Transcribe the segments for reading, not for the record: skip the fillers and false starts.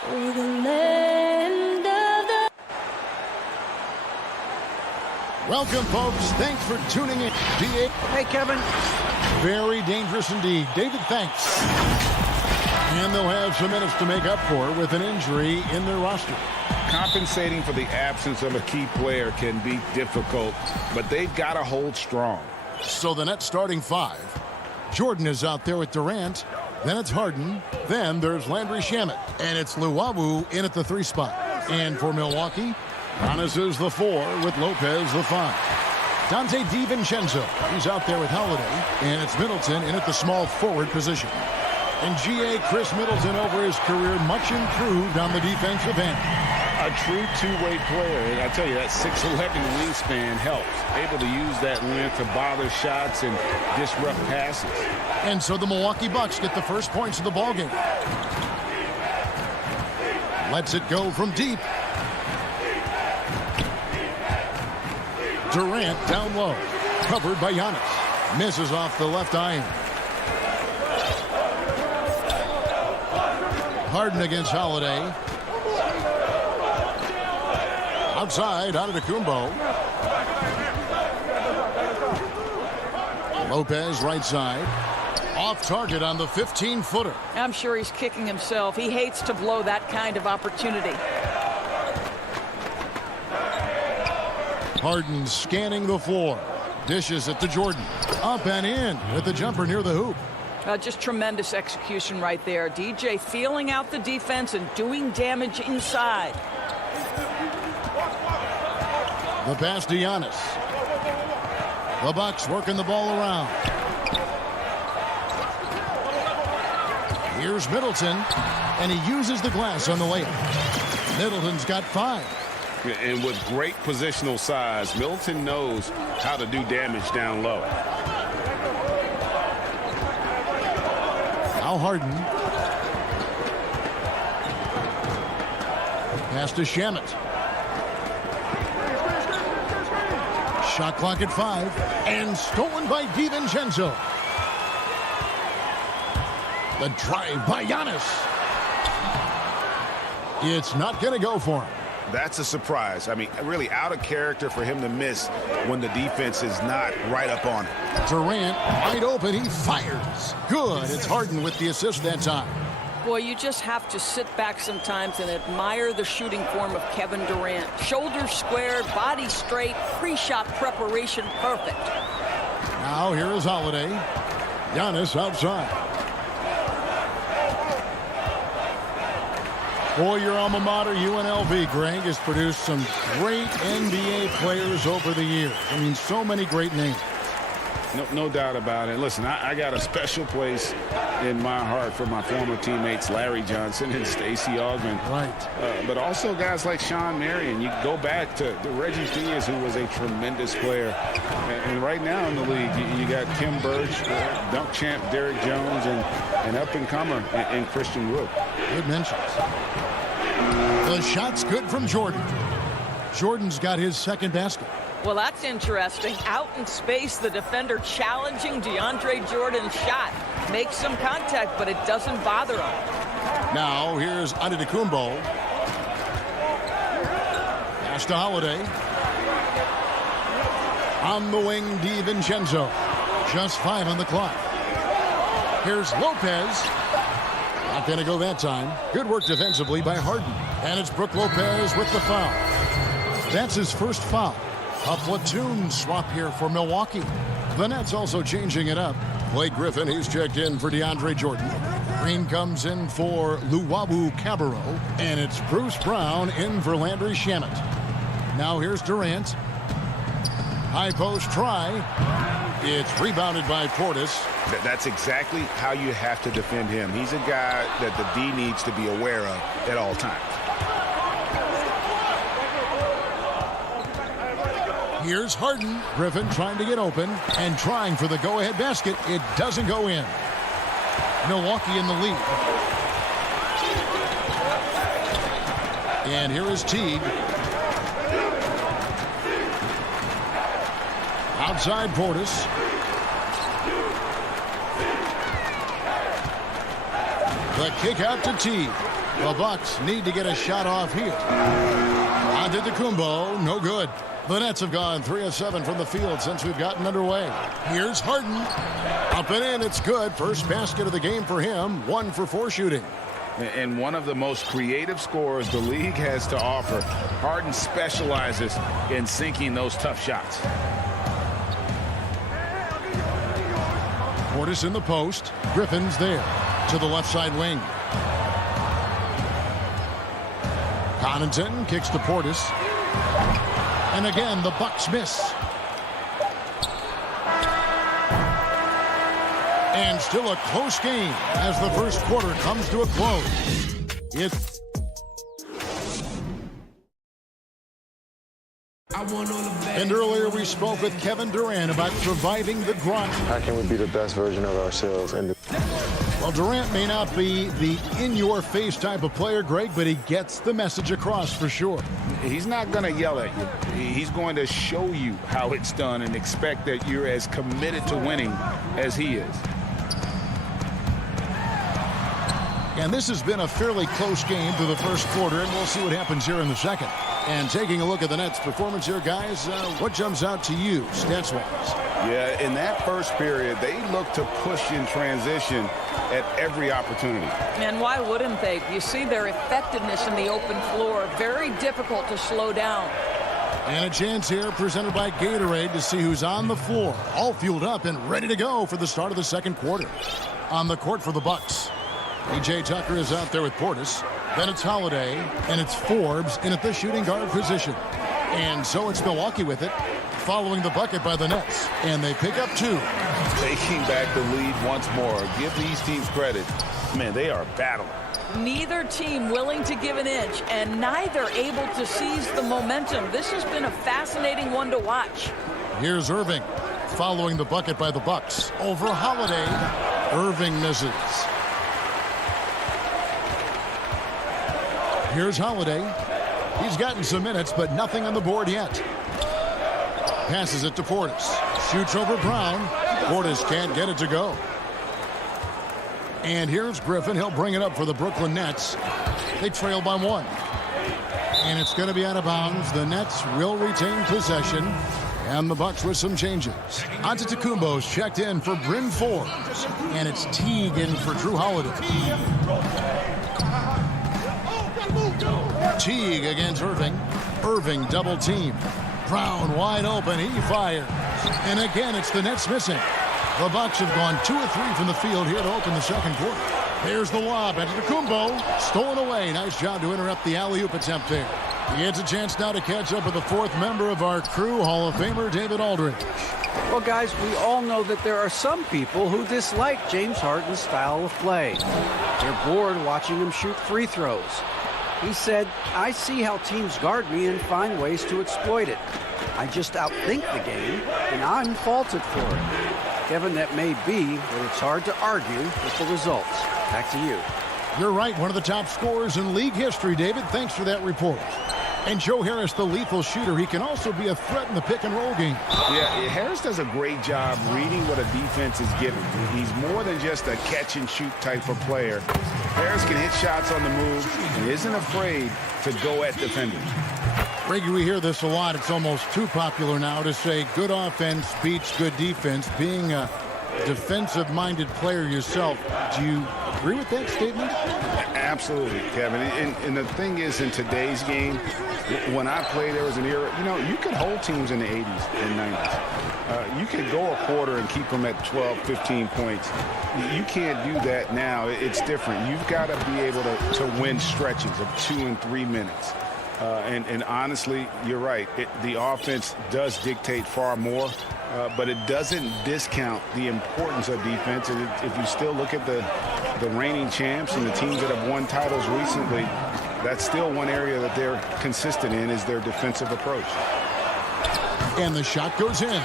For the land of the... Welcome, folks. Thanks for tuning in. Hey, Kevin. Very dangerous indeed. David, thanks. And they'll have some minutes to make up for with an injury in their roster. Compensating for the absence of a key player can be difficult, but they've got to hold strong. So the Nets starting five. Jordan is out there with Durant. Then it's Harden. Then there's Landry Shamet. And it's Luwawu in at the 3 spot. And for Milwaukee, Giannis is the 4 with Lopez the 5. Dante DiVincenzo, he's out there with Holiday. And it's Middleton in at the small forward position. And G.A. Chris Middleton over his career much improved on the defensive end. A true two-way player. And I tell you, that 6'11 wingspan helps. Able to use that length to bother shots and disrupt passes. And so the Milwaukee Bucks get the first points of the ballgame. Lets it go from deep. Durant down low. Covered by Giannis. Misses off the left iron. Harden against Holiday. Outside, Antetokounmpo. Lopez right side. Off target on the 15-footer. I'm sure he's kicking himself. He hates to blow that kind of opportunity. Harden scanning the floor. Dishes it to Jordan. Up and in with the jumper near the hoop. Just tremendous execution right there. DJ feeling out the defense and doing damage inside. The pass to Giannis. The Bucks working the ball around. Here's Middleton, and he uses the glass on the layup. Middleton's got 5. And with great positional size, Middleton knows how to do damage down low. Now Harden. Pass to Shamet. Shot clock at 5. And stolen by DiVincenzo. The drive by Giannis. It's not going to go for him. That's a surprise. I mean, really out of character for him to miss when the defense is not right up on it. Durant wide open. He fires. Good. It's Harden with the assist that time. Boy, you just have to sit back sometimes and admire the shooting form of Kevin Durant. Shoulders squared, body straight, pre-shot preparation perfect. Now here is Holiday. Giannis outside. Boy, your alma mater, UNLV, Greg, has produced some great NBA players over the years. I mean, so many great names. No doubt about it. Listen, I got a special place in my heart for my former teammates Larry Johnson and Stacey Augmon. Right. But also guys like Sean Marion. You go back to Reggie Diaz, who was a tremendous player. And right now in the league, you got Kim Birch, dunk champ Derrick Jones, and up-and-comer in Christian Wood. Good mentions. The shot's good from Jordan. Jordan's got his second basket. Well, that's interesting. Out in space, the defender challenging DeAndre Jordan's shot. Makes some contact, but it doesn't bother him. Now, here's Antetokounmpo. Pass to Holiday. On the wing, DiVincenzo. Just 5 on the clock. Here's Lopez. Not going to go that time. Good work defensively by Harden. And it's Brook Lopez with the foul. That's his first foul. A platoon swap here for Milwaukee. The Nets also changing it up. Blake Griffin, he's checked in for DeAndre Jordan. Green comes in for Luwawu Cabarro. And it's Bruce Brown in for Landry Shamet. Now here's Durant. High post try. It's rebounded by Portis. That's exactly how you have to defend him. He's a guy that the D needs to be aware of at all times. Here's Harden. Griffin trying to get open and trying for the go-ahead basket. It doesn't go in. Milwaukee in the lead. And here is Teague. Outside Portis. The kick out to Teague. The Bucks need to get a shot off here. Antetokounmpo, no good. The Nets have gone 3 of 7 from the field since we've gotten underway. Here's Harden. Up and in, it's good. First basket of the game for him. 1 for 4 shooting. And one of the most creative scorers the league has to offer. Harden specializes in sinking those tough shots. Portis in the post. Griffin's there to the left side wing. Connaughton kicks to Portis. And again, the Bucks miss. And still a close game as the first quarter comes to a close. And earlier we spoke with Kevin Durant about surviving the grind. How can we be the best version of ourselves? Well, Durant may not be the in-your-face type of player, Greg, but he gets the message across for sure. He's not going to yell at you. He's going to show you how it's done and expect that you're as committed to winning as he is. And this has been a fairly close game through the first quarter, and we'll see what happens here in the second. And taking a look at the Nets' performance here, guys, what jumps out to you, stats-wise? Yeah, in that first period, they looked to push in transition at every opportunity. And why wouldn't they? You see their effectiveness in the open floor. Very difficult to slow down. And a chance here presented by Gatorade to see who's on the floor, all fueled up and ready to go for the start of the second quarter. On the court for the Bucks, P.J. Tucker is out there with Portis. Then it's Holiday, and it's Forbes in at the shooting guard position. And so it's Milwaukee with it, following the bucket by the Nets. And they pick up 2. Taking back the lead once more. Give these teams credit. Man, they are battling. Neither team willing to give an inch, and neither able to seize the momentum. This has been a fascinating one to watch. Here's Irving, following the bucket by the Bucks. Over Holiday, Irving misses. Here's Holiday. He's gotten some minutes, but nothing on the board yet. Passes it to Portis. Shoots over Brown. Portis can't get it to go. And here's Griffin. He'll bring it up for the Brooklyn Nets. They trail by 1. And it's going to be out of bounds. The Nets will retain possession. And the Bucks with some changes. Antetokounmpo's checked in for Bryn Forbes. And it's Teague in for Drew Holiday. Teague against Irving. Irving double team. Brown wide open. He fires. And again, it's the Nets missing. The Bucks have gone 2 of 3 from the field here to open the second quarter. Here's the lob. Antetokounmpo stolen away. Nice job to interrupt the alley-oop attempt there. He gets a chance now to catch up with the 4th member of our crew, Hall of Famer David Aldridge. Well, guys, we all know that there are some people who dislike James Harden's style of play. They're bored watching him shoot free throws. He said, I see how teams guard me and find ways to exploit it. I just outthink the game, and I'm faulted for it. Kevin, that may be, but it's hard to argue with the results. Back to you. You're right, one of the top scorers in league history, David. Thanks for that report. And Joe Harris, the lethal shooter, he can also be a threat in the pick-and-roll game. Yeah, Harris does a great job reading what a defense is giving. He's more than just a catch-and-shoot type of player. Harris can hit shots on the move and isn't afraid to go at defenders. Reggie, we hear this a lot. It's almost too popular now to say good offense beats good defense. Being a defensive-minded player yourself, do you agree with that statement? Absolutely, Kevin. And the thing is, in today's game, when I played, there was an era, you could hold teams in the 80s and 90s. You could go a quarter and keep them at 12, 15 points. You can't do that now. It's different. You've got to be able to win stretches of 2 and 3 minutes. And honestly, you're right. The offense does dictate far more, but it doesn't discount the importance of defense. And if you still look at the reigning champs and the teams that have won titles recently, that's still one area that they're consistent in is their defensive approach. And the shot goes in.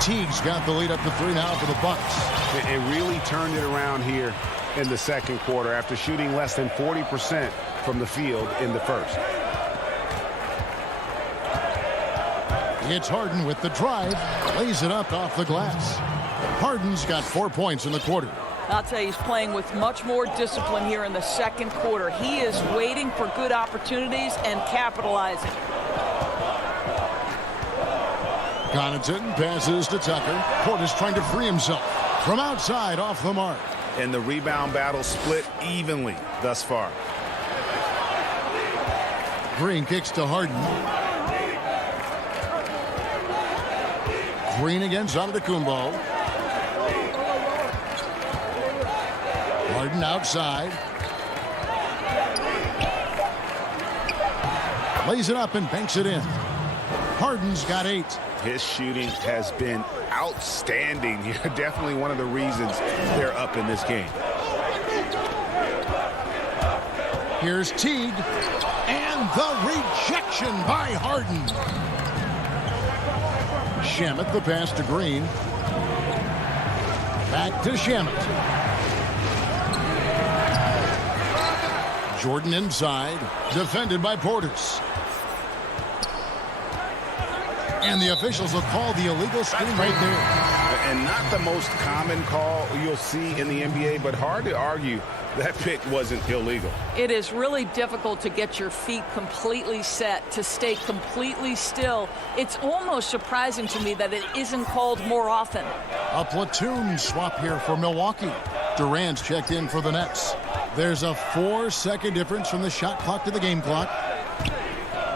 Teague's got the lead up to 3 now for the Bucks. It really turned it around here in the second quarter after shooting less than 40% from the field in the first. It's Harden with the drive. Lays it up off the glass. Harden's got 4 points in the quarter. I'll tell you, he's playing with much more discipline here in the second quarter. He is waiting for good opportunities and capitalizing. Connaughton passes to Tucker. Portis trying to free himself from outside off the mark. And the rebound battle split evenly thus far. Green kicks to Harden. Green against Antetokounmpo. Harden outside. Lays it up and banks it in. Harden's got 8. His shooting has been outstanding. Definitely one of the reasons they're up in this game. Here's Teague. And the rejection by Harden. Shamet the pass to Green. Back to Shamet. Jordan inside. Defended by Portis. And the officials have called the illegal screen right there. And not the most common call you'll see in the NBA, but hard to argue that pick wasn't illegal. It is really difficult to get your feet completely set, to stay completely still. It's almost surprising to me that it isn't called more often. A platoon swap here for Milwaukee. Durant's checked in for the Nets. There's a 4-second difference from the shot clock to the game clock.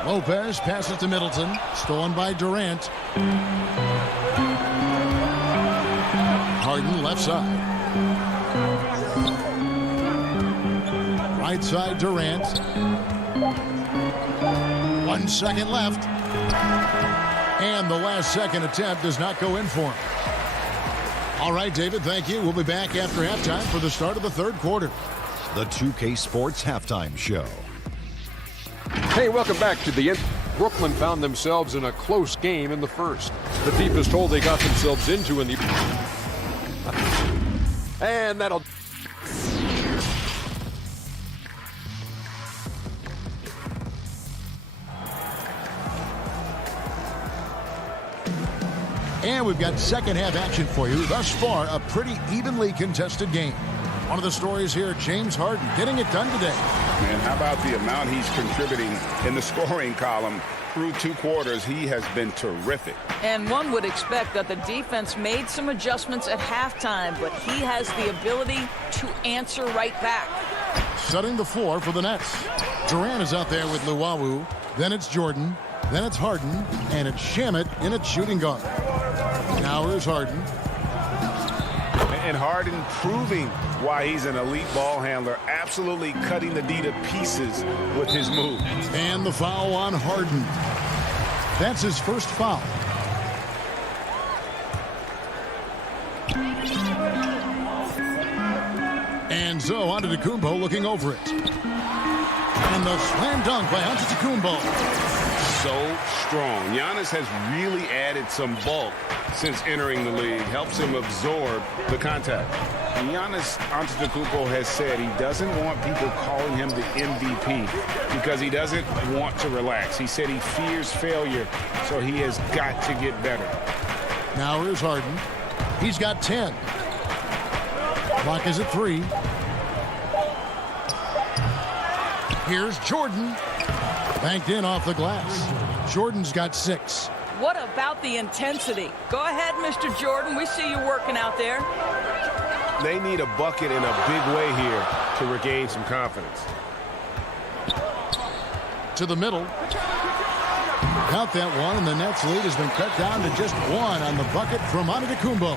Lopez passes to Middleton. Stolen by Durant. Harden left side. Right side Durant. 1 second left. And the last second attempt does not go in for him. All right, David, thank you. We'll be back after halftime for the start of the third quarter. The 2K Sports Halftime Show. Hey, welcome back to the end. Brooklyn found themselves in a close game in the first. The deepest hole they got themselves into in the... And that'll... And we've got second half action for you. Thus far, a pretty evenly contested game. One of the stories here, James Harden getting it done today. Man, how about the amount he's contributing in the scoring column? Through 2 quarters, he has been terrific. And one would expect that the defense made some adjustments at halftime, but he has the ability to answer right back. Setting the floor for the Nets. Durant is out there with Luwawu. Then it's Jordan. Then it's Harden. And it's Shamet in at shooting guard. Now here's Harden. And Harden proving why he's an elite ball handler, absolutely cutting the D to pieces with his move. And the foul on Harden. That's his first foul. And so Antetokounmpo looking over it. And the slam dunk by Antetokounmpo. So strong. Giannis has really added some bulk since entering the league. Helps him absorb the contact. And Giannis Antetokounmpo has said he doesn't want people calling him the MVP because he doesn't want to relax. He said he fears failure, so he has got to get better. Now here's Harden. He's got 10. Clock is at 3. Here's Jordan. Banked in off the glass. Jordan's got 6. What about the intensity? Go ahead, Mr. Jordan. We see you working out there. They need a bucket in a big way here to regain some confidence. To the middle. Count that one, and the Nets lead has been cut down to just 1 on the bucket from Antetokounmpo.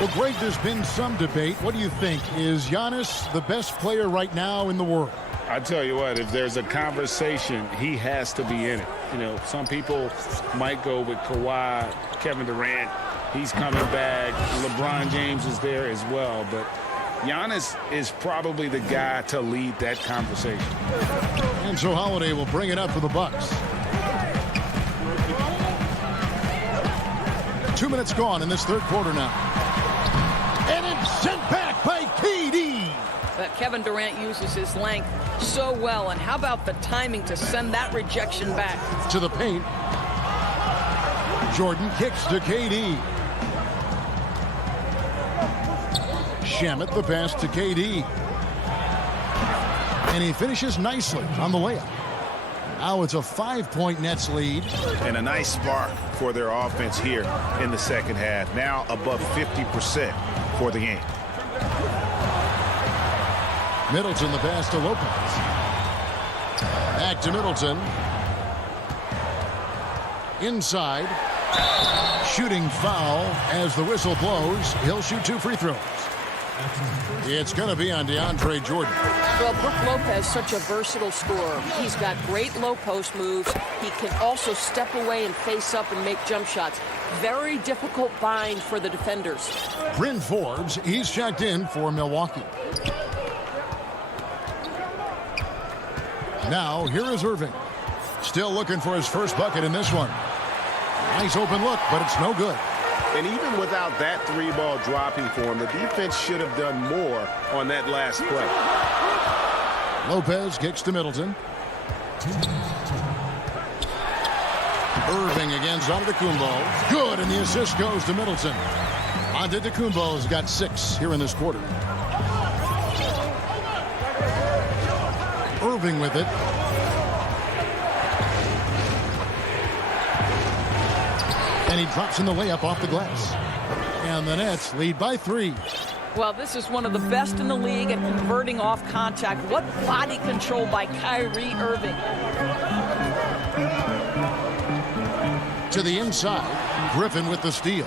Well, Greg, there's been some debate. What do you think? Is Giannis the best player right now in the world? I tell you what, if there's a conversation, he has to be in it. You know, some people might go with Kawhi, Kevin Durant. He's coming back. LeBron James is there as well. But Giannis is probably the guy to lead that conversation. And so Holiday will bring it up for the Bucks. 2 minutes gone in this third quarter now. And it's sent back by KD. But Kevin Durant uses his length so well. And how about the timing to send that rejection back? To the paint. Jordan kicks to KD. Shamet the pass to KD. And he finishes nicely on the layup. Now it's a 5-point Nets lead. And a nice spark for their offense here in the second half. Now above 50% for the game. Middleton the pass to Lopez. Back to Middleton. Inside. Shooting foul as the whistle blows. He'll shoot 2 free throws. It's going to be on DeAndre Jordan. Well, Brook Lopez, such a versatile scorer. He's got great low post moves. He can also step away and face up and make jump shots. Very difficult bind for the defenders. Bryn Forbes, he's checked in for Milwaukee. Now, here is Irving. Still looking for his first bucket in this one. Nice open look, but it's no good. And even without that 3-ball dropping for him, the defense should have done more on that last play. Lopez kicks to Middleton. Irving against Antetokounmpo. Good, and the assist goes to Middleton. Antetokounmpo's got 6 here in this quarter. Irving with it. And he drops in the layup off the glass. And the Nets lead by 3. Well, this is one of the best in the league at converting off contact. What body control by Kyrie Irving. To the inside. Griffin with the steal.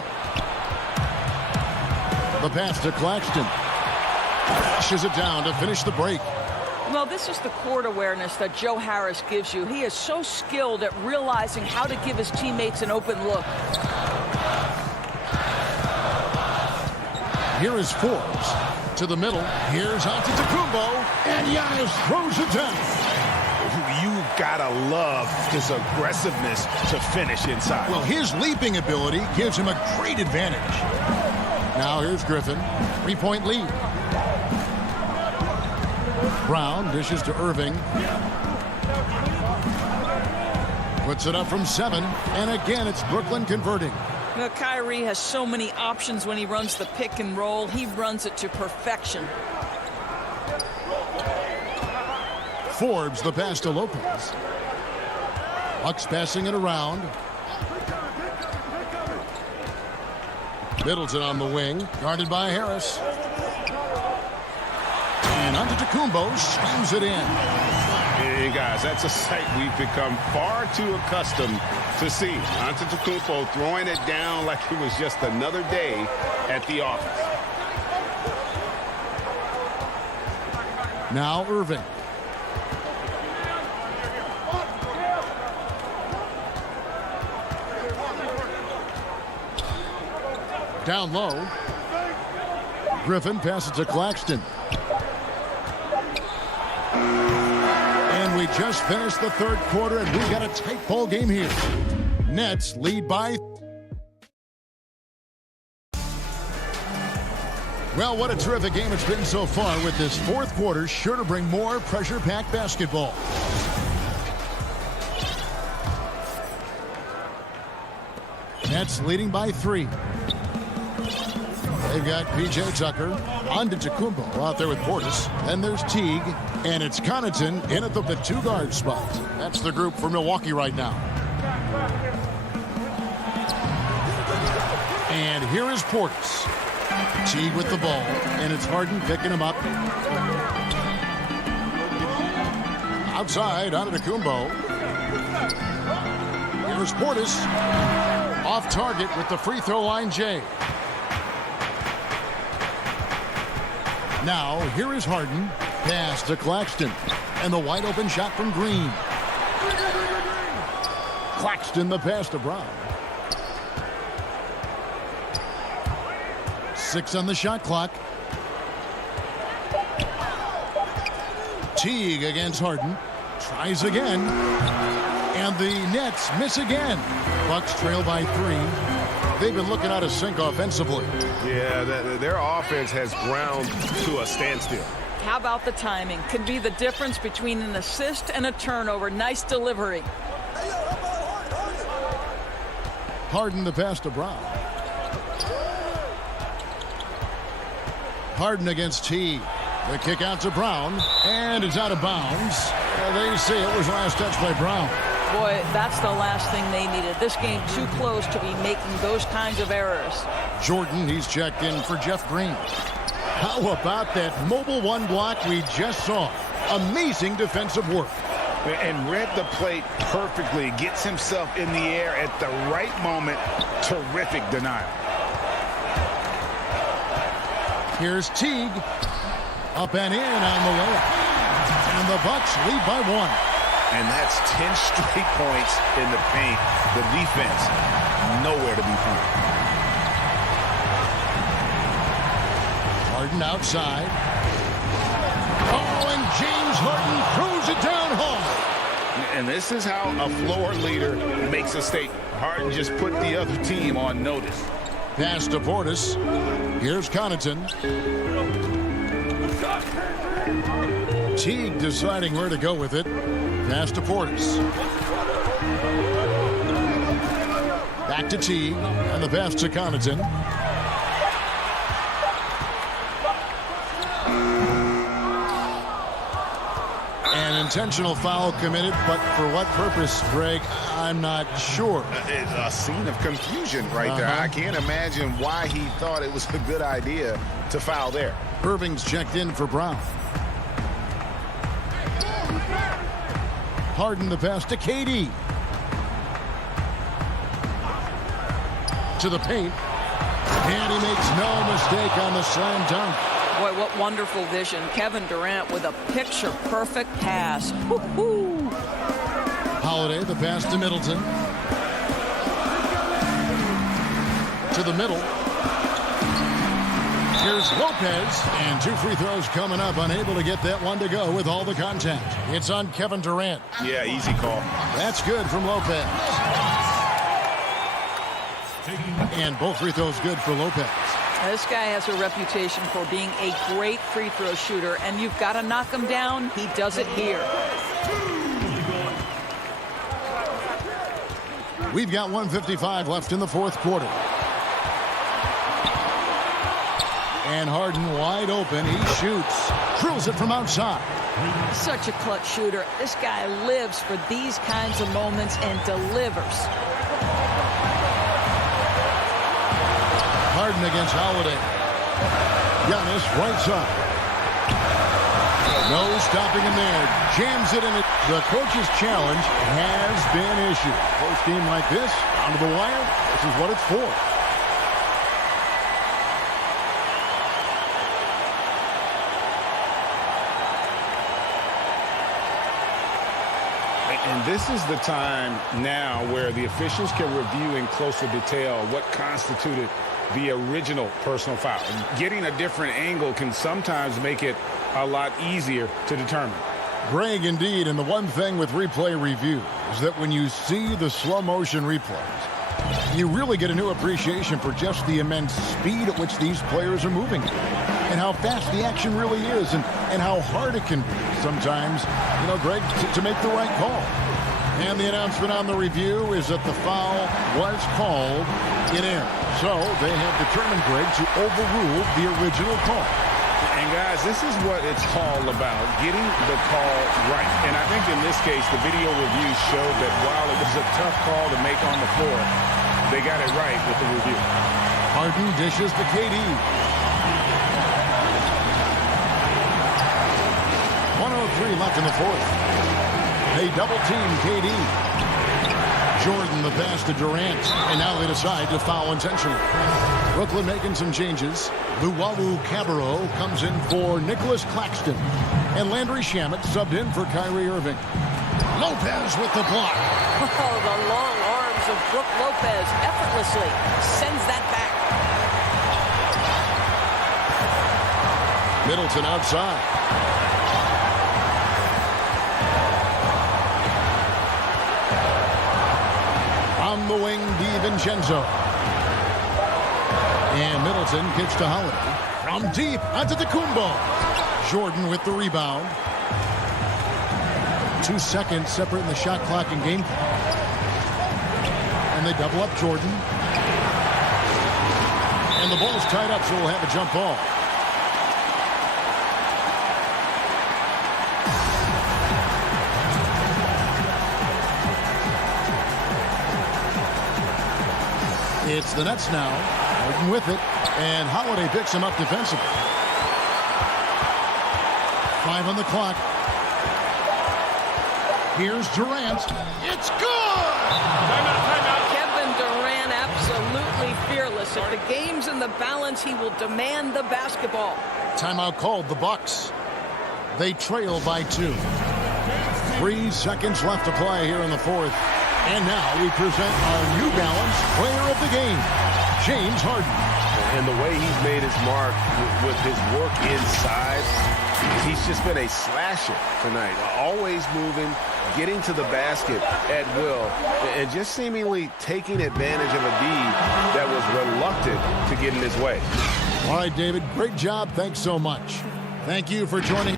The pass to Claxton. Flashes it down to finish the break. Well, this is the court awareness that Joe Harris gives you. He is so skilled at realizing how to give his teammates an open look. Here is Forbes to the middle. Here's Antetokounmpo, and Giannis throws it down. You gotta love his aggressiveness to finish inside. Well, his leaping ability gives him a great advantage. Now here's Griffin. 3-point lead. Brown dishes to Irving. Puts it up from 7. And again, it's Brooklyn converting. Well, Kyrie has so many options when he runs the pick and roll. He runs it to perfection. Forbes the pass to Lopez. Bucks passing it around. Middleton on the wing, guarded by Harris. And Antetokounmpo slams it in. Hey, guys, that's a sight we've become far too accustomed to see. Antetokounmpo throwing it down like it was just another day at the office. Now Irving. Down low. Griffin passes to Claxton. And we just finished the third quarter, and we've got a tight ball game here. Nets lead by. Well, what a terrific game it's been so far, with this fourth quarter sure to bring more pressure-packed basketball. Nets leading by 3. They've got P.J. Tucker, Antetokounmpo out there with Portis. Then there's Teague, and it's Connaughton in at the 2-guard spot. That's the group for Milwaukee right now. And here is Portis. Teague with the ball, and it's Harden picking him up. Outside, Antetokounmpo. Here's Portis. Off target with the free throw line, Jay. Now, here is Harden. Pass to Claxton. And the wide open shot from Green. Claxton the pass to Brown. 6 on the shot clock. Teague against Harden. Tries again. And the Nets miss again. Bucks trail by 3. They've been looking out of sync offensively. Yeah, their offense has ground to a standstill. How about the timing? Could be the difference between an assist and a turnover. Nice delivery. Harden the pass to Brown. Harden against T. The kick out to Brown, and it's out of bounds. They say it was last touch by Brown. Boy, that's the last thing they needed. This game too close to be making those kinds of errors. Jordan, he's checked in for Jeff Green. How about that mobile one block we just saw? Amazing defensive work. And read the plate perfectly. Gets himself in the air at the right moment. Terrific denial. Here's Teague. Up and in on the layup. And the Bucks lead by 1. And that's 10 straight points in the paint. The defense, nowhere to be found. Harden outside. Oh, and James Harden throws it down hard. And this is how a floor leader makes a statement. Harden just put the other team on notice. Pass to Portis. Here's Connaughton. Teague deciding where to go with it. Pass to Portis. Back to Teague. And the pass to Connaughton. An intentional foul committed, but for what purpose, Greg? I'm not sure. It's a scene of confusion right there. I can't imagine why he thought it was a good idea to foul there. Irving's checked in for Brown. Harden the pass to KD. To the paint. And he makes no mistake on the slam dunk. Boy, what wonderful vision. Kevin Durant with a picture-perfect pass. Woo-hoo. Holiday, the pass to Middleton. To the middle. Here's Lopez, and 2 free throws coming up. Unable to get that one to go with all the contact. It's on Kevin Durant. Yeah, easy call. That's good from Lopez. And both free throws good for Lopez. This guy has a reputation for being a great free throw shooter, and you've got to knock him down. He does it here. We've got 1:55 left in the fourth quarter. And Harden wide open. He shoots. Drills it from outside. Such a clutch shooter. This guy lives for these kinds of moments and delivers. Harden against Holiday. Giannis right side. No stopping him there. Jams it in. The coach's challenge has been issued. Post game like this, down to the wire. This is what it's for. And this is the time now where the officials can review in closer detail what constituted the original personal foul. Getting a different angle can sometimes make it a lot easier to determine. Greg, indeed, and the one thing with replay review is that when you see the slow motion replays, you really get a new appreciation for just the immense speed at which these players are moving and how fast the action really is and how hard it can be sometimes, you know, Greg, to make the right call. And the announcement on the review is that the foul was called in air. So they have determined, Greg, to overrule the original call. And guys, this is what it's all about, getting the call right. And I think in this case, the video review showed that while it was a tough call to make on the floor, they got it right with the review. Harden dishes to KD. 1:03 left in the fourth. They double team KD. Jordan the pass to Durant. And now they decide to foul intentionally. Brooklyn making some changes. Luwawu Cabarro comes in for Nicholas Claxton. And Landry Shamet subbed in for Kyrie Irving. Lopez with the block. Oh, the long arms of Brook Lopez effortlessly sends that back. Middleton outside. On the wing, DiVincenzo. And Middleton kicks to Holiday. From deep, onto the Kumbo. Jordan with the rebound. 2 seconds separating the shot clock and game clock. And they double up Jordan. And the ball's tied up, so we'll have a jump ball. It's the Nets now. Harden with it. And Holiday picks him up defensively. 5 on the clock. Here's Durant. It's good! Kevin Durant, absolutely fearless. If the game's in the balance, he will demand the basketball. Timeout called, the Bucks. They trail by 2. 3 seconds left to play here in the fourth. And now we present our New Balance player of the game, James Harden. And the way he's made his mark with his work inside, he's just been a slasher tonight. Always moving, getting to the basket at will, and just seemingly taking advantage of a D that was reluctant to get in his way. All right, David, great job. Thanks so much. Thank you for joining.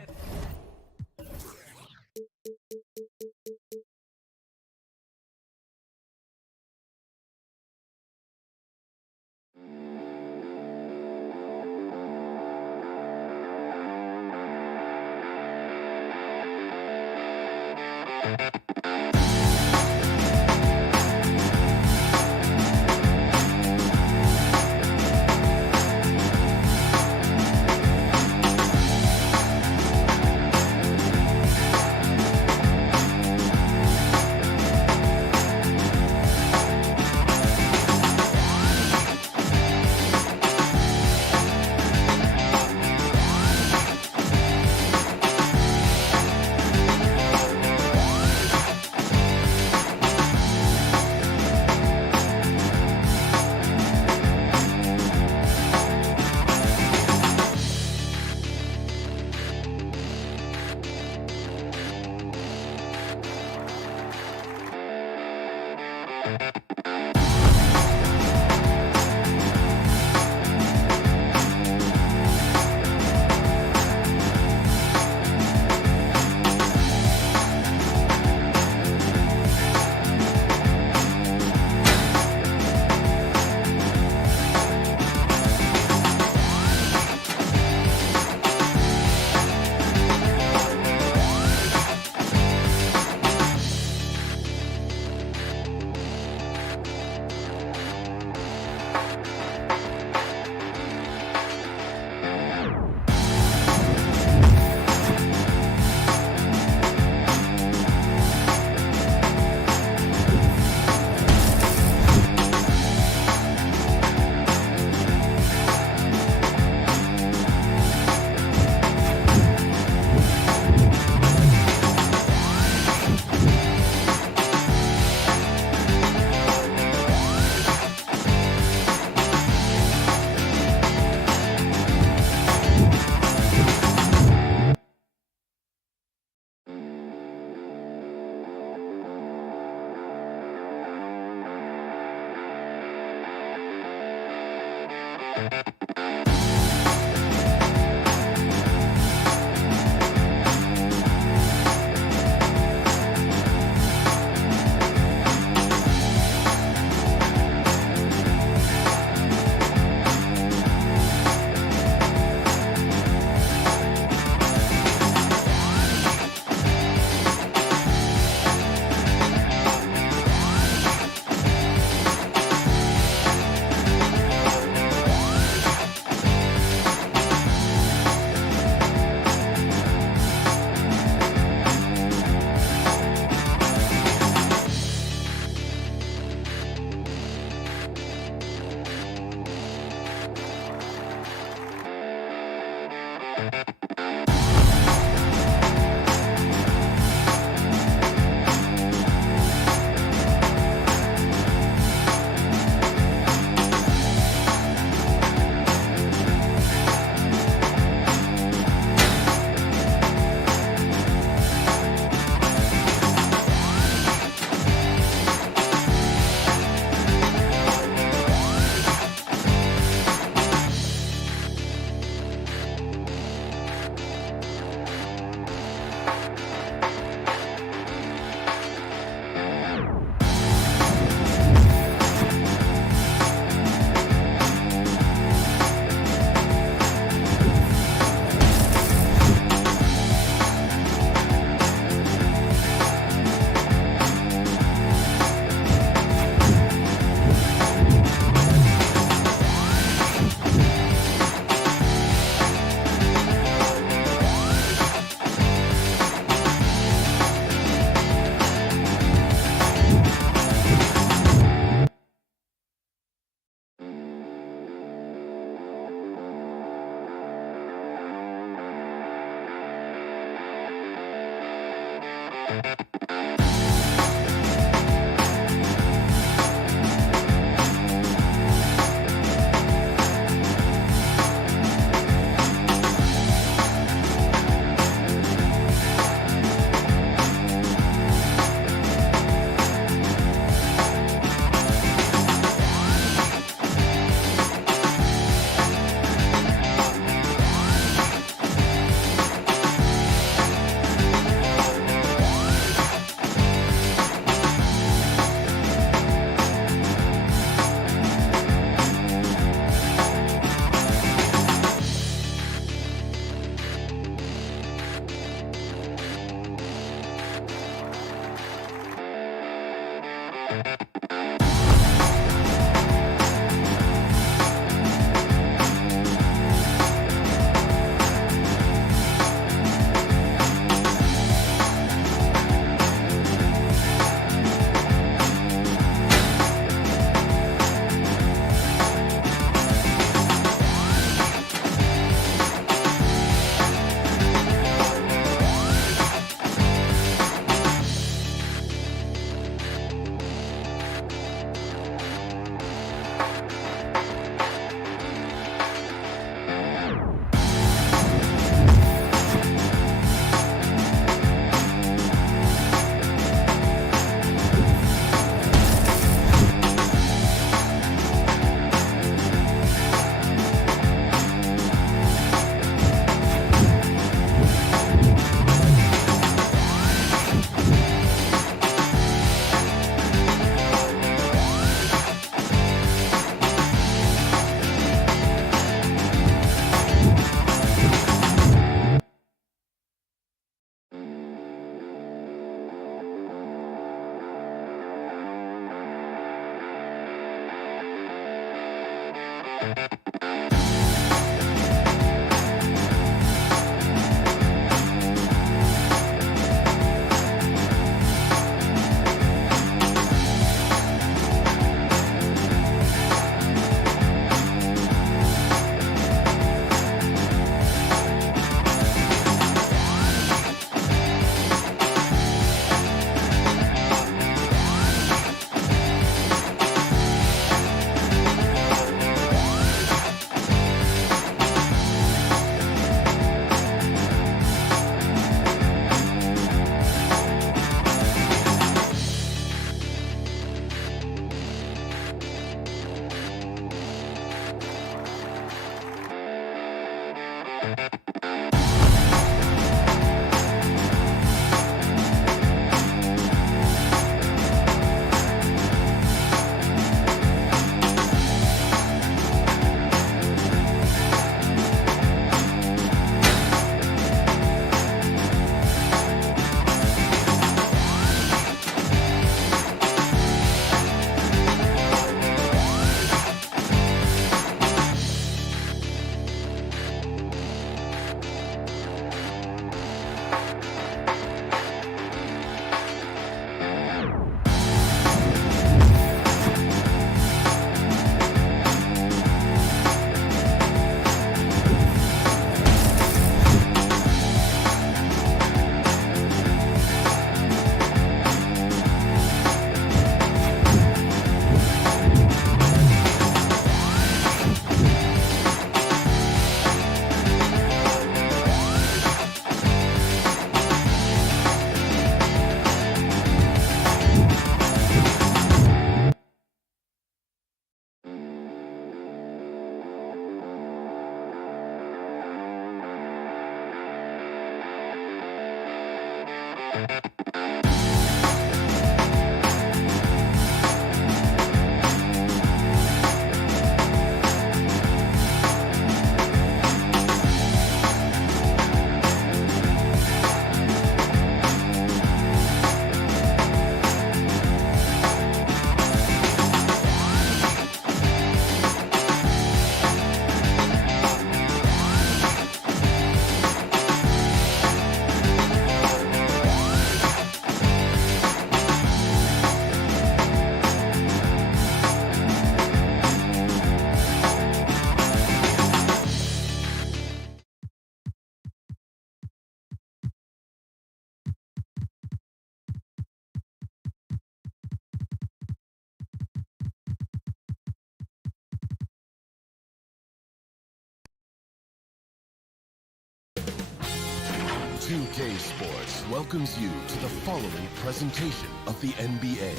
2K Sports welcomes you to the following presentation of the NBA.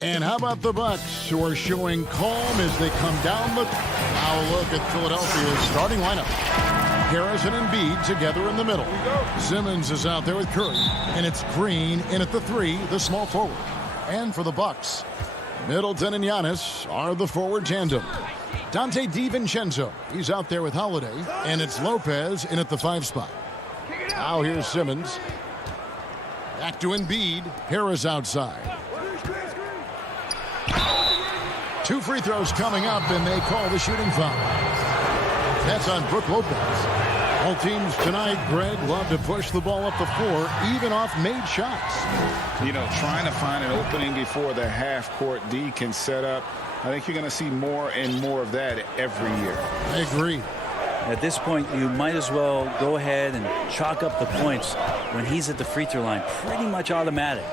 And how about the Bucks, who are showing calm as they come down the... Now look at Philadelphia's starting lineup. Harris and Embiid together in the middle. Simmons is out there with Curry. And it's Green in at the 3, the small forward. And for the Bucks, Middleton and Giannis are the forward tandem. Dante DiVincenzo, he's out there with Holiday. And it's Lopez in at the 5 spot. Now here's Simmons. Back to Embiid. Harris outside. 2 free throws coming up, and they call the shooting foul. That's on Brook Lopez. All teams tonight, Greg, love to push the ball up the floor, even off made shots. You know, trying to find an opening before the half-court D can set up. I think you're going to see more and more of that every year. I agree. At this point, you might as well go ahead and chalk up the points when he's at the free throw line. Pretty much automatic.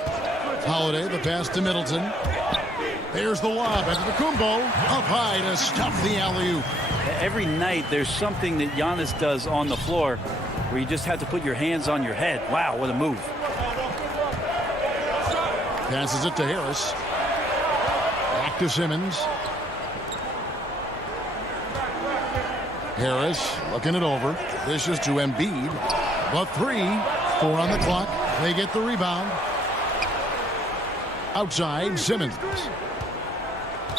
Holiday, the pass to Middleton. There's the lob at the Kumbo. Up high to stop the alley-oop. Every night there's something that Giannis does on the floor where you just have to put your hands on your head. Wow, what a move. Passes it to Harris. Back to Simmons. Harris looking it over. This is to Embiid. But 3, 4 on the clock. They get the rebound. Outside, Simmons.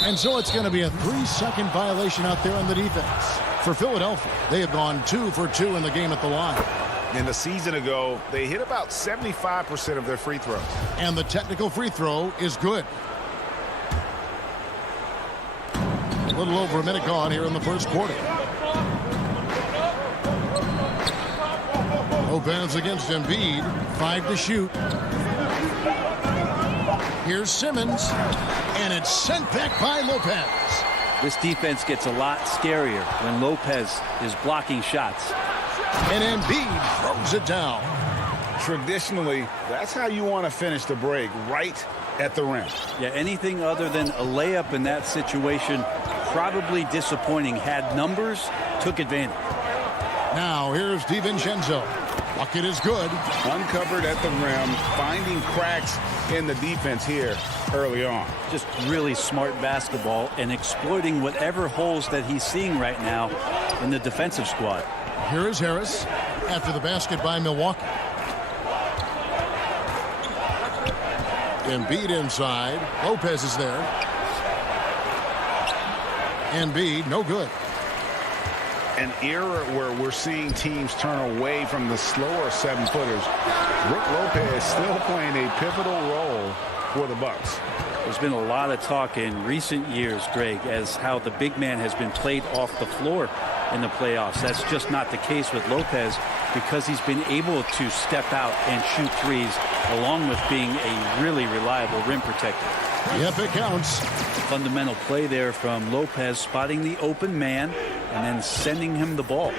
And so it's going to be a 3-second violation out there on the defense. For Philadelphia, they have gone 2 for 2 in the game at the line. In the season ago, they hit about 75% of their free throws. And the technical free throw is good. A little over a minute gone here in the first quarter. Lopez against Embiid. 5 to shoot. Here's Simmons. And it's sent back by Lopez. This defense gets a lot scarier when Lopez is blocking shots. And Embiid throws it down. Traditionally, that's how you want to finish the break, right at the rim. Yeah, anything other than a layup in that situation, probably disappointing. Had numbers, took advantage. Now here's DiVincenzo. Bucket is good. Uncovered at the rim, finding cracks in the defense here early on. Just really smart basketball and exploiting whatever holes that he's seeing right now in the defensive squad. Here is Harris after the basket by Milwaukee. Embiid inside. Lopez is there. Embiid, no good. An era where we're seeing teams turn away from the slower 7-footers. Brook Lopez still playing a pivotal role for the Bucks. There's been a lot of talk in recent years, Greg, as how the big man has been played off the floor in the playoffs. That's just not the case with Lopez because he's been able to step out and shoot threes along with being a really reliable rim protector. Yep, it counts. Fundamental play there from Lopez, spotting the open man and then sending him the ball.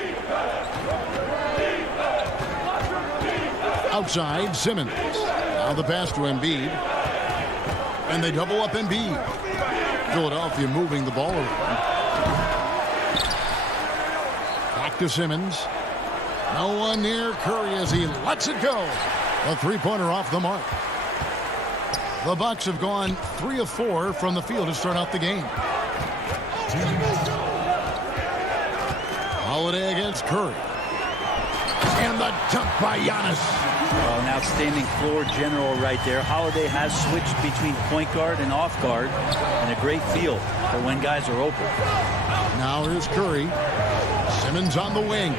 Outside, Simmons. Now the pass to Embiid. And they double up Embiid. Philadelphia moving the ball around. Back to Simmons. No one near Curry as he lets it go. A 3-pointer off the mark. The Bucks have gone 3 of 4 from the field to start out the game. Holiday against Curry. And the dunk by Giannis. An outstanding floor general right there. Holiday has switched between point guard and off guard, and a great feel for when guys are open. Now here's Curry. Simmons on the wing.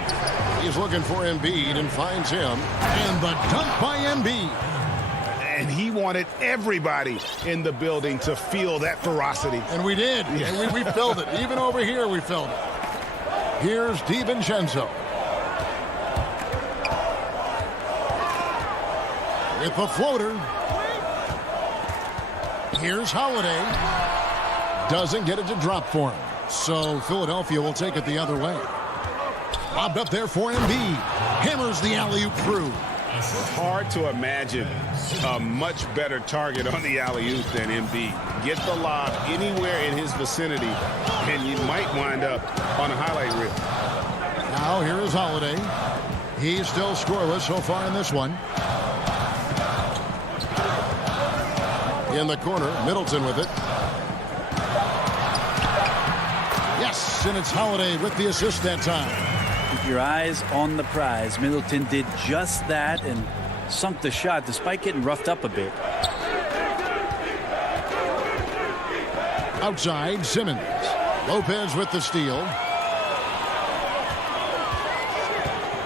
He's looking for Embiid and finds him. And the dunk by Embiid. And he wanted everybody in the building to feel that ferocity. And we did. Yeah. And we felt it. Even over here, we felt it. Here's DiVincenzo. With the floater. Here's Holiday. Doesn't get it to drop for him. So Philadelphia will take it the other way. Lobbed up there for Embiid. Hammers the alley-oop through. Hard to imagine a much better target on the alley-oop than Embiid. get the lob anywhere in his vicinity, and you might wind up on a highlight reel. Now here is Holiday. He's still scoreless so far in this one. In the corner, Middleton with it. Yes, and it's Holiday with the assist that time. Keep your eyes on the prize. Middleton did just that and sunk the shot despite getting roughed up a bit. Outside, Simmons. Lopez with the steal.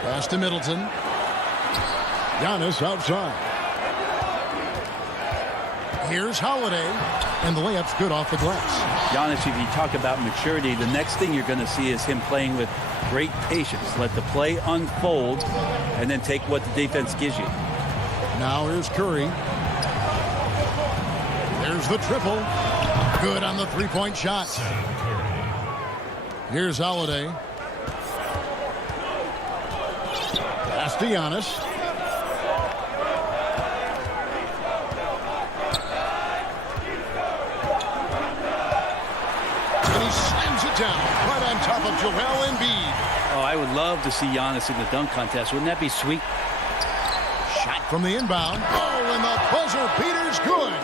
Pass to Middleton. Giannis outside. Here's Holiday, and the layup's good off the glass. Giannis, if you talk about maturity, the next thing you're going to see is him playing with great patience. Let the play unfold, and then take what the defense gives you. Now here's Curry. There's the triple. Good on the three-point shot. Here's Holiday. Pass to Giannis. And he slams it down right on top of Joel Embiid. Oh, I would love to see Giannis in the dunk contest. Wouldn't that be sweet? Shot from the inbound. Oh, and the buzzer beater's good.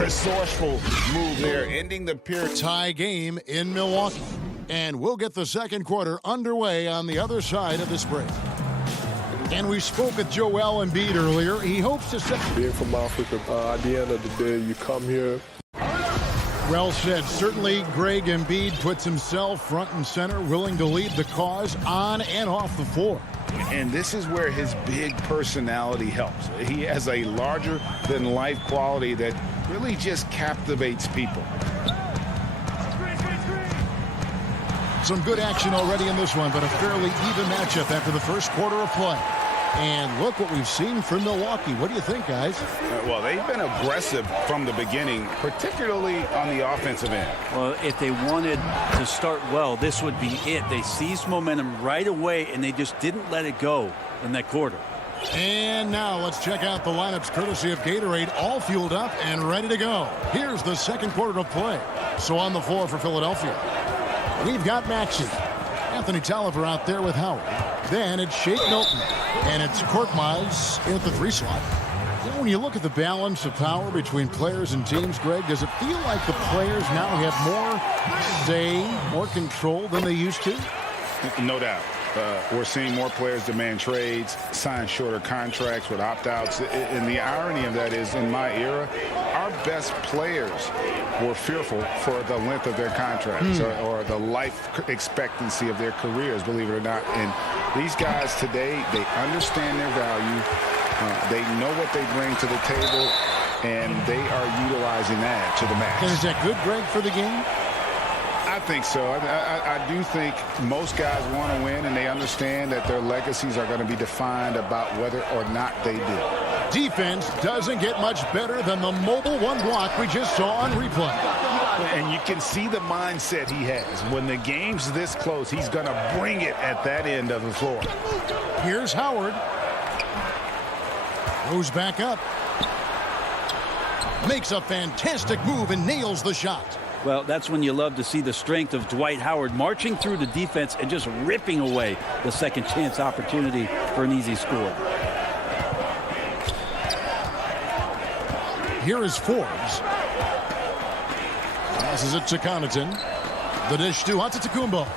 Resourceful move there, ending the period. Tie game in Milwaukee. And we'll get the second quarter underway on the other side of this break. And we spoke with Joel Embiid earlier. He hopes to set... Being from Africa, at the end of the day, you come here. Well said. Certainly, Greg Embiid puts himself front and center, willing to lead the cause on and off the floor. And this is where his big personality helps. He has a larger-than-life quality that really just captivates people. Some good action already in this one, but a fairly even matchup after the first quarter of play. And look what we've seen from Milwaukee. What do you think, guys? Well, they've been aggressive from the beginning, particularly on the offensive end. Well, if they wanted to start well, this would be it. They seized momentum right away, and they just didn't let it go in that quarter. And now let's check out the lineups courtesy of Gatorade, all fueled up and ready to go. Here's the second quarter of play. So on the floor for Philadelphia, we've got Maxey. Anthony Tolliver out there with Howard. Then it's Shake Milton. And it's Korkmaz in at the 3 slot. You know, when you look at the balance of power between players and teams, Greg, does it feel like the players now have more say, more control than they used to? No doubt. We're seeing more players demand trades, sign shorter contracts with opt-outs. And the irony of that is, in my era, our best players were fearful for the length of their contracts or the life expectancy of their careers, believe it or not. And these guys today, they understand their value. They know what they bring to the table, and they are utilizing that to the max. And is that good, Greg, for the game? I think so. I do think most guys want to win, and they understand that their legacies are going to be defined about whether or not they do. Defense doesn't get much better than the mobile one block we just saw on replay. And you can see the mindset he has. When the game's this close, he's going to bring it at that end of the floor. Here's Howard. Goes back up. Makes a fantastic move and nails the shot. Well, that's when you love to see the strength of Dwight Howard marching through the defense and just ripping away the second chance opportunity for an easy score. Here is Forbes. Passes it to Connaughton. The dish to Antetokounmpo.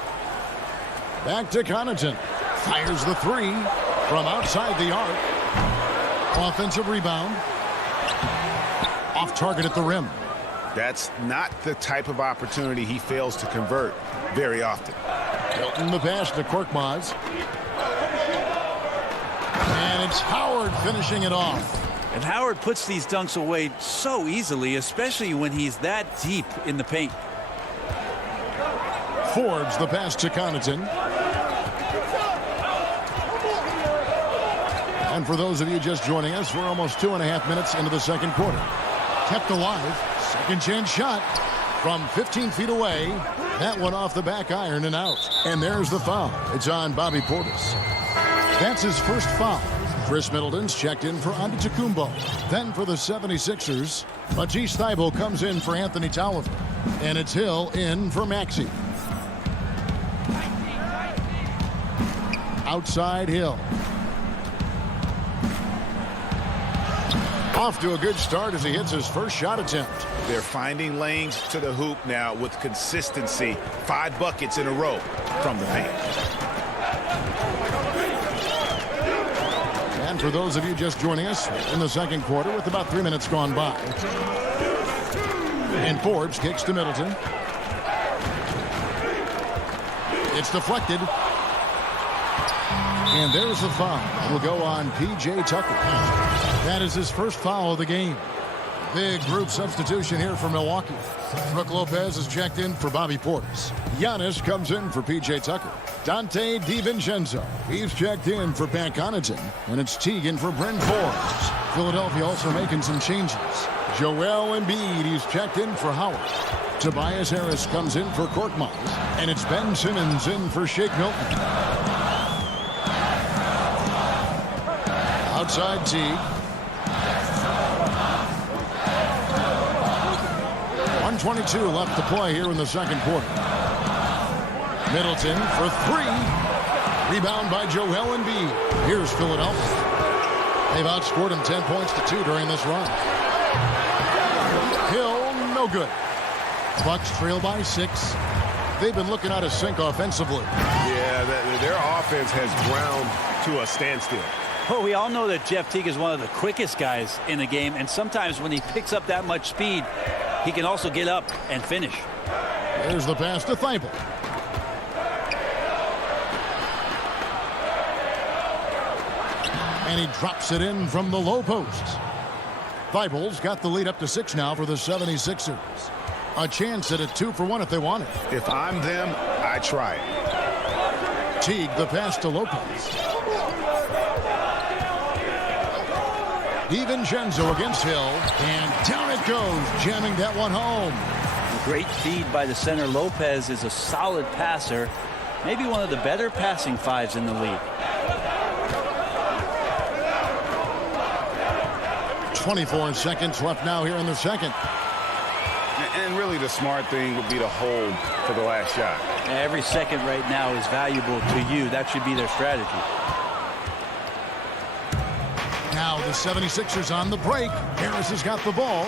Back to Connaughton. Fires the 3 from outside the arc. Offensive rebound. Off target at the rim. That's not the type of opportunity he fails to convert very often. Hilton the pass to Korkmaz. And it's Howard finishing it off. And Howard puts these dunks away so easily, especially when he's that deep in the paint. Forbes the pass to Connaughton. And for those of you just joining us, we're almost 2.5 minutes into the second quarter. Kept alive. Second chance shot from 15 feet away. That one off the back iron and out. And there's the foul. It's on Bobby Portis. That's his first foul. Chris Middleton's checked in for Antetokounmpo. Then for the 76ers, Matisse Thybulle comes in for Anthony Tolliver. And it's Hill in for Maxey. Outside Hill. Off to a good start as he hits his first shot attempt. They're finding lanes to the hoop now with consistency. 5 buckets in a row from the paint. And for those of you just joining us in the second quarter with about 3 minutes gone by. And Forbes kicks to Middleton. It's deflected. And there's the foul. It'll go on P.J. Tucker. That is his first foul of the game. Big group substitution here for Milwaukee. Brook Lopez is checked in for Bobby Portis. Giannis comes in for P.J. Tucker. Dante DiVincenzo. He's checked in for Pat Connaughton. And it's Teagan for Bryn Forbes. Philadelphia also making some changes. Joel Embiid, he's checked in for Howard. Tobias Harris comes in for Korkmaz. And it's Ben Simmons in for Shake Milton. Outside Teague. 1:22 left to play here in the second quarter. Middleton for 3. Rebound by Joel Embiid. Here's Philadelphia. They've outscored him 10 points to 2 during this run. Hill, no good. Bucks trail by 6. They've been looking out of sync offensively. Yeah, their offense has ground to a standstill. Well, we all know that Jeff Teague is one of the quickest guys in the game, and sometimes when he picks up that much speed, he can also get up and finish. There's the pass to Thybulle. And he drops it in from the low post. Thybulle's got the lead up to 6 now for the 76ers. A chance at a 2-for-1 if they want it. If I'm them, I try it. Teague, the pass to Lopez. DiVincenzo against Hill, and down it goes, jamming that one home. Great feed by the center. Lopez is a solid passer, maybe one of the better passing 5s in the league. 24 seconds left now here in the second. And really the smart thing would be to hold for the last shot. Every second right now is valuable to you. That should be their strategy. Now the 76ers on the break. Harris has got the ball.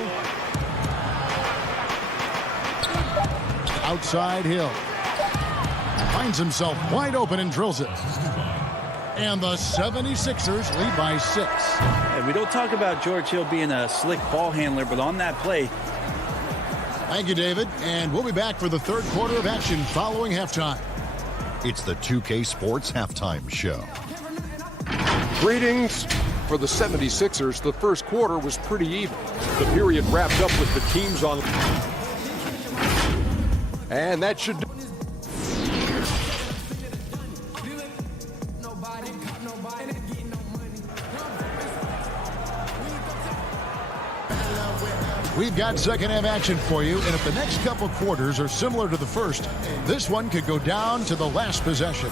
Outside Hill. Finds himself wide open and drills it. And the 76ers lead by 6. And we don't talk about George Hill being a slick ball handler, but on that play. Thank you, David. And we'll be back for the third quarter of action following halftime. It's the 2K Sports Halftime Show. Greetings. For the 76ers, the first quarter was pretty even. The period wrapped up with the teams on. And that should. We've got second half action for you, and if the next couple quarters are similar to the first, this one could go down to the last possession.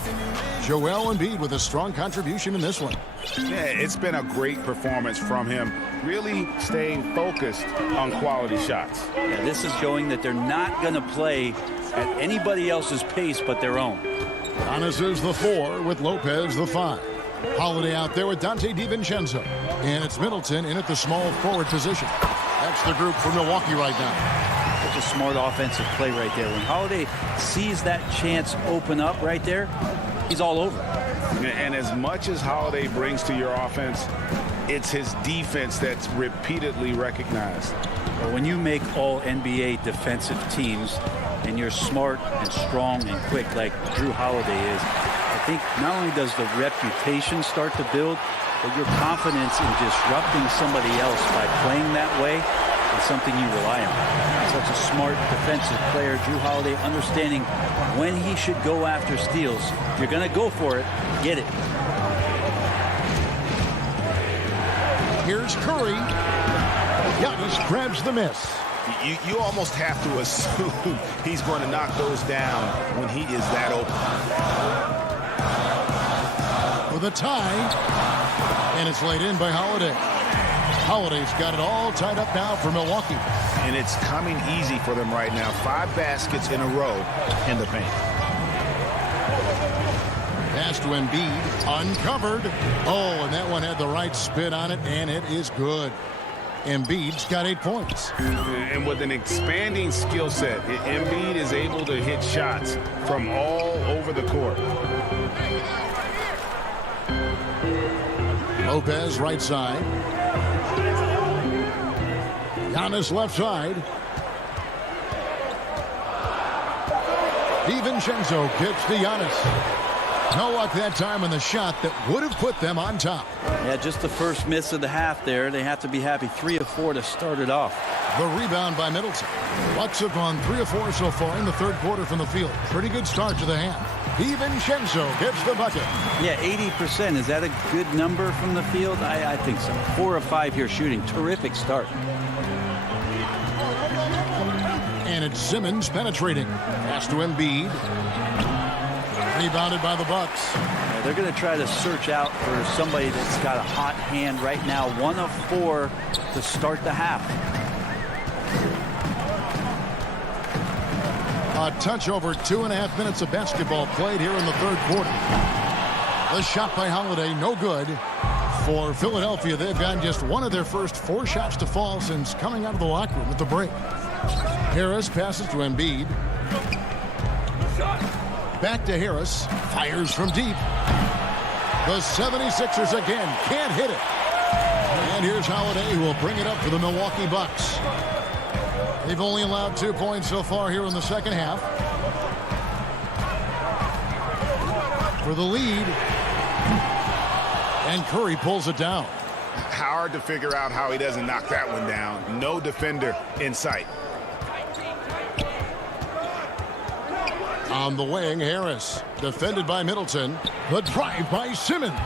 Joel Embiid with a strong contribution in this one. Yeah, it's been a great performance from him, really staying focused on quality shots. Yeah, this is showing that they're not going to play at anybody else's pace but their own. Giannis is the 4 with Lopez the 5. Holiday out there with Dante DiVincenzo. And it's Middleton in at the small forward position. That's the group for Milwaukee right now. Such a smart offensive play right there. When Holiday sees that chance open up right there, he's all over. And as much as Holiday brings to your offense, it's his defense that's repeatedly recognized. Well, when you make all NBA defensive teams and you're smart and strong and quick like Drew Holiday is, I think not only does the reputation start to build, but your confidence in disrupting somebody else by playing that way is something you rely on. Such a smart defensive player, Drew Holiday, understanding when he should go after steals. If you're going to go for it, get it. Here's Curry. Giannis grabs the miss. You almost have to assume he's going to knock those down when he is that open. For the tie, and it's laid in by Holiday. Holiday's got it all tied up now for Milwaukee. And it's coming easy for them right now. 5 baskets in a row in the paint. Pass to Embiid, uncovered. Oh, and that one had the right spin on it, and it is good. Embiid's got 8 points. And with an expanding skill set, Embiid is able to hit shots from all over the court. Lopez right side. Giannis left side. DiVincenzo kicks to Giannis. No luck that time on the shot that would have put them on top. Yeah, just the first miss of the half there. They have to be happy. 3 of 4 to start it off. The rebound by Middleton. Bucks have gone 3 of 4 so far in the third quarter from the field. Pretty good start to the half. DiVincenzo gets the bucket. Yeah, 80%. Is that a good number from the field? I think so. 4 of 5 here shooting. Terrific start. And it's Simmons penetrating. Pass to Embiid. Rebounded by the Bucks. Yeah, they're going to try to search out for somebody that's got a hot hand right now. 1 of 4 to start the half. A touch over 2.5 minutes of basketball played here in the third quarter. The shot by Holiday, no good. For Philadelphia, they've gotten just 1 of their first 4 shots to fall since coming out of the locker room at the break. Harris passes to Embiid. Back to Harris. Fires from deep. The 76ers again can't hit it. And here's Holiday, who will bring it up for the Milwaukee Bucks. They've only allowed 2 points so far here in the second half. For the lead. And Curry pulls it down. Hard to figure out how he doesn't knock that one down. No defender in sight. On the wing, Harris. Defended by Middleton. The drive by Simmons.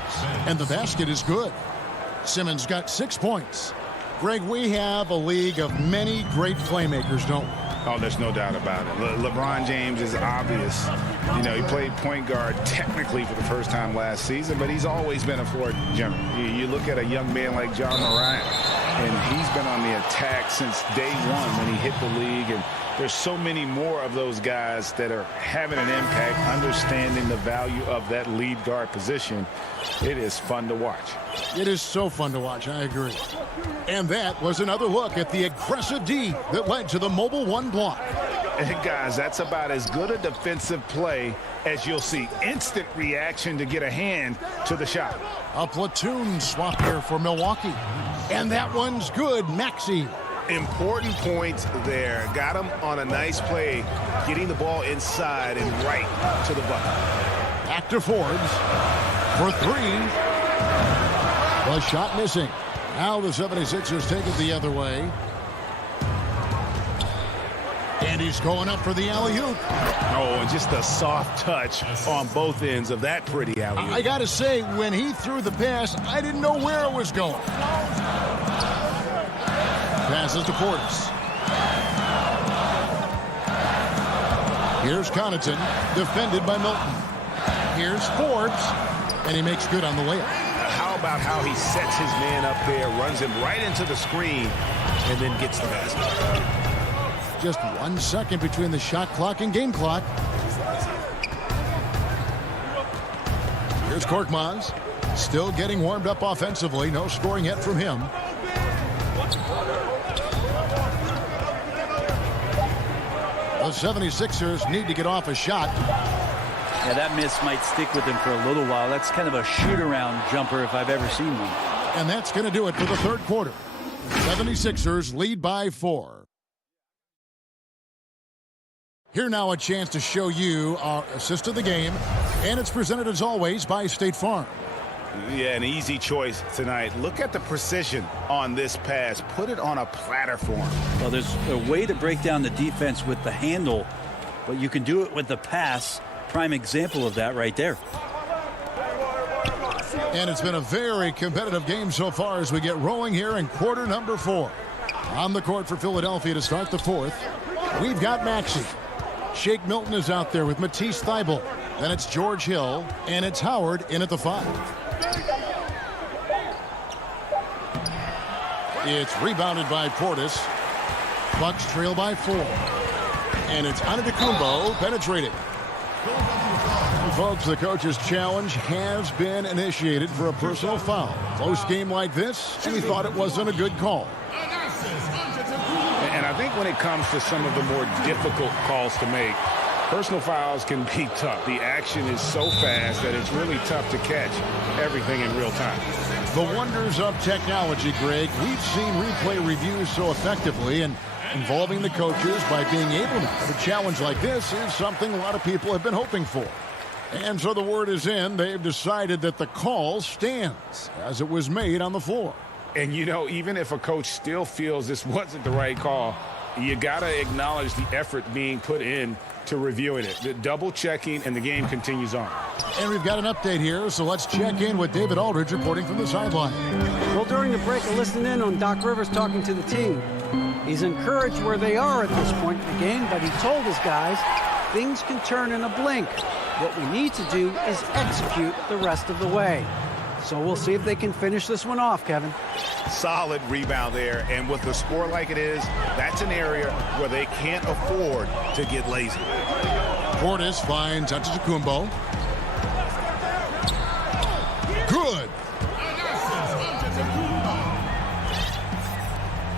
And the basket is good. Simmons got 6 points. Greg, we have a league of many great playmakers, don't we? Oh, there's no doubt about it. LeBron James is obvious. You know, he played point guard technically for the first time last season, but he's always been a floor general. You look at a young man like John Morant, and he's been on the attack since day one when he hit the league. And there's so many more of those guys that are having an impact, understanding the value of that lead guard position. It is fun to watch. It is so fun to watch, I agree. And that was another look at the aggressive D that led to the mobile 1 block. And guys, that's about as good a defensive play as you'll see. Instant reaction to get a hand to the shot. A platoon swap here for Milwaukee. And that one's good, Maxey. Important points there. Got him on a nice play, getting the ball inside and right to the bucket. Back to Forbes for 3. The shot missing. Now the 76ers take it the other way. And he's going up for the alley-oop. Oh, and just a soft touch on both ends of that pretty alley-oop. I got to say, when he threw the pass, I didn't know where it was going. Passes to Portis. Here's Connaughton, defended by Milton. Here's Forbes, and he makes good on the layup. How about how he sets his man up there, runs him right into the screen, and then gets the basket. Just 1 second between the shot clock and game clock. Here's Korkmaz, still getting warmed up offensively. No scoring yet from him. The 76ers need to get off a shot. Yeah, that miss might stick with him for a little while. That's kind of a shoot-around jumper if I've ever seen one. And that's going to do it for the third quarter. 76ers lead by 4. Here now a chance to show you our assist of the game. And it's presented as always by State Farm. Yeah, an easy choice tonight. Look at the precision on this pass. Put it on a platter for him. Well, there's a way to break down the defense with the handle, but you can do it with the pass. Prime example of that right there. And it's been a very competitive game so far as we get rolling here in quarter number 4. On the court for Philadelphia to start the fourth, we've got Maxey. Shake Milton is out there with Matisse Thybulle. Then it's George Hill, and it's Howard in at the 5. It's rebounded by Portis. Bucks trail by 4. And it's Antetokounmpo penetrated. Folks, the coach's challenge has been initiated for a personal foul. Close game like this, and he thought it wasn't a good call. And I think when it comes to some of the more difficult calls to make, personal fouls can be tough. The action is so fast that it's really tough to catch everything in real time. The wonders of technology, Greg. We've seen replay reviews so effectively, and involving the coaches by being able to have a challenge like this is something a lot of people have been hoping for. And so the word is in. They've decided that the call stands as it was made on the floor. And, you know, even if a coach still feels this wasn't the right call, you got to acknowledge the effort being put in to reviewing it. The double checking, and the game continues on. And we've got an update here, so let's check in with David Aldridge reporting from the sideline. Well, during the break, I listened in on Doc Rivers talking to the team. He's encouraged where they are at this point in the game, but he told his guys things can turn in a blink. What we need to do is execute the rest of the way. So we'll see if they can finish this one off, Kevin. Solid rebound there, and with the score like it is, that's an area where they can't afford to get lazy. Portis finds Antetokounmpo. Good.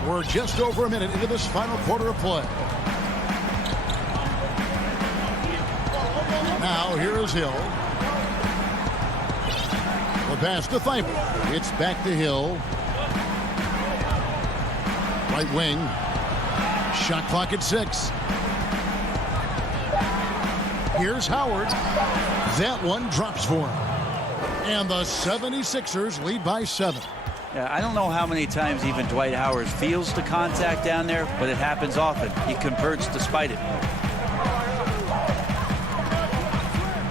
We're just over a minute into this final quarter of play. Now here is Hill. The pass to Thibault. It's back to Hill. Right wing. Shot clock at 6. Here's Howard. That one drops for him. And the 76ers lead by 7. Yeah, I don't know how many times even Dwight Howard feels the contact down there, but it happens often. He converts despite it.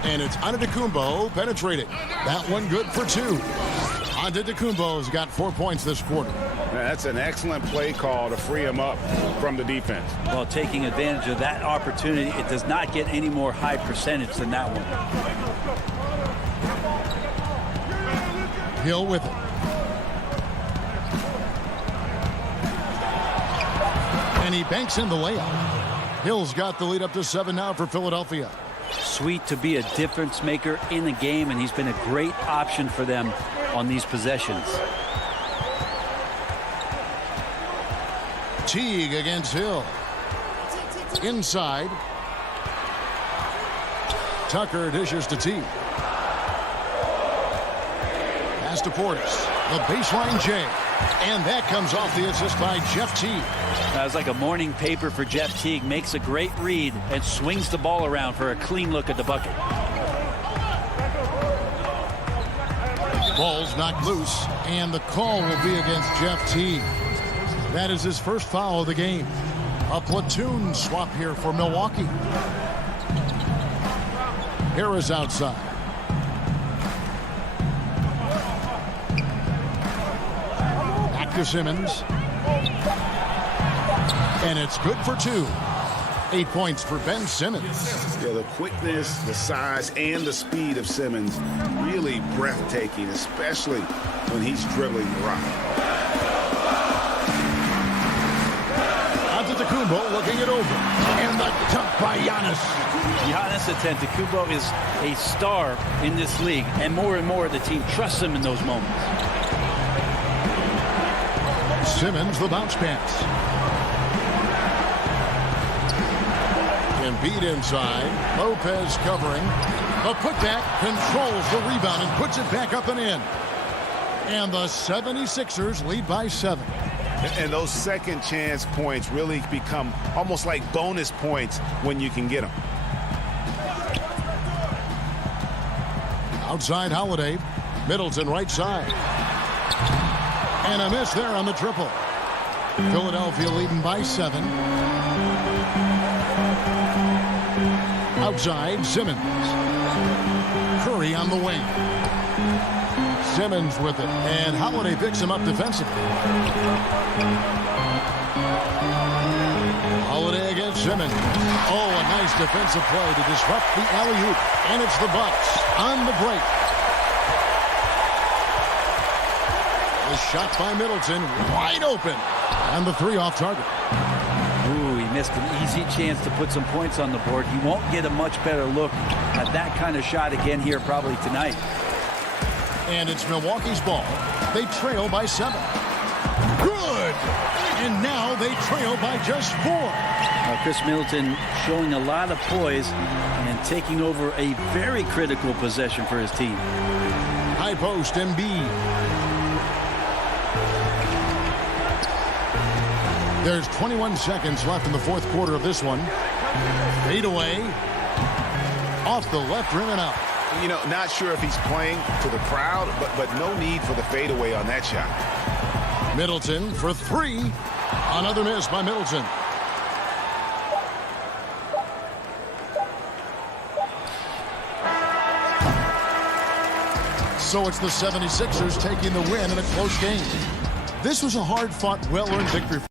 And it's Antetokounmpo penetrating. That one good for 2. Antetokounmpo's got 4 points this quarter. That's an excellent play call to free him up from the defense. Well, taking advantage of that opportunity, it does not get any more high percentage than that one. Hill with it. And he banks in the layup. Hill's got the lead up to 7 now for Philadelphia. Sweet to be a difference maker in the game, and he's been a great option for them on these possessions. Teague against Hill. Inside. Tucker dishes to Teague. Pass to Portis. The baseline J. And that comes off the assist by Jeff Teague. That was like a morning paper for Jeff Teague. Makes a great read and swings the ball around for a clean look at the bucket. Ball's knocked loose, and the call will be against Jeff Teague. That is his first foul of the game. A platoon swap here for Milwaukee. Harris outside. Back to Simmons. And it's good for 2. 8 points for Ben Simmons. Yeah, the quickness, the size, and the speed of Simmons really breathtaking, especially when he's dribbling the rock. Antetokounmpo looking it over. And the dunk by Giannis. Giannis Antetokounmpo is a star in this league, and more the team trusts him in those moments. Simmons, the bounce pass. Embiid inside. Lopez covering. The putback controls the rebound and puts it back up and in. And the 76ers lead by 7. And those second chance points really become almost like bonus points when you can get them. Outside Holiday. Middleton right side. And a miss there on the triple. Philadelphia leading by 7. Outside, Simmons. Curry on the wing. Simmons with it, and Holiday picks him up defensively. Holiday against Simmons. Oh, a nice defensive play to disrupt the alley-oop, and it's the Bucks on the break. The The shot by Middleton, wide open. And the three off target. Ooh, he missed an easy chance to put some points on the board. He won't get a much better look at that kind of shot again here probably tonight. And it's Milwaukee's ball. They trail by 7. Good! And now they trail by just 4. Chris Middleton showing a lot of poise and taking over a very critical possession for his team. High post, Embiid. There's 21 seconds left in the fourth quarter of this one. Fade away. Off the left rim and out. You know, not sure if he's playing to the crowd, but no need for the fadeaway on that shot. Middleton for 3. Another miss by Middleton. So it's the 76ers taking the win in a close game. This was a hard-fought, well-earned victory.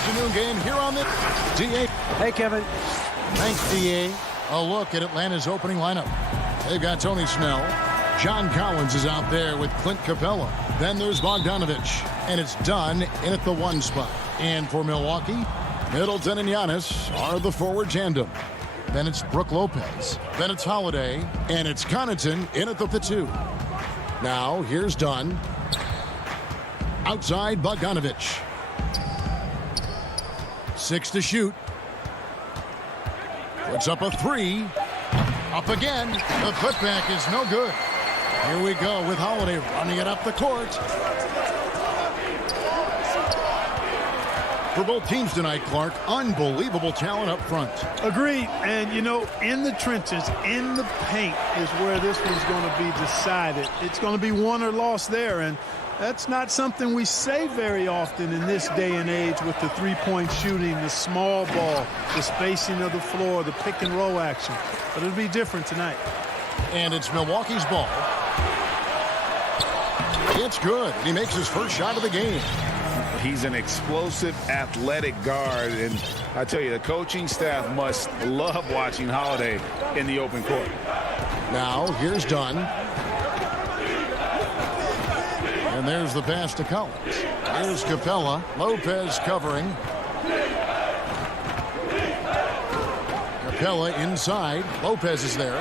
afternoon game here on the DA. Hey, Kevin. Thanks, DA. A look at Atlanta's opening lineup. They've got Tony Snell. John Collins is out there with Clint Capella. Then there's Bogdanovich. And it's done in at the 1 spot. And for Milwaukee, Middleton and Giannis are the forward tandem. Then it's Brook Lopez. Then it's Holiday. And it's Connaughton in at the 2. Now, here's Dunn. Outside Bogdanovich. 6 to shoot. Puts up a 3. Up again. The putback is no good. Here we go with Holiday running it up the court. For both teams tonight, Clark, unbelievable talent up front. Agreed. And, you know, in the trenches, in the paint is where this one's going to be decided. It's going to be won or lost there. And that's not something we say very often in this day and age with the three-point shooting, the small ball, the spacing of the floor, the pick and roll action. But it'll be different tonight. And it's Milwaukee's ball. It's good. He makes his first shot of the game. He's an explosive, athletic guard, and I tell you, the coaching staff must love watching Holiday in the open court. Now, here's Dunn. And there's the pass to Collins. Here's Capella. Lopez covering. Capella inside. Lopez is there.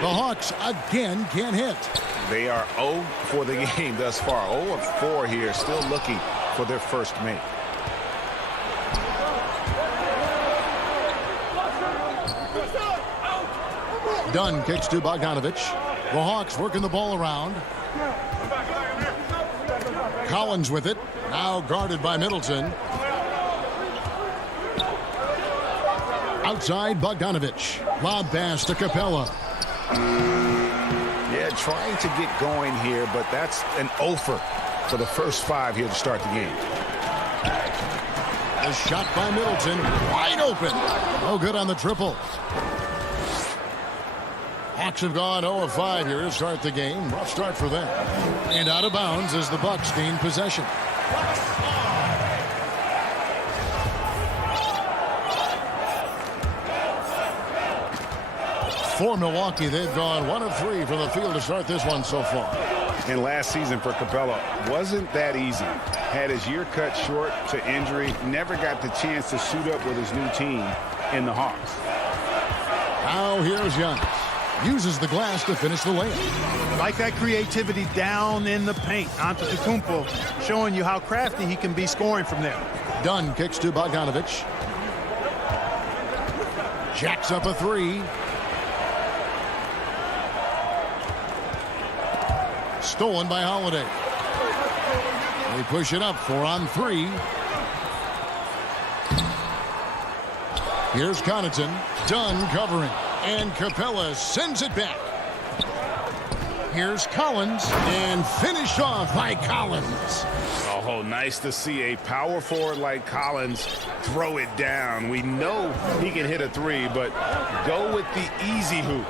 The Hawks again can't hit. They are 0 for the game thus far. 0 of 4 here, still looking for their first make. Dunn kicks to Bogdanovich. The Hawks working the ball around. Collins with it. Now guarded by Middleton. Outside Bogdanovich. Lob pass to Capella. Yeah, trying to get going here, but that's an offer for the first 5 here to start the game. A shot by Middleton. Wide open. No good on the triple. Hawks have gone 0 of 5 here to start the game. Rough start for them. And out of bounds as the Bucks gain possession. For Milwaukee, they've gone 1 of 3 from the field to start this one so far. And last season for Capella wasn't that easy. Had his year cut short to injury. Never got the chance to suit up with his new team in the Hawks. Now here's Giannis. Uses the glass to finish the layup. Like that creativity down in the paint. Antetokounmpo showing you how crafty he can be scoring from there. Dunn kicks to Bogdanovich. Jacks up a 3. Stolen by Holiday. They push it up 4 on 3. Here's Connaughton. Dunn covering. And Capella sends it back. Here's Collins. And finished off by Collins. Oh, nice to see a power forward like Collins throw it down. We know he can hit a 3, but go with the easy hoop.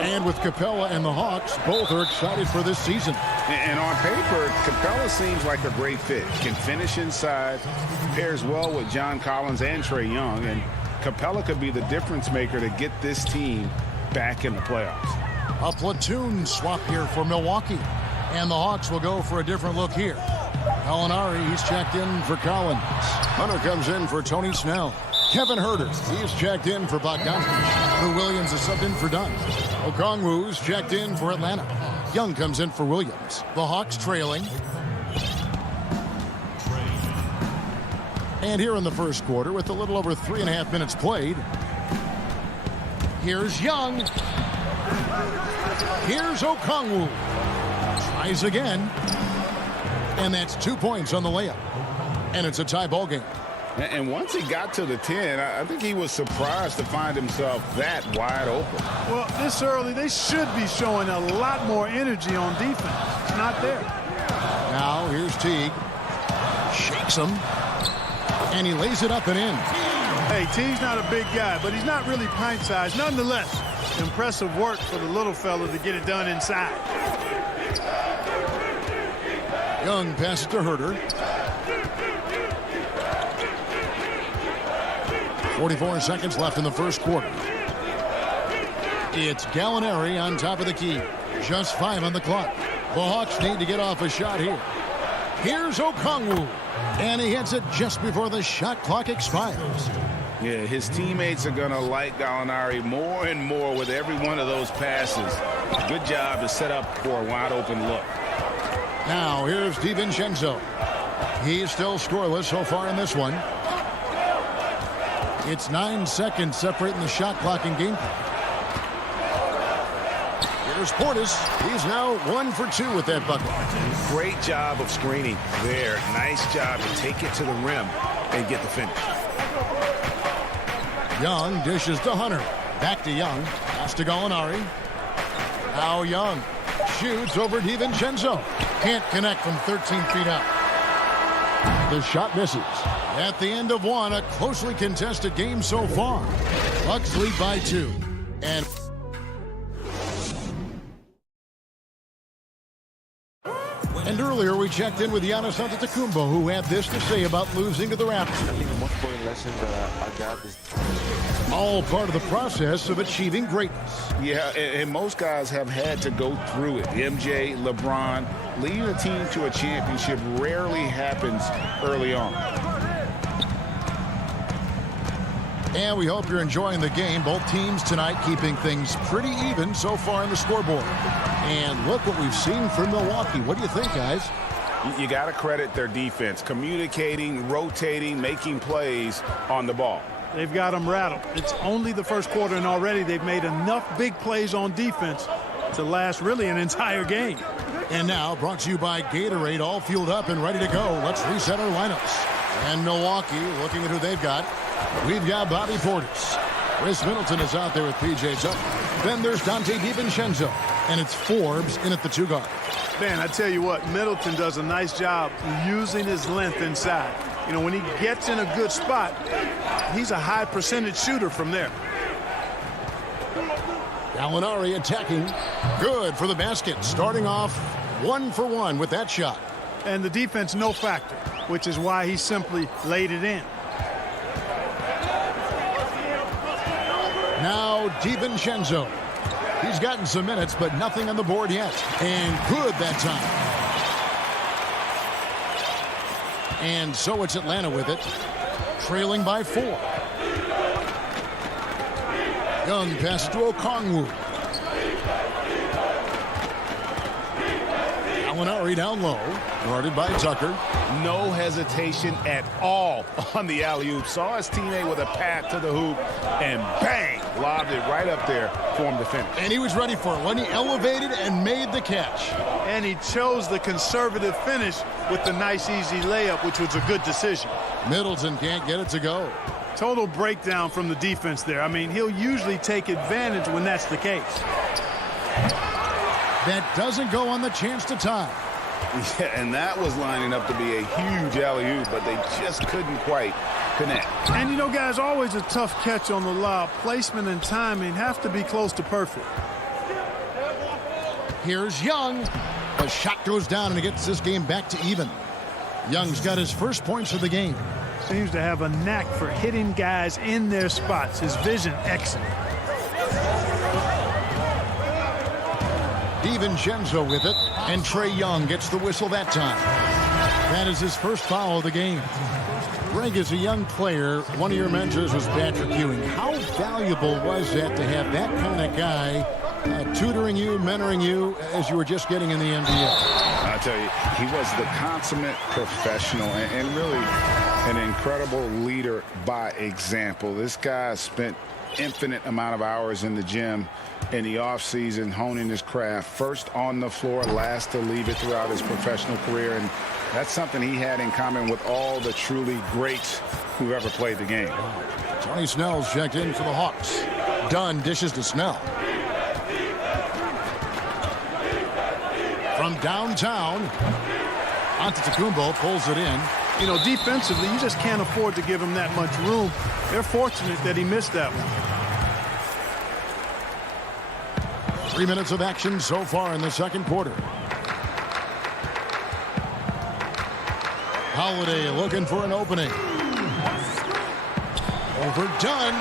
And with Capella and the Hawks, both are excited for this season. And on paper, Capella seems like a great fit. Can finish inside, pairs well with John Collins and Trae Young, and Capella could be the difference maker to get this team back in the playoffs. A platoon swap here for Milwaukee. And the Hawks will go for a different look here. Gallinari, he's checked in for Collins. Hunter comes in for Tony Snell. Kevin Huerter, he's checked in for Bogdanovich. Lou Williams is subbed in for Dunn. Okongwu's checked in for Atlanta. Young comes in for Williams. The Hawks trailing. And here in the first quarter, with a little over 3.5 minutes played, here's Young. Here's Okongwu. Tries again. And that's 2 points on the layup. And it's a tie ball game. And once he got to the 10, I think he was surprised to find himself that wide open. Well, this early, they should be showing a lot more energy on defense. It's not there. Now, here's Teague. Shakes him. And he lays it up and in. Hey, Teague's not a big guy, but he's not really pint-sized. Nonetheless, impressive work for the little fella to get it done inside. Young passes to Huerter. 44 seconds left in the first quarter. It's Gallinari on top of the key. Just 5 on the clock. The Hawks need to get off a shot here. Here's Okongwu. And he hits it just before the shot clock expires. Yeah, his teammates are going to like Gallinari more and more with every one of those passes. Good job to set up for a wide-open look. Now, here's DiVincenzo. He's still scoreless so far in this one. It's 9 seconds separating the shot clock and game clock. Here's Portis. He's now 1 for 2 with that bucket. Great job of screening there. Nice job to take it to the rim and get the finish. Young dishes to Hunter. Back to Young. Pass to Gallinari. Now Young shoots over DiVincenzo. Can't connect from 13 feet out. The shot misses. At the end of one, a closely contested game so far. Bucks lead by 2. And earlier we checked in with Giannis Antetokounmpo, who had this to say about losing to the Raptors. I think the most important lesson that I got is all part of the process of achieving greatness. Yeah, and most guys have had to go through it. MJ, LeBron, leading a team to a championship rarely happens early on. And we hope you're enjoying the game. Both teams tonight keeping things pretty even so far in the scoreboard. And look what we've seen from Milwaukee. What do you think, guys? You got to credit their defense. Communicating, rotating, making plays on the ball. They've got them rattled. It's only the first quarter, and already they've made enough big plays on defense to last really an entire game. And now, brought to you by Gatorade, all fueled up and ready to go. Let's reset our lineups. And Milwaukee, looking at who they've got. We've got Bobby Portis. Chris Middleton is out there with P.J. Tucker. Then there's Dante DiVincenzo. And it's Forbes in at the 2 guard. Man, I tell you what, Middleton does a nice job using his length inside. You know, when he gets in a good spot, he's a high percentage shooter from there. Gallinari attacking. Good for the basket. Starting off 1 for 1 with that shot. And the defense no factor, which is why he simply laid it in. Now DiVincenzo. He's gotten some minutes, but nothing on the board yet. And good that time. And so it's Atlanta with it, trailing by 4. Young pass to Okongwu. Gallinari down low, guarded by Tucker. No hesitation at all on the alley-oop. Saw his teammate with a path to the hoop, and bang, lobbed it right up there for him to finish. And he was ready for it when he elevated and made the catch. And he chose the conservative finish with the nice, easy layup, which was a good decision. Middleton can't get it to go. Total breakdown from the defense there. I mean, he'll usually take advantage when that's the case. That doesn't go on the chance to tie. Yeah, and that was lining up to be a huge alley-oop, but they just couldn't quite connect. And, you know, guys, always a tough catch on the lob. Placement and timing have to be close to perfect. Here's Young. The shot goes down, and it gets this game back to even. Young's got his first points of the game. Seems to have a knack for hitting guys in their spots. His vision, excellent. DiVincenzo with it, and Trae Young gets the whistle that time. That is his first foul of the game. Greg, as a young player, one of your mentors was Patrick Ewing. How valuable was that to have that kind of guy tutoring you, mentoring you as you were just getting in the NBA? I tell you, he was the consummate professional and really an incredible leader by example. This guy spent infinite amount of hours in the gym in the offseason honing his craft. First on the floor, last to leave it throughout his professional career. And that's something he had in common with all the truly greats who've ever played the game. Tony Snell's checked in for the Hawks. Dunn dishes to Snell. From downtown, Antetokounmpo pulls it in. You know, defensively, you just can't afford to give him that much room. They're fortunate that he missed that one. 3 minutes of action so far in the second quarter. Holiday looking for an opening. Overdone.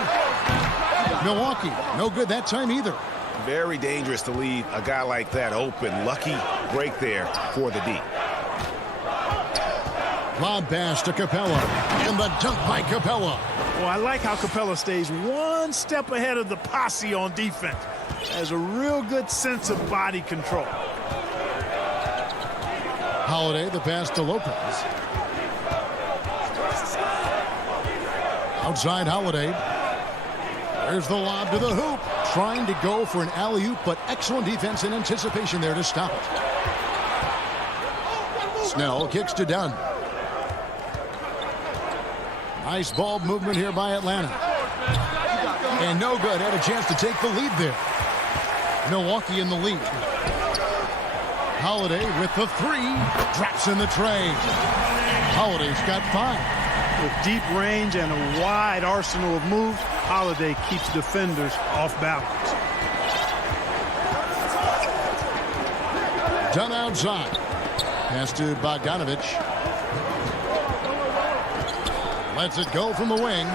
Milwaukee, no good that time either. Very dangerous to leave a guy like that open. Lucky break there for the D. Lob pass to Capella, and the dunk by Capella. Well, I like how Capella stays one step ahead of the posse on defense. Has a real good sense of body control. Holiday, the pass to Lopez. Outside Holiday. There's the lob to the hoop. Trying to go for an alley-oop, but excellent defense and anticipation there to stop it. Snell kicks to Dunn. Nice ball movement here by Atlanta. And no good. Had a chance to take the lead there. Milwaukee in the lead. Holiday with the three. Drops in the tray. Holiday's got 5. With deep range and a wide arsenal of moves, Holiday keeps defenders off balance. Dunn outside. Pass to Bogdanovich. Lets it go from the wing.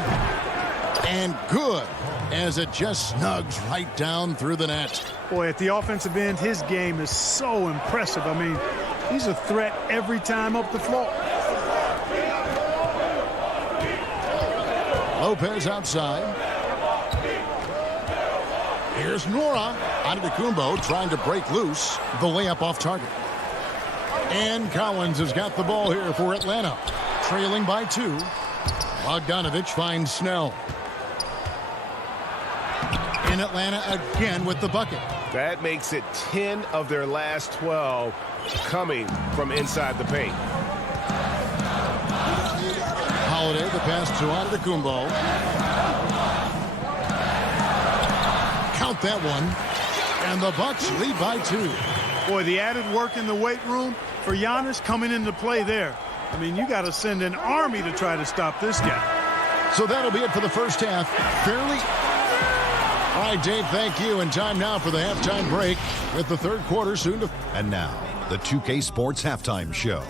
And good, as it just snugs right down through the net. Boy, at the offensive end, his game is so impressive. I mean, he's a threat every time up the floor. Lopez outside. Here's Nora. Antetokounmpo trying to break loose. The layup off target. And Collins has got the ball here for Atlanta. Trailing by 2. Bogdanovich finds Snell. In Atlanta again with the bucket. That makes it 10 of their last 12 coming from inside the paint. Holiday, the pass to Antetokounmpo. Count that one. And the Bucks lead by 2. Boy, the added work in the weight room for Giannis coming into play there. I mean, you got to send an army to try to stop this guy. So that'll be it for the first half. Fairly. All right, Dave, thank you. And time now for the halftime break with the third quarter soon to... And now, the 2K Sports Halftime Show.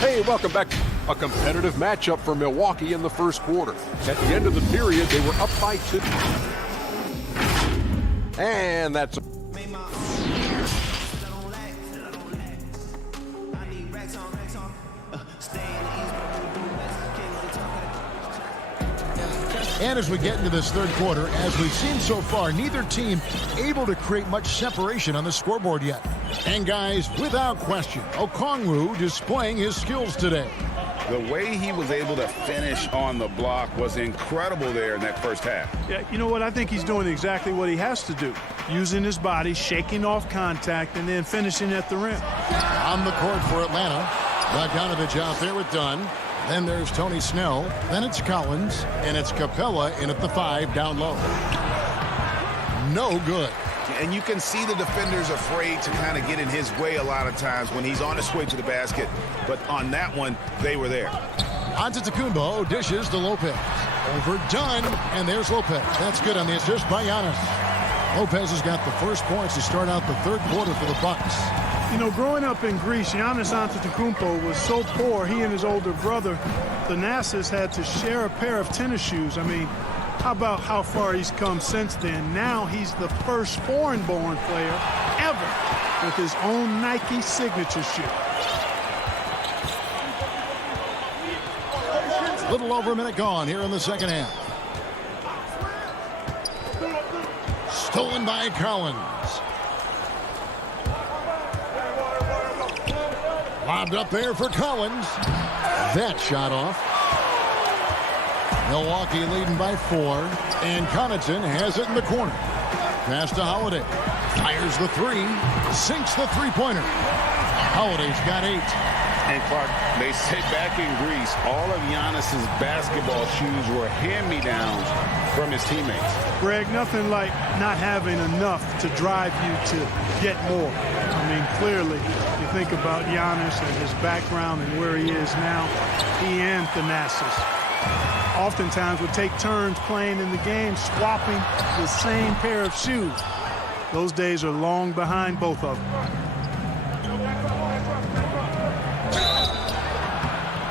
Hey, welcome back. A competitive matchup for Milwaukee in the first quarter. At the end of the period, they were up by 2. And that's... And as we get into this third quarter, as we've seen so far, neither team able to create much separation on the scoreboard yet. And guys, without question, Okongwu displaying his skills today. The way he was able to finish on the block was incredible there in that first half. Yeah, you know what? I think he's doing exactly what he has to do. Using his body, shaking off contact, and then finishing at the rim. On the court for Atlanta. Bogdanovich out there with Dunn. Then there's Tony Snell. Then it's Collins. And it's Capella in at the 5 down low. No good. And you can see the defenders afraid to kind of get in his way a lot of times when he's on his way to the basket. But on that one, they were there. Antetokounmpo dishes to Lopez. Overdone. And there's Lopez. That's good on the assist by Giannis. Lopez has got the first points to start out the third quarter for the Bucks. You know, growing up in Greece, Giannis Antetokounmpo was so poor, he and his older brother, Thanasis, had to share a pair of tennis shoes. I mean, how about how far he's come since then? Now he's the first foreign-born player ever with his own Nike signature shoe. Little over a minute gone here in the second half. Stolen by Collins. Lobbed up there for Collins. That shot off. Milwaukee leading by 4. And Connaughton has it in the corner. Pass to Holiday. Fires the 3. Sinks the three-pointer. Holiday's got 8. And Clark, they say back in Greece, all of Giannis's basketball shoes were hand-me-downs from his teammates. Greg, nothing like not having enough to drive you to get more. I mean, clearly, you think about Giannis and his background and where he is now, he and Thanasis oftentimes would take turns playing in the game, swapping the same pair of shoes. Those days are long behind both of them.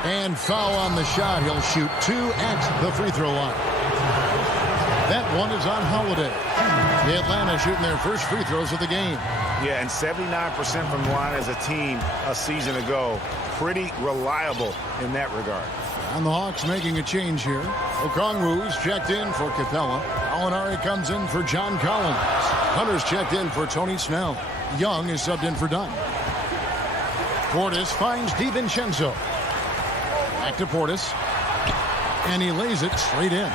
And And foul on the shot. He'll shoot 2 at the free throw line. That one is on Holiday. Atlanta shooting their first free throws of the game. Yeah, and 79% from the line as a team a season ago. Pretty reliable in that regard. And the Hawks making a change here. Okongwu's checked in for Capella. Alinari comes in for John Collins. Hunter's checked in for Tony Snell. Young is subbed in for Dunn. Portis finds DiVincenzo. Back to Portis. And he lays it straight in.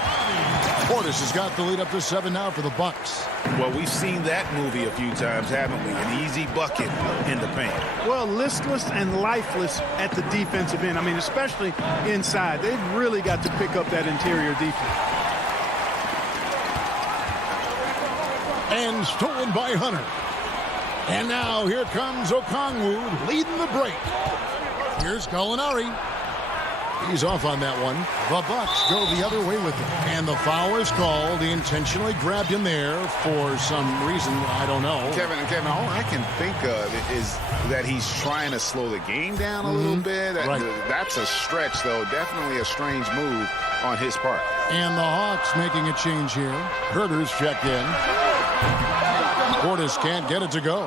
Portis has got the lead up to 7 now for the Bucks. Well, we've seen that movie a few times, haven't we? An easy bucket in the paint. Well, listless and lifeless at the defensive end. I mean, especially inside. They've really got to pick up that interior defense. And stolen by Hunter. And now here comes Okongwu leading the break. Here's Gallinari. He's off on that one. The Bucks go the other way with it. And the foul is called. He intentionally grabbed him there for some reason. I don't know. Kevin, all I can think of is that he's trying to slow the game down a little bit. Right. That's a stretch, though. Definitely a strange move on his part. And the Hawks making a change here. Herter's checked in. Portis can't get it to go.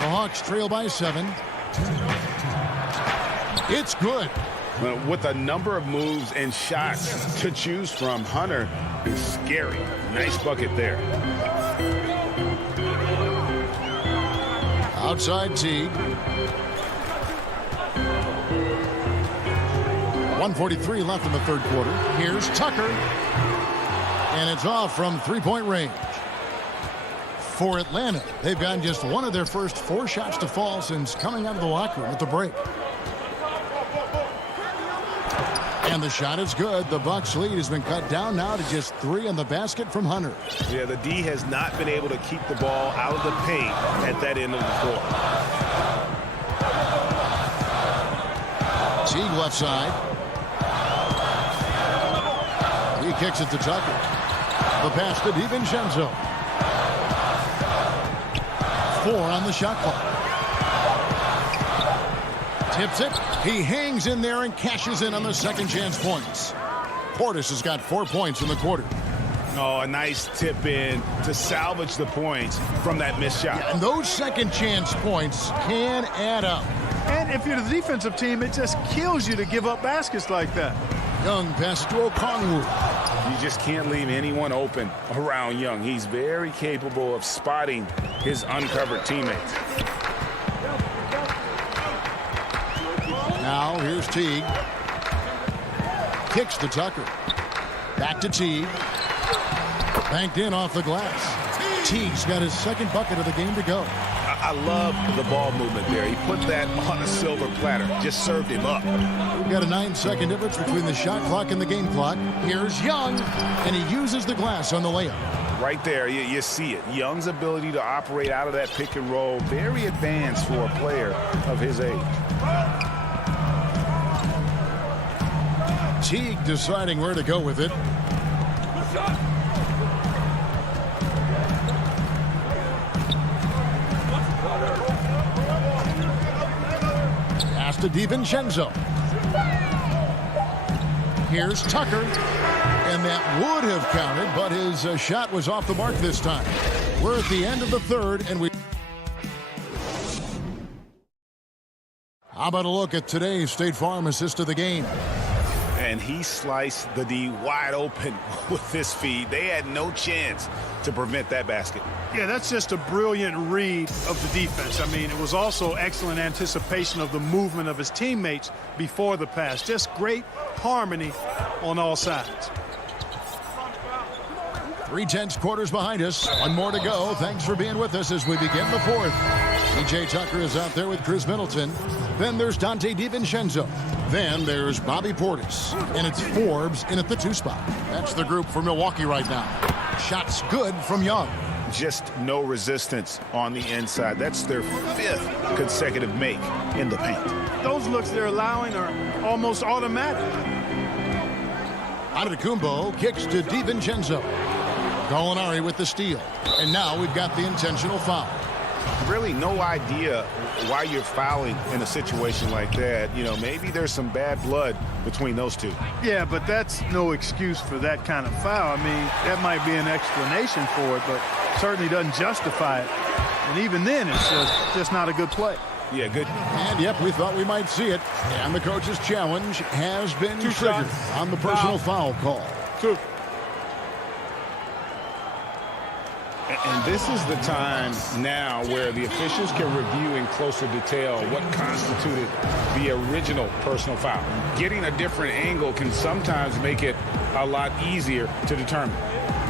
The Hawks trail by 7. It's good. With a number of moves and shots to choose from, Hunter is scary. Nice bucket there. Outside Teague. 1:43 left in the third quarter. Here's Tucker. And it's off from three-point range. For Atlanta, they've gotten just one of their first 4 shots to fall since coming out of the locker room at the break. And the shot is good. The Bucks lead has been cut down now to just 3 on the basket from Hunter. Yeah, the D has not been able to keep the ball out of the paint at that end of the floor. Teague left side. He kicks it to Tucker. The pass to DiVincenzo. 4 on the shot clock. Tips it. He hangs in there and cashes in on the second chance points. Portis has got 4 points in the quarter. Oh, a nice tip in to salvage the points from that missed shot. Yeah, and those second chance points can add up. And if you're the defensive team, it just kills you to give up baskets like that. Young pass to Okongwu. You just can't leave anyone open around Young. He's very capable of spotting his uncovered teammates. Now here's Teague. Kicks to Tucker. Back to Teague. Banked in off the glass. Teague's got his second bucket of the game to go. I love the ball movement there. He put that on a silver platter. Just served him up. We've got a 9-second difference between the shot clock and the game clock. Here's Young, and he uses the glass on the layup. Right there, you see it. Young's ability to operate out of that pick and roll, very advanced for a player of his age. Teague deciding where to go with it. Pass to DiVincenzo. Here's Tucker. And that would have counted, but his shot was off the mark this time. We're at the end of the third, and we... How about a look at today's State Farm assist of the game? And he sliced the D wide open with this feed. They had no chance to prevent that basket. Yeah, that's just a brilliant read of the defense. I mean, it was also excellent anticipation of the movement of his teammates before the pass. Just great harmony on all sides. 3/10 quarters behind us. One more to go. Thanks for being with us as we begin the fourth. P.J. Tucker is out there with Chris Middleton. Then there's Dante DiVincenzo. Then there's Bobby Portis. And it's Forbes in at the 2 spot. That's the group for Milwaukee right now. Shots good from Young. Just no resistance on the inside. That's their 5th consecutive make in the paint. Those looks they're allowing are almost automatic. Antetokounmpo kicks to DiVincenzo. Gallinari with the steal. And now we've got the intentional foul. really no idea why you're fouling in a situation like that. You know, maybe there's some bad blood between those two. Yeah, but that's no excuse for that kind of foul. I mean, that might be an explanation for it, but certainly doesn't justify it. And even then, it's just not a good play. Yeah, good. And, yep, we thought we might see it. And the coach's challenge has been triggered on the personal foul call. And this is the time now where the officials can review in closer detail what constituted the original personal foul. Getting a different angle can sometimes make it a lot easier to determine.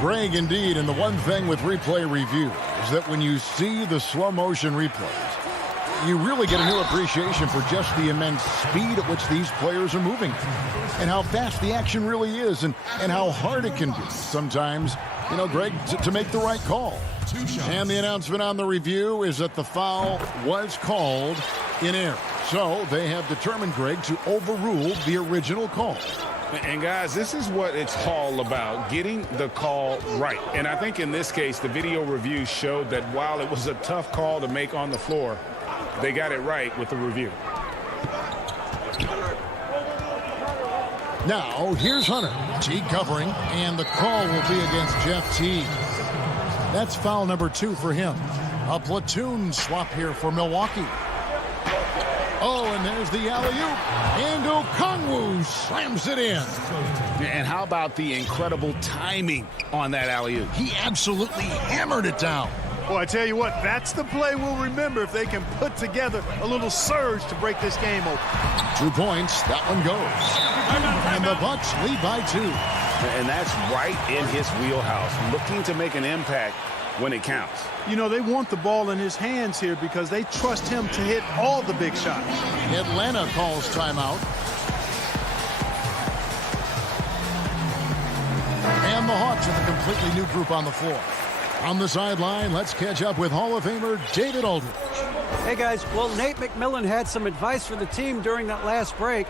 Greg, indeed, and the one thing with replay review is that when you see the slow motion replays, you really get a new appreciation for just the immense speed at which these players are moving and how fast the action really is and how hard it can be sometimes, you know, Greg, to make the right call. And the announcement on the review is that the foul was called in error. So they have determined, Greg, to overrule the original call. And, guys, this is what it's all about, getting the call right. And I think in this case, the video review showed that while it was a tough call to make on the floor, they got it right with the review. Now, here's Hunter. Teague covering, and the call will be against Jeff Teague. That's foul number 2 for him. A platoon swap here for Milwaukee. Oh, and there's the alley-oop. And Okongwu slams it in. And how about the incredible timing on that alley-oop? He absolutely hammered it down. Well, I tell you what, that's the play we'll remember if they can put together a little surge to break this game open. 2 points. That one goes. And the Bucks lead by 2. And that's right in his wheelhouse, looking to make an impact when it counts. You know, they want the ball in his hands here because they trust him to hit all the big shots. Atlanta calls timeout. And the Hawks with a completely new group on the floor. On the sideline, let's catch up with Hall of Famer David Aldridge. Hey, guys. Well, Nate McMillan had some advice for the team during that last break.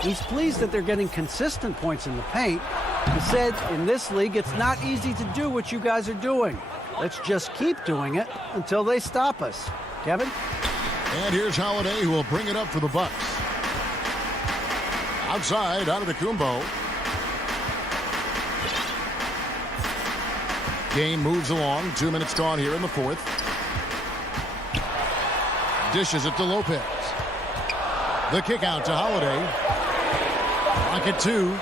He's pleased that they're getting consistent points in the paint. He said, in this league, it's not easy to do what you guys are doing. Let's just keep doing it until they stop us. Kevin? And here's Holiday, who will bring it up for the Bucks. Outside, out of the Kumbo. Game moves along. 2 minutes gone here in the fourth. Dishes it to Lopez. The kick out to Holiday. Pocket 2.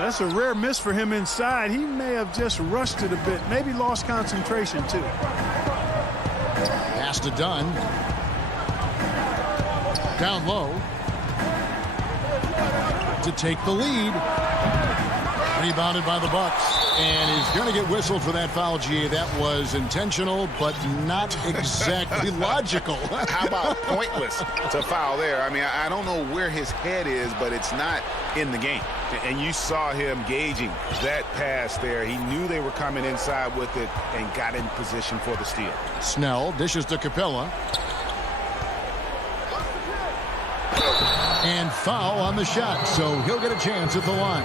That's a rare miss for him inside. He may have just rushed it a bit. Maybe lost concentration, too. Pass to Dunn. Down low. To take the lead. Rebounded by the Bucks. And he's going to get whistled for that foul, G. That was intentional, but not exactly logical. How about pointless to foul there? I mean, I don't know where his head is, but it's not in the game. And you saw him gauging that pass there. He knew they were coming inside with it and got in position for the steal. Snell dishes to Capella. And foul on the shot, so he'll get a chance at the line.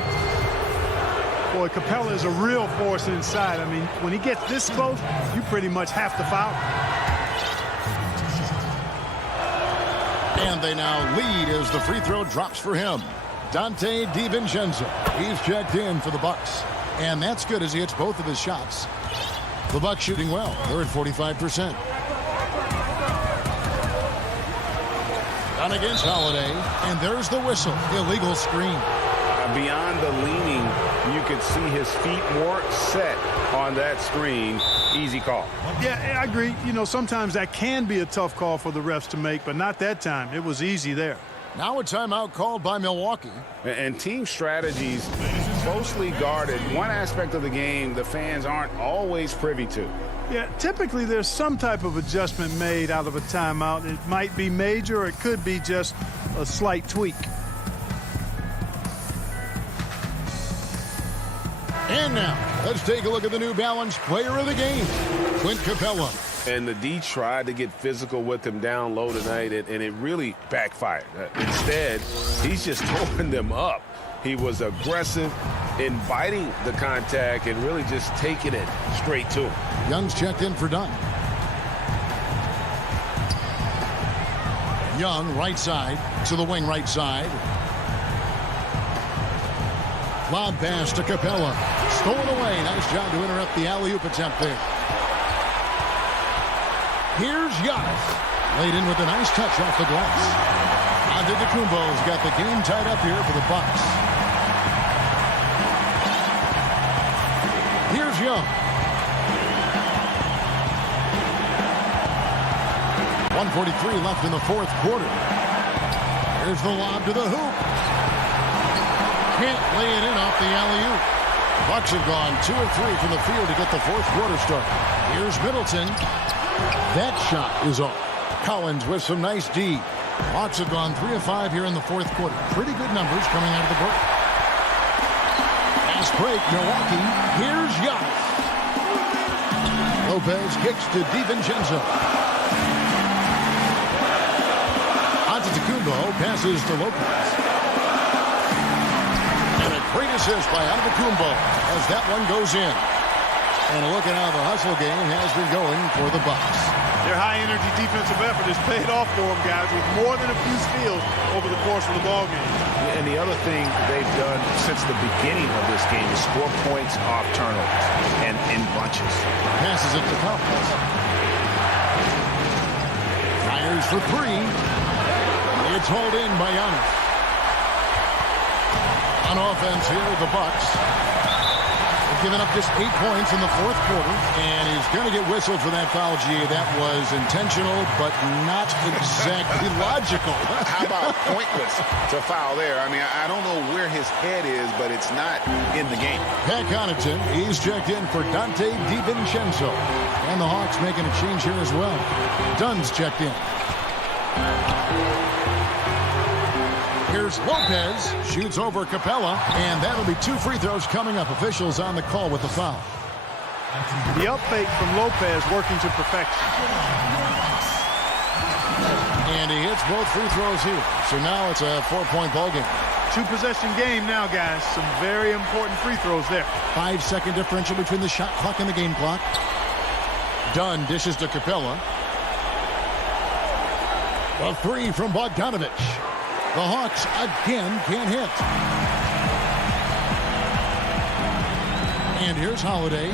Boy, Capella is a real force inside. I mean, when he gets this close, you pretty much have to foul. And they now lead as the free throw drops for him. Dante DiVincenzo. He's checked in for the Bucks. And that's good as he hits both of his shots. The Bucks shooting well. They're at 45%. Down against Holiday. And there's the whistle. Illegal screen. Beyond the leaning, you could see his feet weren't set on that screen. Easy call. Yeah, I agree. You know, sometimes that can be a tough call for the refs to make, but not that time. It was easy there. Now a timeout called by Milwaukee. And team strategies closely guarded. One aspect of the game the fans aren't always privy to. Yeah, typically there's some type of adjustment made out of a timeout. It might be major or it could be just a slight tweak. And now, let's take a look at the New Balance player of the game, Clint Capella. And the D tried to get physical with him down low tonight, and it really backfired. Instead, he's just throwing them up. He was aggressive, inviting the contact, and really just taking it straight to him. Young's checked in for Dunn. Young, right side, to the wing right side. Lob pass to Capella. Stolen away. Nice job to interrupt the alley-oop attempt there. Here's Giannis. Laid in with a nice touch off the glass. Antetokounmpo's got the game tied up here for the Bucks. Here's Young. 1:43 left in the fourth quarter. Here's the lob to the hoop. Can't lay it in off the alley-oop. Bucks have gone 2 of 3 from the field to get the fourth quarter started. Here's Middleton. That shot is off. Collins with some nice D. Hawks have gone 3 of 5 here in the fourth quarter. Pretty good numbers coming out of the break. Fast break, Milwaukee. Here's Giannis. Lopez kicks to DiVincenzo. Antetokounmpo passes to Lopez. And a great assist by Antetokounmpo as that one goes in. And look at how the hustle game has been going for the Bucks. Their high-energy defensive effort has paid off for them, guys, with more than a few steals over the course of the ballgame. And the other thing they've done since the beginning of this game is score points off turnovers and in bunches. Passes it to Collins. Fires for 3. It's hauled in by Giannis. On offense here, the Bucks have given up just 8 points in the fourth quarter, and he's going to get whistled for that foul, G. That was intentional, but not exactly logical. How about pointless to foul there? I mean, I don't know where his head is, but it's not in the game. Pat Connaughton, he's checked in for Dante DiVincenzo. And the Hawks making a change here as well. Dunn's checked in. Here's Lopez, shoots over Capella, and that'll be 2 free throws coming up. Officials on the call with the foul. The up fake from Lopez working to perfection. And he hits both free throws here. So now it's a 4-point ball game. 2-possession game now, guys. Some very important free throws there. 5-second differential between the shot clock and the game clock. Dunn dishes to Capella. A 3 from Bogdanovich. The Hawks again can't hit. And here's Holiday.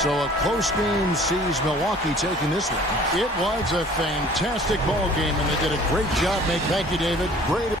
So a close game sees Milwaukee taking this one. It was a fantastic ball game, and they did a great job. Thank you, David. Great.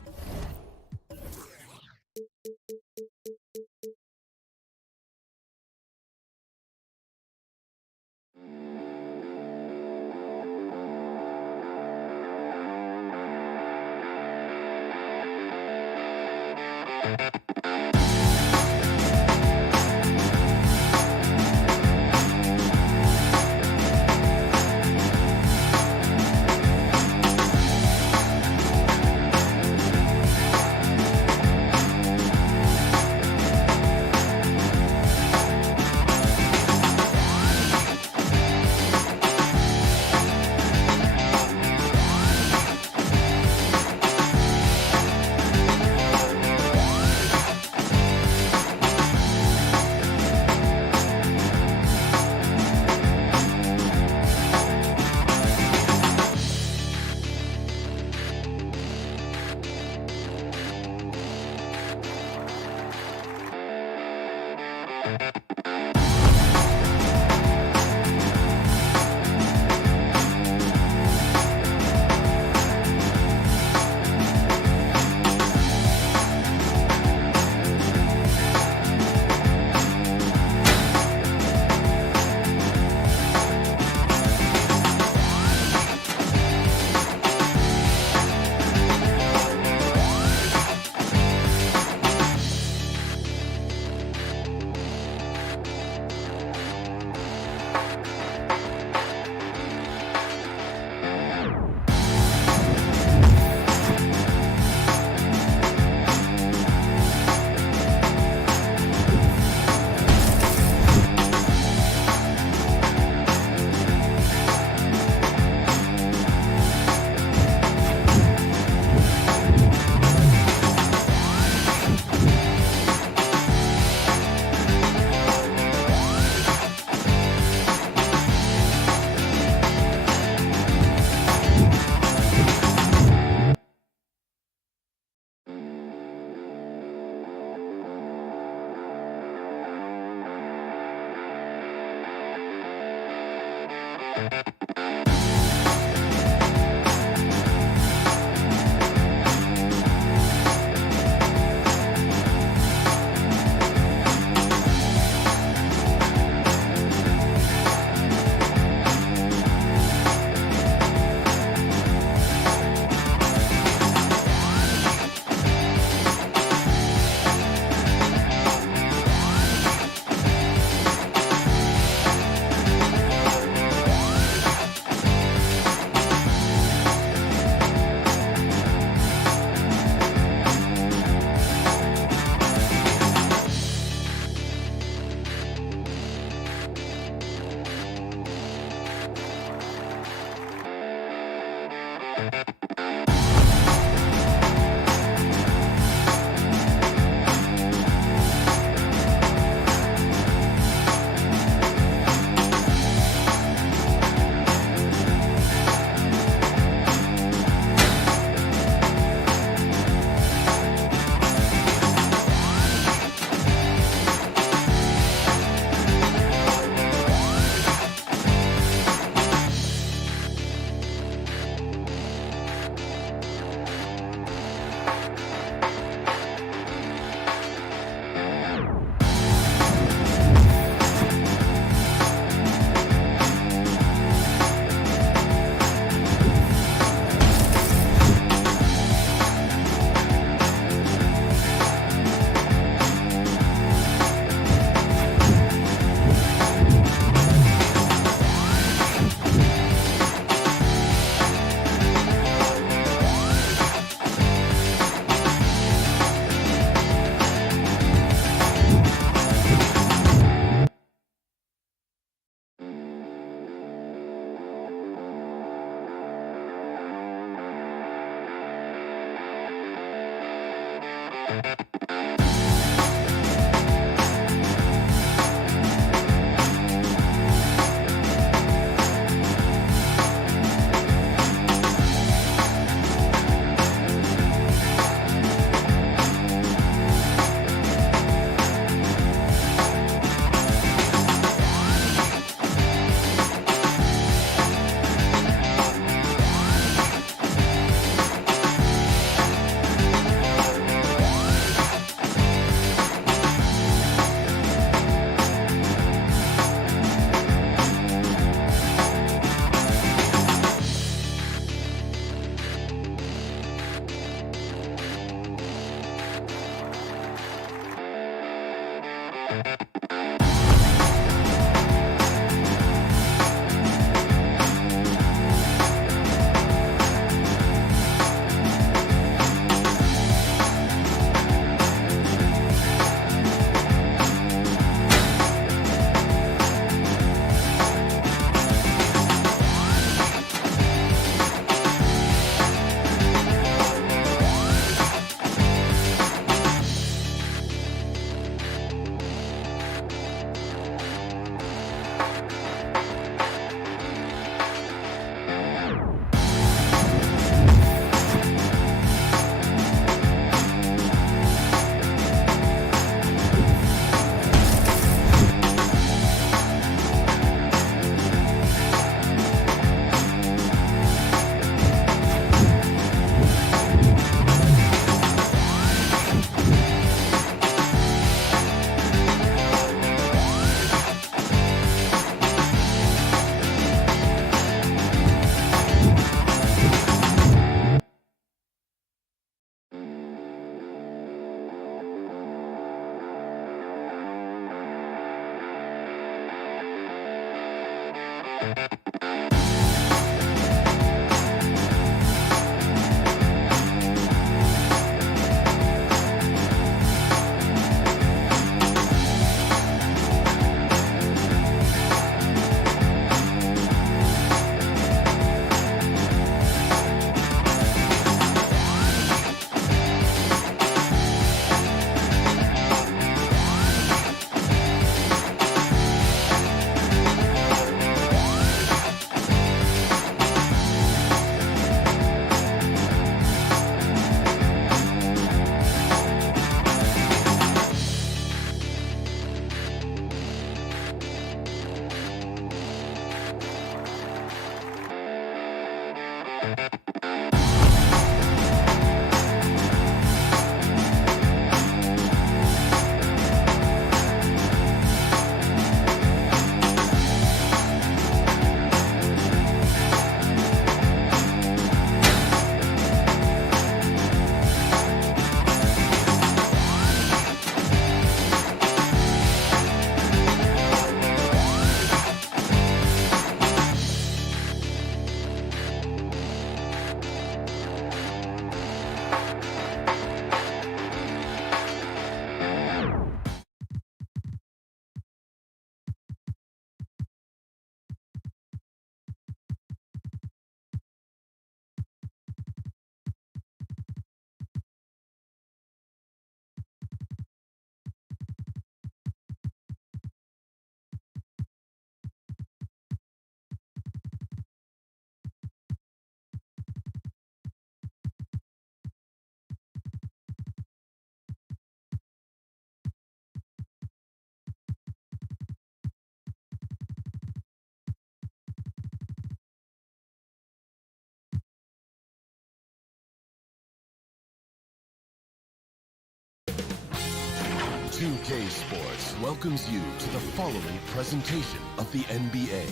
2K Sports welcomes you to the following presentation of the NBA.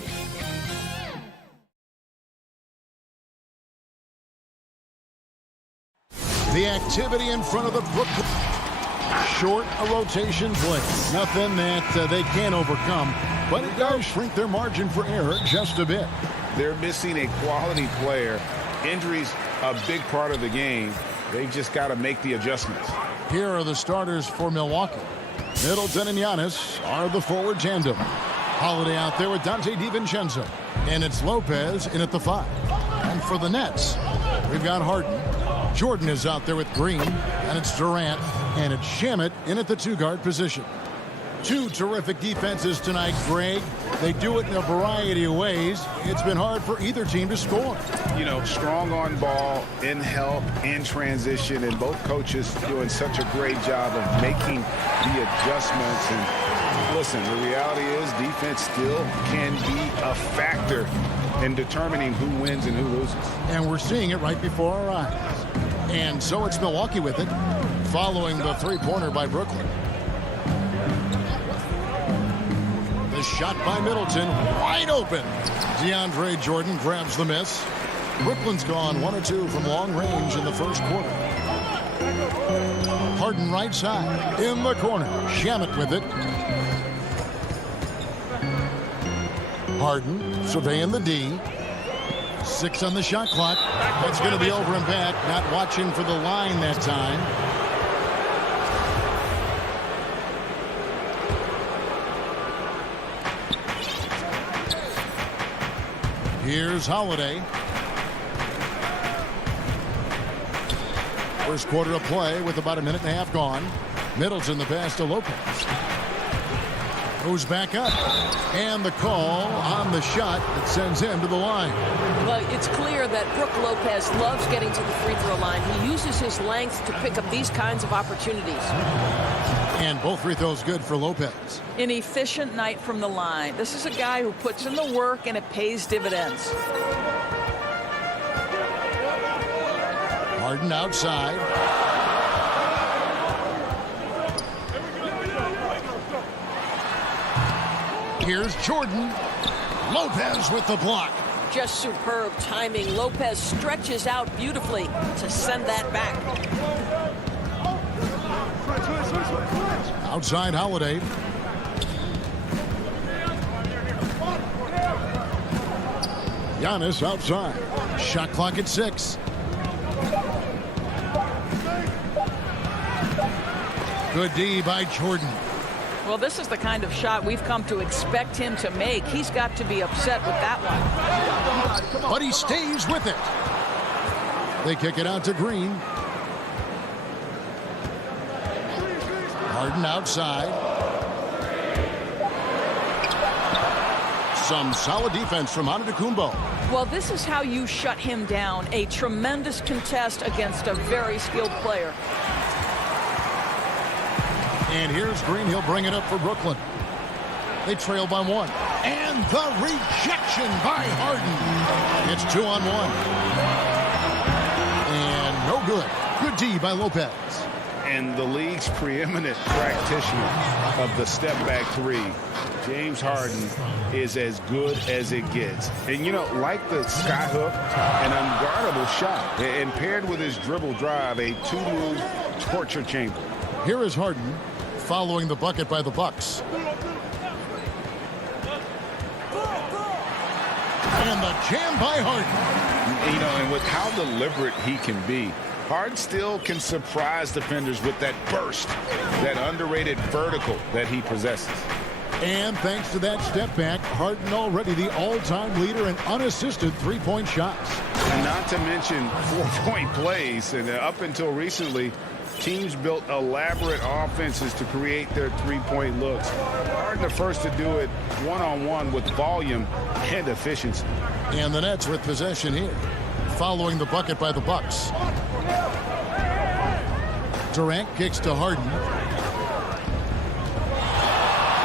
The activity in front of the Brooklyn. Short a rotation play. Nothing that they can't overcome, but it does shrink their margin for error just a bit. They're missing a quality player. Injuries a big part of the game. They've just got to make the adjustments. Here are the starters for Milwaukee. Middleton and Giannis are the forward tandem. Holiday out there with Dante DiVincenzo. And it's Lopez in at the 5. And for the Nets, we've got Harden. Jordan is out there with Green. And it's Durant. And it's Shamet in at the 2-guard position. Two terrific defenses tonight, Greg. They do it in a variety of ways. It's been hard for either team to score. You know, strong on ball, in help, in transition, and both coaches doing such a great job of making the adjustments. And listen, the reality is defense still can be a factor in determining who wins and who loses. And we're seeing it right before our eyes. And so it's Milwaukee with it, following the three-pointer by Brooklyn. The shot by Middleton, wide open. DeAndre Jordan grabs the miss. Brooklyn's gone 1 of 2 from long range in the first quarter. Harden right side, in the corner. Shamet with it. Harden surveying the D. 6 on the shot clock. That's going to be over and back. Not watching for the line that time. Here's Holiday. First quarter of play with about a minute and a half gone. Middleton the pass to Lopez. Moves back up. And the call on the shot that sends him to the line. Well, it's clear that Brook Lopez loves getting to the free throw line. He uses his length to pick up these kinds of opportunities. And both free throws good for Lopez. An efficient night from the line. This is a guy who puts in the work and it pays dividends. Harden outside. Here's Jordan. Lopez with the block. Just superb timing. Lopez stretches out beautifully to send that back. Outside Holiday. Giannis outside. Shot clock at 6. Good D by Jordan. Well, this is the kind of shot we've come to expect him to make. He's got to be upset with that one. But he stays with it. They kick it out to Green. Harden outside. Some solid defense from Antetokounmpo. Well, this is how you shut him down. A tremendous contest against a very skilled player. And here's Green. He'll bring it up for Brooklyn. They trail by 1. And the rejection by Harden. It's 2-on-1. And no good. Good D by Lopez. And the league's preeminent practitioner of the step-back three, James Harden, is as good as it gets. And, you know, like the skyhook, an unguardable shot. And paired with his dribble drive, a two-move torture chamber. Here is Harden following the bucket by the Bucks. And the jam by Harden. You know, and with how deliberate he can be, Harden still can surprise defenders with that burst, that underrated vertical that he possesses. And thanks to that step back, Harden already the all-time leader in unassisted three-point shots. And not to mention four-point plays. And up until recently, teams built elaborate offenses to create their three-point looks. Harden the first to do it one-on-one with volume and efficiency. And the Nets with possession here, following the bucket by the Bucks. Durant kicks to Harden.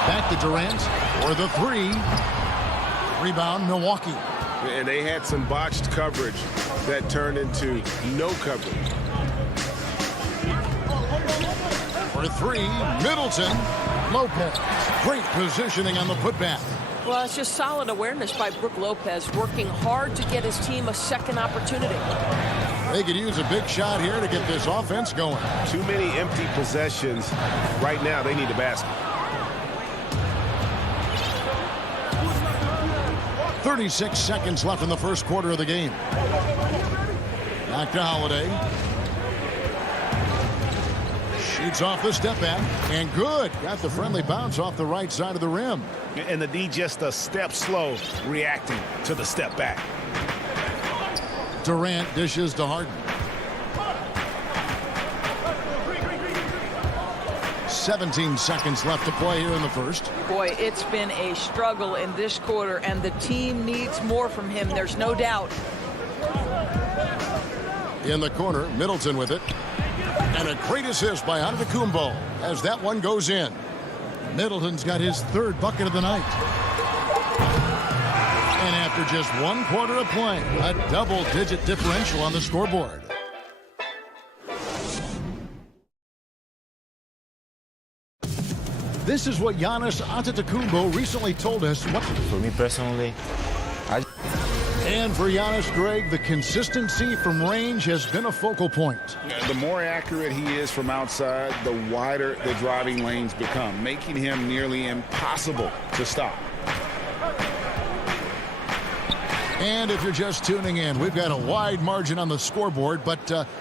Back to Durant for the three. Rebound, Milwaukee. And they had some botched coverage that turned into no coverage. For three, Middleton. Lopez. Great positioning on the putback. Well, it's just solid awareness by Brook Lopez, working hard to get his team a second opportunity. They could use a big shot here to get this offense going. Too many empty possessions. Right now, they need a basket. 36 seconds left in the first quarter of the game. Back to Holiday. Shoots off the step back. And good. Got the friendly bounce off the right side of the rim. And the D just a step slow reacting to the step back. Durant dishes to Harden. 17 seconds left to play here in the first. Boy, it's been a struggle in this quarter, and the team needs more from him. There's no doubt. In the corner, Middleton with it. And a great assist by Antetokounmpo as that one goes in. Middleton's got his third bucket of the night. And after just one quarter of play, a double-digit differential on the scoreboard. This is what Giannis Antetokounmpo recently told us. For me personally, And for Giannis, Greg, the consistency from range has been a focal point. The more accurate he is from outside, the wider the driving lanes become, making him nearly impossible to stop. And if you're just tuning in, we've got a wide margin on the scoreboard, but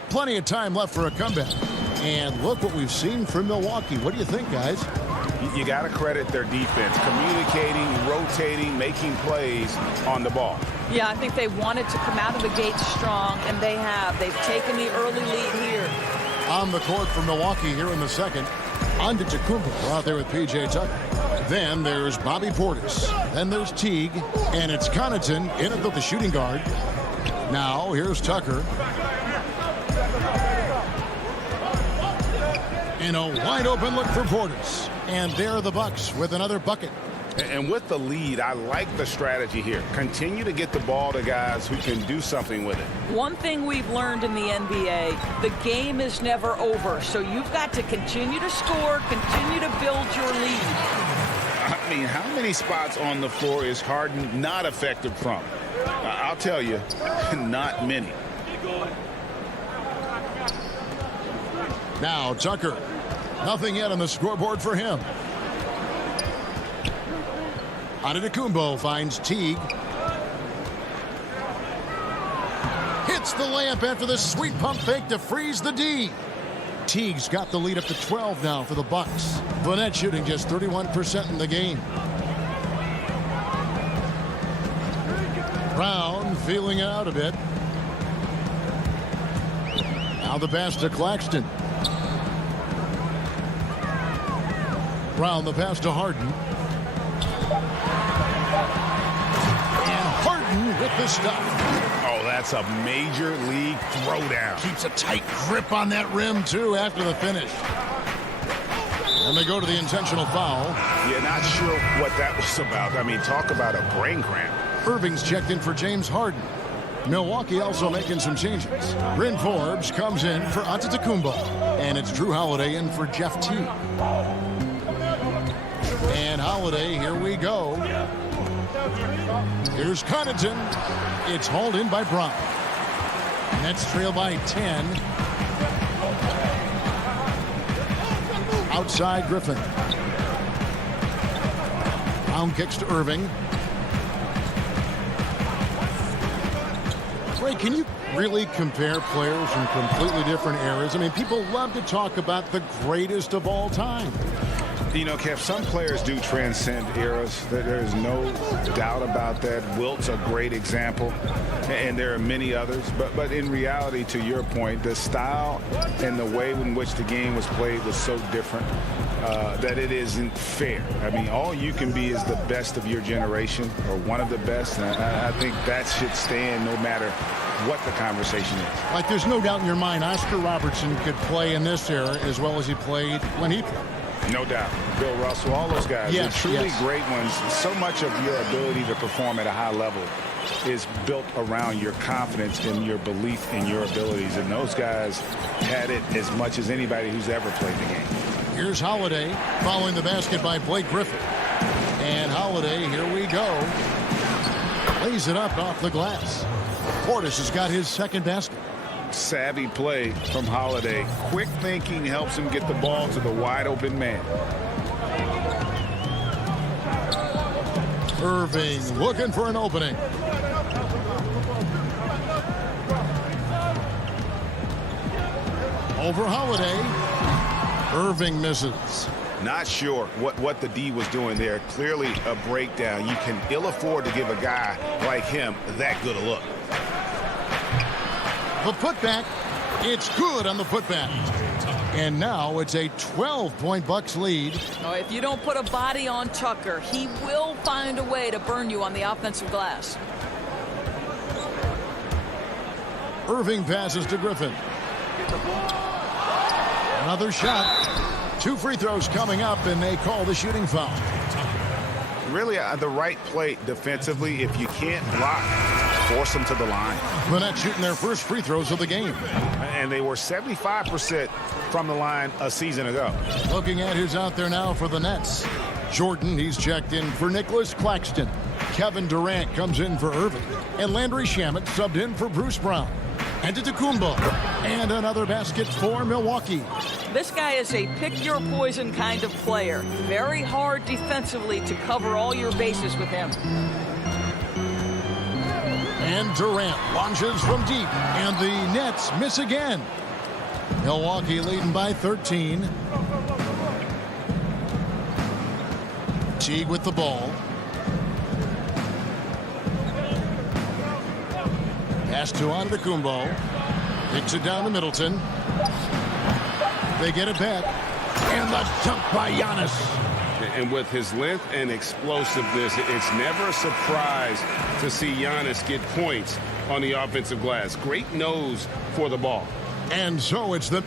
plenty of time left for a comeback. And look what we've seen from Milwaukee. What do you think, guys? You got to credit their defense, communicating, rotating, making plays on the ball. Yeah, I think they wanted to come out of the gate strong, and they have. They've taken the early lead here. On the court for Milwaukee here in the second, Antetokounmpo out there with P.J. Tucker. Then there's Bobby Portis. Then there's Teague. And it's Connaughton in at the shooting guard. Now here's Tucker. In a wide open look for Portis. And there are the Bucks with another bucket. And with the lead, I like the strategy here. Continue to get the ball to guys who can do something with it. One thing we've learned in the NBA, the game is never over. So you've got to continue to score, continue to build your lead. I mean, how many spots on the floor is Harden not effective from? I'll tell you, not many. Now Tucker. Nothing yet on the scoreboard for him. Antetokounmpo finds Teague. Hits the layup after the sweet pump fake to freeze the D. Teague's got the lead up to 12 now for the Bucks. Vanette shooting just 31% in the game. Brown feeling it out a bit. Now the pass to Claxton. Brown the pass to Harden. And Harden with the stop. Oh, that's a major league throwdown. Keeps a tight grip on that rim, too, after the finish. And they go to the intentional foul. Yeah, not sure what that was about. I mean, talk about a brain cramp. Irving's checked in for James Harden. Milwaukee also making some changes. Bryn Forbes comes in for Antetokounmpo. And it's Drew Holiday in for Jeff Teague. And Holiday, here we go. Here's Connaughton. It's hauled in by Brown. Nets trail by 10. Outside Griffin. Brown kicks to Irving. Ray, can you really compare players from completely different eras? I mean, people love to talk about the greatest of all time. You know, Kev, some players do transcend eras. There's no doubt about that. Wilt's a great example, and there are many others. But in reality, to your point, the style and the way in which the game was played was so different that it isn't fair. I mean, all you can be is the best of your generation or one of the best. And I think that should stand no matter what the conversation is. Like, there's no doubt in your mind Oscar Robertson could play in this era as well as he played when he played. No doubt. Bill Russell, all those guys, yes, they're truly yes. great ones. So much of your ability to perform at a high level is built around your confidence and your belief in your abilities. And those guys had it as much as anybody who's ever played the game. Here's Holiday following the basket by Blake Griffin. And Holiday, here we go. Lays it up off the glass. Portis has got his second basket. Savvy play from Holiday. Quick thinking helps him get the ball to the wide open man. Irving looking for an opening. Over Holiday. Irving misses. Not sure what the D was doing there. Clearly a breakdown. You can ill afford to give a guy like him that good a look. The putback, it's good on the putback. And now it's a 12-point Bucks lead. Oh, if you don't put a body on Tucker, he will find a way to burn you on the offensive glass. Irving passes to Griffin. Another shot. 2 free throws coming up, and they call the shooting foul. Really the right play defensively. If you can't block, force them to the line. The Nets shooting their first free throws of the game. And they were 75% from the line a season ago. Looking at who's out there now for the Nets. Jordan, he's checked in for Nicholas Claxton. Kevin Durant comes in for Irving. And Landry Shamet subbed in for Bruce Brown. Antetokounmpo. And another basket for Milwaukee. This guy is a pick-your-poison kind of player. Very hard defensively to cover all your bases with him. And Durant launches from deep. And the Nets miss again. Milwaukee leading by 13. Teague with the ball. Pass to Antetokounmpo. Kicks it down to Middleton. They get it back. And the dunk by Giannis. And with his length and explosiveness, it's never a surprise to see Giannis get points on the offensive glass. Great nose for the ball. And so it's the...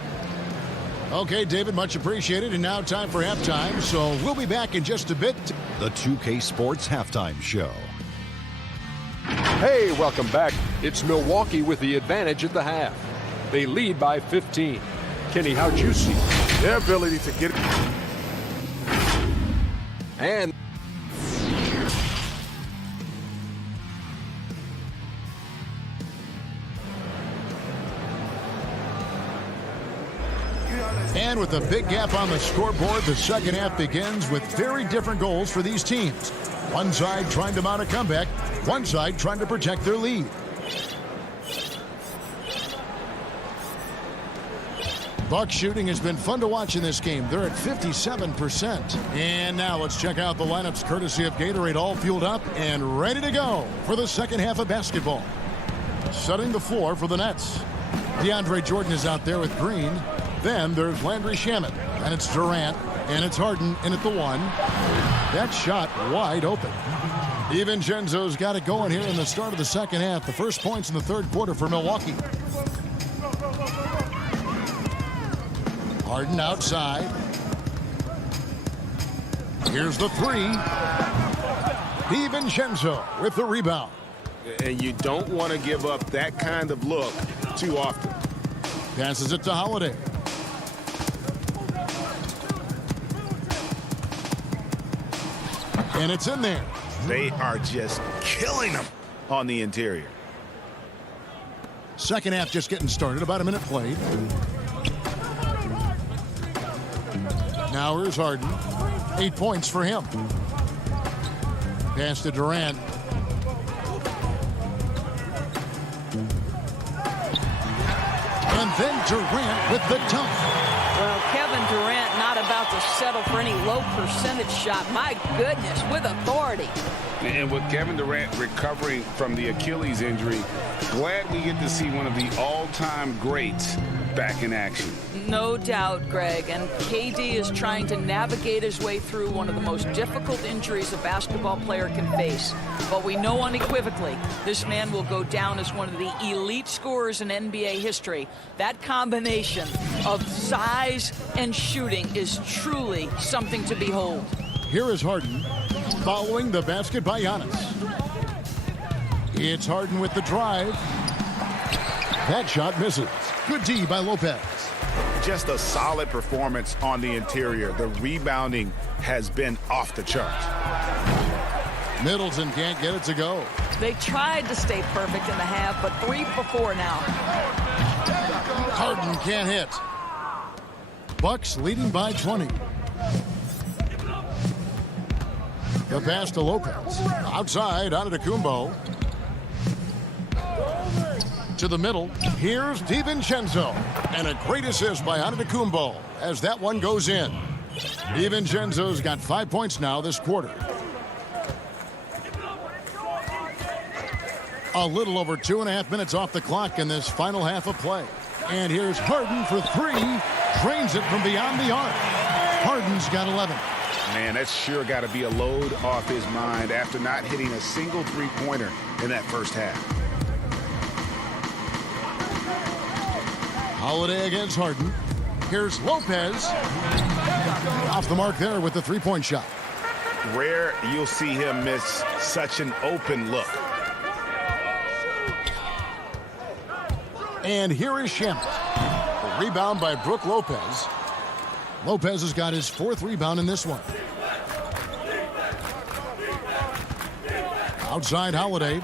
Okay, David, much appreciated. And now time for halftime. So we'll be back in just a bit. The 2K Sports Halftime Show. Hey, welcome back. It's Milwaukee with the advantage at the half. They lead by 15. Kenny, how'd you see their ability to get it? And with a big gap on the scoreboard, the second half begins with very different goals for these teams. One side trying to mount a comeback, one side trying to protect their lead. Bucks shooting has been fun to watch in this game. They're at 57%. And now let's check out the lineups courtesy of Gatorade, all fueled up and ready to go for the second half of basketball. Setting the floor for the Nets. DeAndre Jordan is out there with Green. Then there's Landry Shamet. And it's Durant. And it's Harden in at the one. That shot wide open. DiVincenzo's got it going here in the start of the second half. The first points in the third quarter for Milwaukee. Harden outside. Here's the three. DiVincenzo with the rebound. And you don't want to give up that kind of look too often. Passes it to Holiday. And it's in there. They are just killing them on the interior. Second half just getting started. About a minute played. Now here's Harden. 8 points for him. Pass to Durant. And then Durant with the dunk. Well, Kevin Durant not about to settle for any low percentage shot. My goodness, with authority. And with Kevin Durant recovering from the Achilles injury, glad we get to see one of the all-time greats back in action. No doubt, Greg. And KD is trying to navigate his way through one of the most difficult injuries a basketball player can face. But we know unequivocally this man will go down as one of the elite scorers in NBA history. That combination of size and shooting is truly something to behold. Here is Harden following the basket by Giannis. It's Harden with the drive. That shot misses. Good D by Lopez. Just a solid performance on the interior. The rebounding has been off the charts. Middleton can't get it to go. They tried to stay perfect in the half, but 3 for 4 now. Harden can't hit. Bucks leading by 20. The pass to Lopez. Outside, Antetokounmpo. To the middle. Here's DiVincenzo. And a great assist by Antetokounmpo as that one goes in. DiVincenzo's got 5 points now this quarter. A little over 2.5 minutes off the clock in this final half of play. And here's Harden for 3. Drains it from beyond the arc. Harden's got 11. Man, that's sure got to be a load off his mind after not hitting a single three-pointer in that first half. Holiday against Harden. Here's Lopez. Off the mark there with the three-point shot. Rare you'll see him miss such an open look. And here is Shamet. The rebound by Brook Lopez. Lopez has got his 4th rebound in this one. Outside Holiday.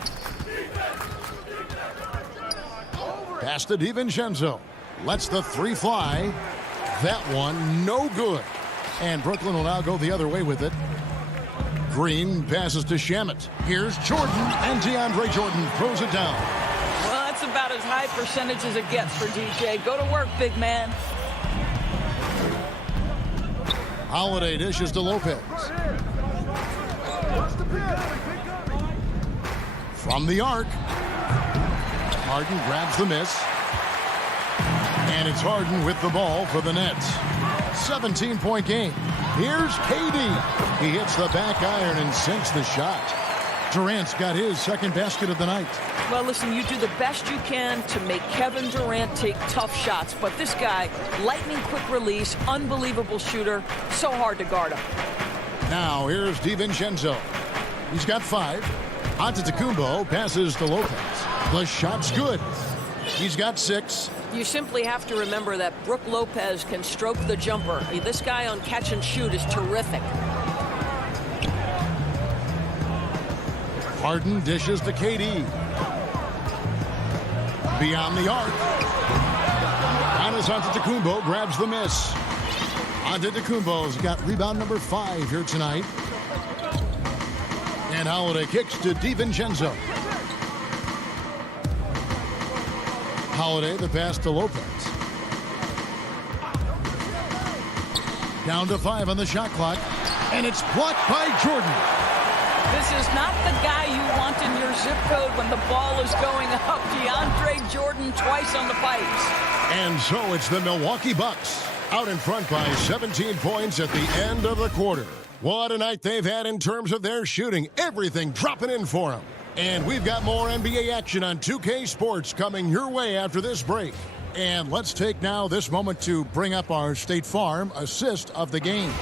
Pass to DiVincenzo. Lets the 3 fly. That one no good. And Brooklyn will now go the other way with it. Green passes to Shamet. Here's Jordan, and DeAndre Jordan throws it down. Well, that's about as high percentage as it gets for DJ. Go to work, big man. Holiday dishes to Lopez. From the arc. Harden grabs the miss. And it's Harden with the ball for the Nets. 17-point game. Here's KD. He hits the back iron and sinks the shot. Durant's got his 2nd basket of the night. Well, listen, you do the best you can to make Kevin Durant take tough shots. But this guy, lightning quick release, unbelievable shooter, so hard to guard him. Now here's DiVincenzo. He's got 5. Antetokounmpo passes to Lopez. The shot's good. He's got 6. You simply have to remember that Brook Lopez can stroke the jumper. This guy on catch and shoot is terrific. Harden dishes to KD. Beyond the arc. Giannis Antetokounmpo grabs the miss. Antetokounmpo's got rebound number 5 here tonight. And Holiday kicks to DiVincenzo. Holiday, the pass to Lopez. Down to 5 on the shot clock. And it's blocked by Jordan. This is not the guy you want in your zip code when the ball is going up. DeAndre Jordan twice on the pipes. And so it's the Milwaukee Bucks out in front by 17 points at the end of the quarter. What a night they've had in terms of their shooting. Everything dropping in for them. And we've got more NBA action on 2K Sports coming your way after this break. And let's take now this moment to bring up our State Farm assist of the game.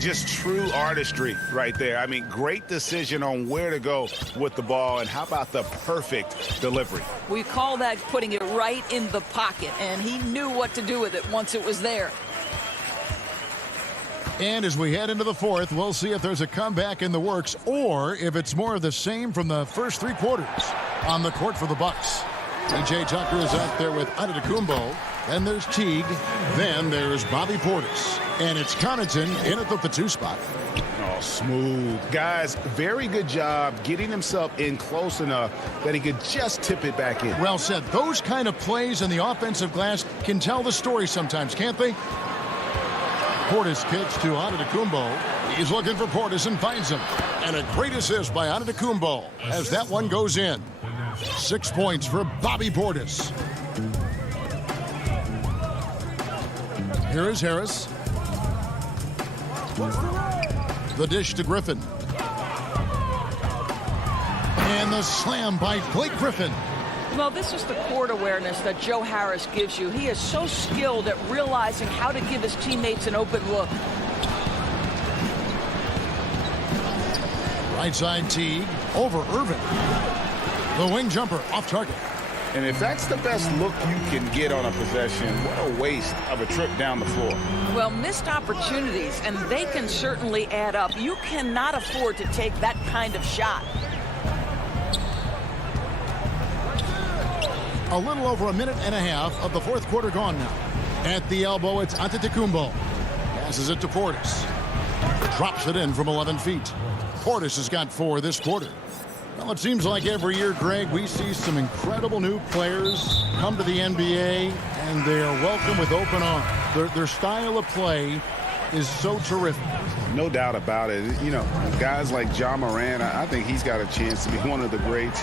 Just true artistry right there. I mean, great decision on where to go with the ball, and how about the perfect delivery? We call that putting it right in the pocket, and he knew what to do with it once it was there. And as we head into the fourth, we'll see if there's a comeback in the works or if it's more of the same from the first three quarters. On the court for the Bucks, P.J. Tucker is out there with Antetokounmpo. Then there's Teague. Then there's Bobby Portis. And it's Connaughton in at the 2 spot. Oh, smooth. Guys, very good job getting himself in close enough that he could just tip it back in. Well said. Those kind of plays in the offensive glass can tell the story sometimes, can't they? Portis kicks to Antetokounmpo. He's looking for Portis and finds him. And a great assist by Antetokounmpo as that one goes in. 6 points for Bobby Portis. Here is Harris. The dish to Griffin. And the slam by Blake Griffin. Well, this is the court awareness that Joe Harris gives you. He is so skilled at realizing how to give his teammates an open look. Right side Teague over Irving. The wing jumper off target. And if that's the best look you can get on a possession, what a waste of a trip down the floor. Well, missed opportunities, and they can certainly add up. You cannot afford to take that kind of shot. A little over a minute and a half of the fourth quarter gone now. At the elbow, it's Antetokounmpo. Passes it to Portis. Drops it in from 11 feet. Portis has got 4 this quarter. Well, it seems like every year, Greg, we see some incredible new players come to the NBA, and they are welcomed with open arms. Their style of play is so terrific. No doubt about it. You know, guys like Ja Morant, I think he's got a chance to be one of the greats.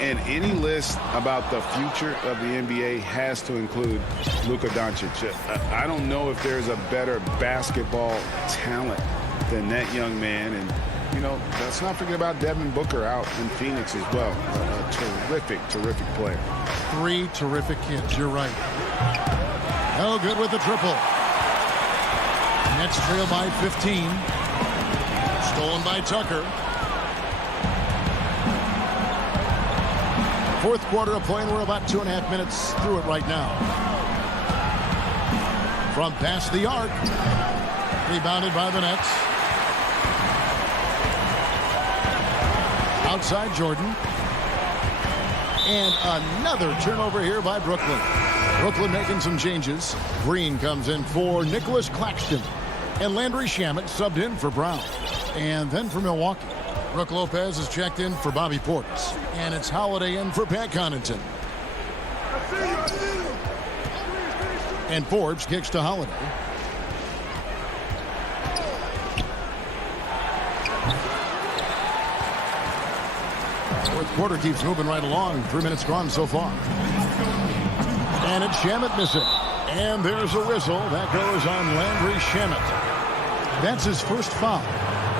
And any list about the future of the NBA has to include Luka Doncic. I don't know if there's a better basketball talent than that young man. And, you know, let's not forget about Devin Booker out in Phoenix as well. A terrific, terrific player. 3 terrific kids. You're right. Oh, good with the triple. Nets trail by 15. Stolen by Tucker. Fourth quarter of play, and we're about 2.5 minutes through it right now. From past the arc. Rebounded by the Nets. Outside Jordan. And another turnover here by Brooklyn. Brooklyn making some changes. Green comes in for Nicholas Claxton. And Landry Shamet subbed in for Brown. And then for Milwaukee, Brook Lopez is checked in for Bobby Portis. And it's Holiday in for Pat Connaughton. And Forbes kicks to Holiday. Fourth quarter keeps moving right along. 3 minutes gone so far. And it's Shamet missing. And there's a whistle. That goes on Landry Shamet. That's his first foul.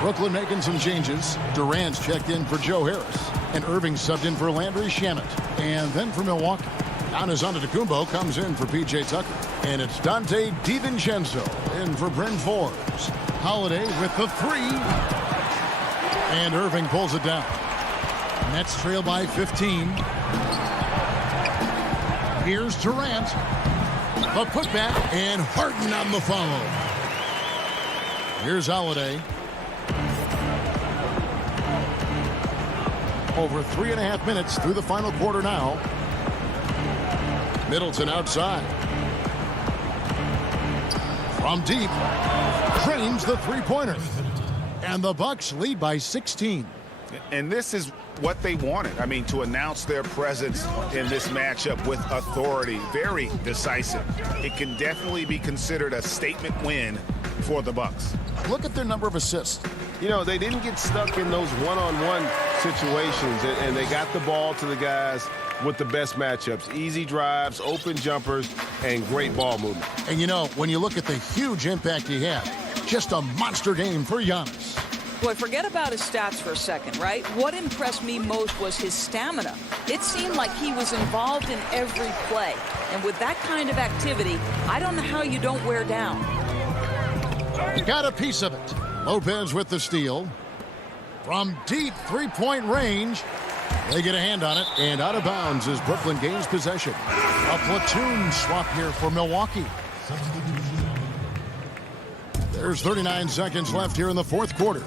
Brooklyn making some changes. Durant's checked in for Joe Harris. And Irving subbed in for Landry Shamet. And then for Milwaukee, Giannis Antetokounmpo comes in for P.J. Tucker. And it's Dante DiVincenzo in for Bryn Forbes. Holiday with the 3. And Irving pulls it down. Nets trail by 15. Here's Durant. The putback, and Harden on the follow. Here's Holiday. Over 3.5 minutes through the final quarter now. Middleton outside. From deep. Drains the three-pointer. And the Bucks lead by 16. And this is what they wanted. I mean, to announce their presence in this matchup with authority. Very decisive. It can definitely be considered a statement win for the Bucks. Look at their number of assists. You know, they didn't get stuck in those one-on-one situations, and they got the ball to the guys with the best matchups. Easy drives, open jumpers, and great ball movement. And, you know, when you look at the huge impact he had, just a monster game for Giannis. Boy, forget about his stats for a second, right? What impressed me most was his stamina. It seemed like he was involved in every play. And with that kind of activity, I don't know how you don't wear down. Got a piece of it. Lopez with the steal. From deep three-point range. They get a hand on it, and out of bounds as Brooklyn gains possession. A platoon swap here for Milwaukee. There's 39 seconds left here in the fourth quarter.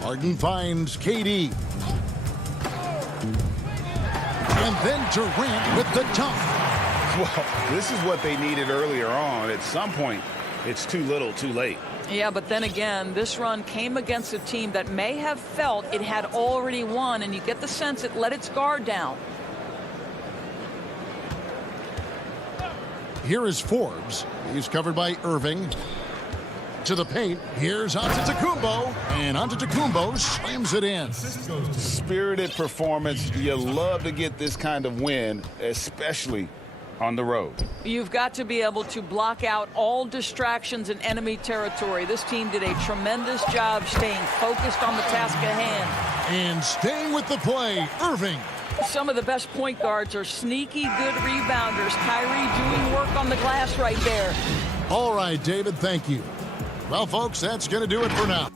Harden finds KD. And then Durant with the dunk. Well, this is what they needed earlier on. At some point, it's too little, too late. Yeah, but then again, this run came against a team that may have felt it had already won, and you get the sense it let its guard down. Here is Forbes. He's covered by Irving. To the paint. Here's Antetokounmpo. And Antetokounmpo slams it in. Spirited performance. You love to get this kind of win, especially on the road. You've got to be able to block out all distractions in enemy territory. This team did a tremendous job staying focused on the task at hand. And staying with the play, Irving. Some of the best point guards are sneaky good rebounders. Kyrie doing work on the glass right there. All right, David, thank you. Well, folks, that's going to do it for now.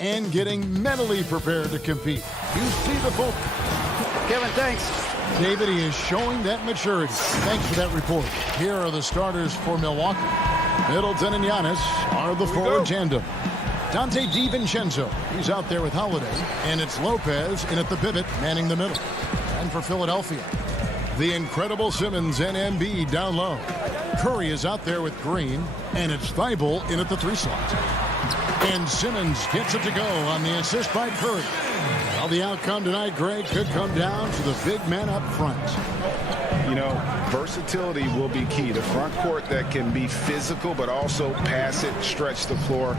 and getting mentally prepared to compete. You see the focus. Kevin, thanks. David, he is showing that maturity. Thanks for that report. Here are the starters for Milwaukee. Middleton and Giannis are the forward tandem. Dante DiVincenzo, he's out there with Holiday. And it's Lopez in at the pivot, manning the middle. And for Philadelphia, the incredible Simmons and Embiid down low. Curry is out there with Green. And it's Thibault in at the 3 slot. And Simmons gets it to go on the assist by Curry. Well, the outcome tonight, Greg, could come down to the big man up front. You know, versatility will be key. The front court that can be physical but also pass it, stretch the floor,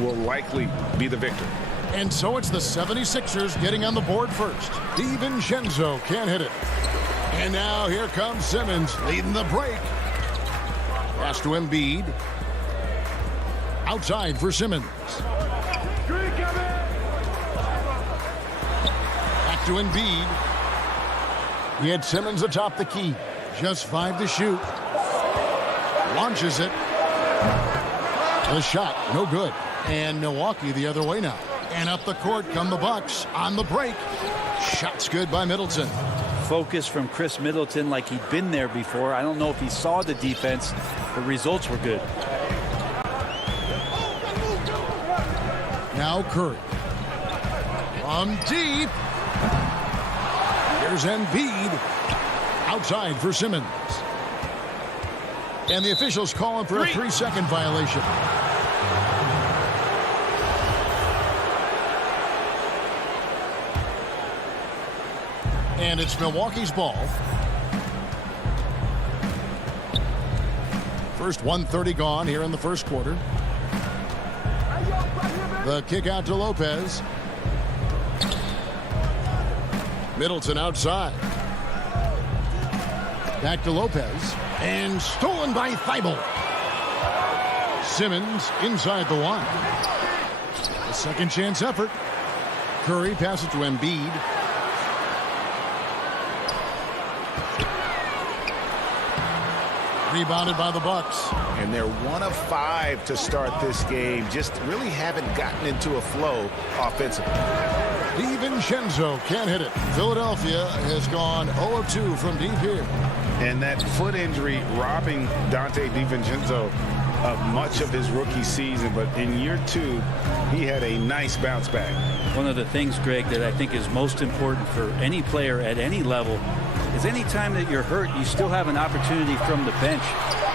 will likely be the victor. And so it's the 76ers getting on the board first. DiVincenzo can't hit it. And now here comes Simmons leading the break. Pass to Embiid. Outside for Simmons. Back to Embiid. He had Simmons atop the key. Just 5 to shoot. Launches it. The shot, no good. And Milwaukee the other way now. And up the court come the Bucks on the break. Shot's good by Middleton. Focus from Chris Middleton like he'd been there before. I don't know if he saw the defense. The results were good. Now Curry. From deep. Here's Embiid. Outside for Simmons. And the officials calling for a 3-second violation. And it's Milwaukee's ball. First 1:30 gone here in the first quarter. The kick out to Lopez. Middleton outside. Back to Lopez. And stolen by Thibault. Simmons inside the line. A second chance effort. Curry passes to Embiid. Rebounded by the Bucks. And they're 1 of 5 to start this game. Just really haven't gotten into a flow offensively. DiVincenzo can't hit it. Philadelphia has gone 0 of 2 from deep here. And that foot injury robbing Dante DiVincenzo of much of his rookie season. But in year 2, he had a nice bounce back. One of the things, Greg, that I think is most important for any player at any level is any time that you're hurt, you still have an opportunity from the bench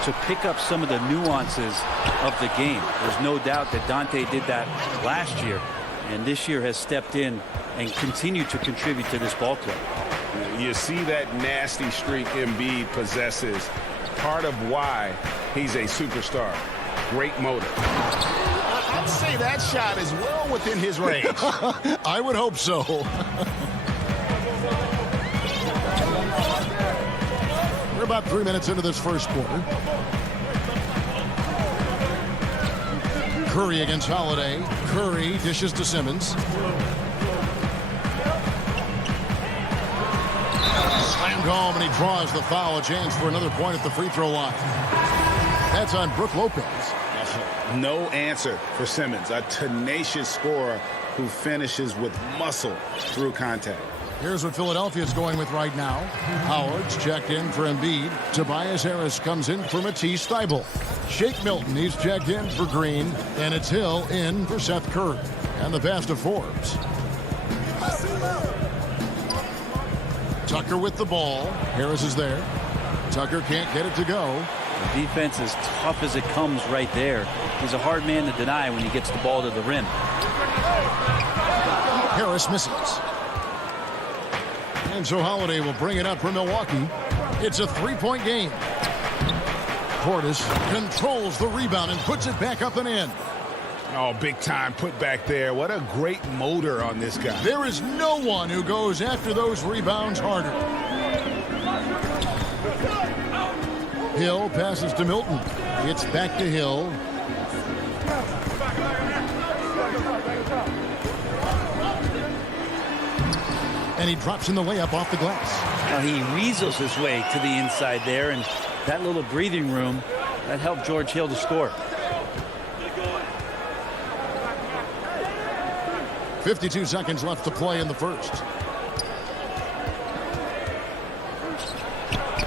to pick up some of the nuances of the game. There's no doubt that Dante did that last year, and this year has stepped in and continued to contribute to this ball club. You see that nasty streak Embiid possesses. Part of why he's a superstar. Great motor. I'd say that shot is well within his range. I would hope so. We're about 3 minutes into this first quarter. Curry against Holiday. Curry dishes to Simmons. Slammed home, and he draws the foul. A chance for another point at the free throw line. That's on Brook Lopez. No answer for Simmons, a tenacious scorer who finishes with muscle through contact. Here's what Philadelphia's going with right now. Howard's checked in for Embiid. Tobias Harris comes in for Matisse Thybulle. Shake Milton, he's checked in for Green. And it's Hill in for Seth Curry. And the pass to Forbes. Tucker with the ball. Harris is there. Tucker can't get it to go. The defense is tough as it comes right there. He's a hard man to deny when he gets the ball to the rim. Harris misses. And so Holiday will bring it up for Milwaukee. It's a 3-point game. Portis controls the rebound and puts it back up and in. Oh, big time put back there. What a great motor on this guy. There is no one who goes after those rebounds harder. Hill passes to Milton. It's back to Hill. And he drops in the layup off the glass. Now he weasels his way to the inside there, and that little breathing room, that helped George Hill to score. 52 seconds left to play in the first.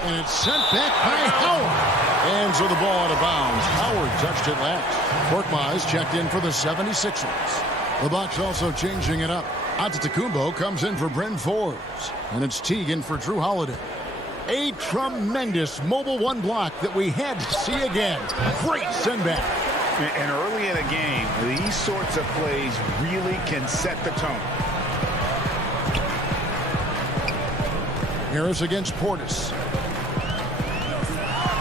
And it's sent back by Howard. And so the ball out of bounds. Howard touched it last. Korkmaz checked in for the 76ers. The Bucks also changing it up. Antetokounmpo comes in for Bryn Forbes. And it's Teague in for Drew Holiday. A tremendous mobile one block that we had to see again. Great send back. And early in a game, these sorts of plays really can set the tone. Harris against Portis.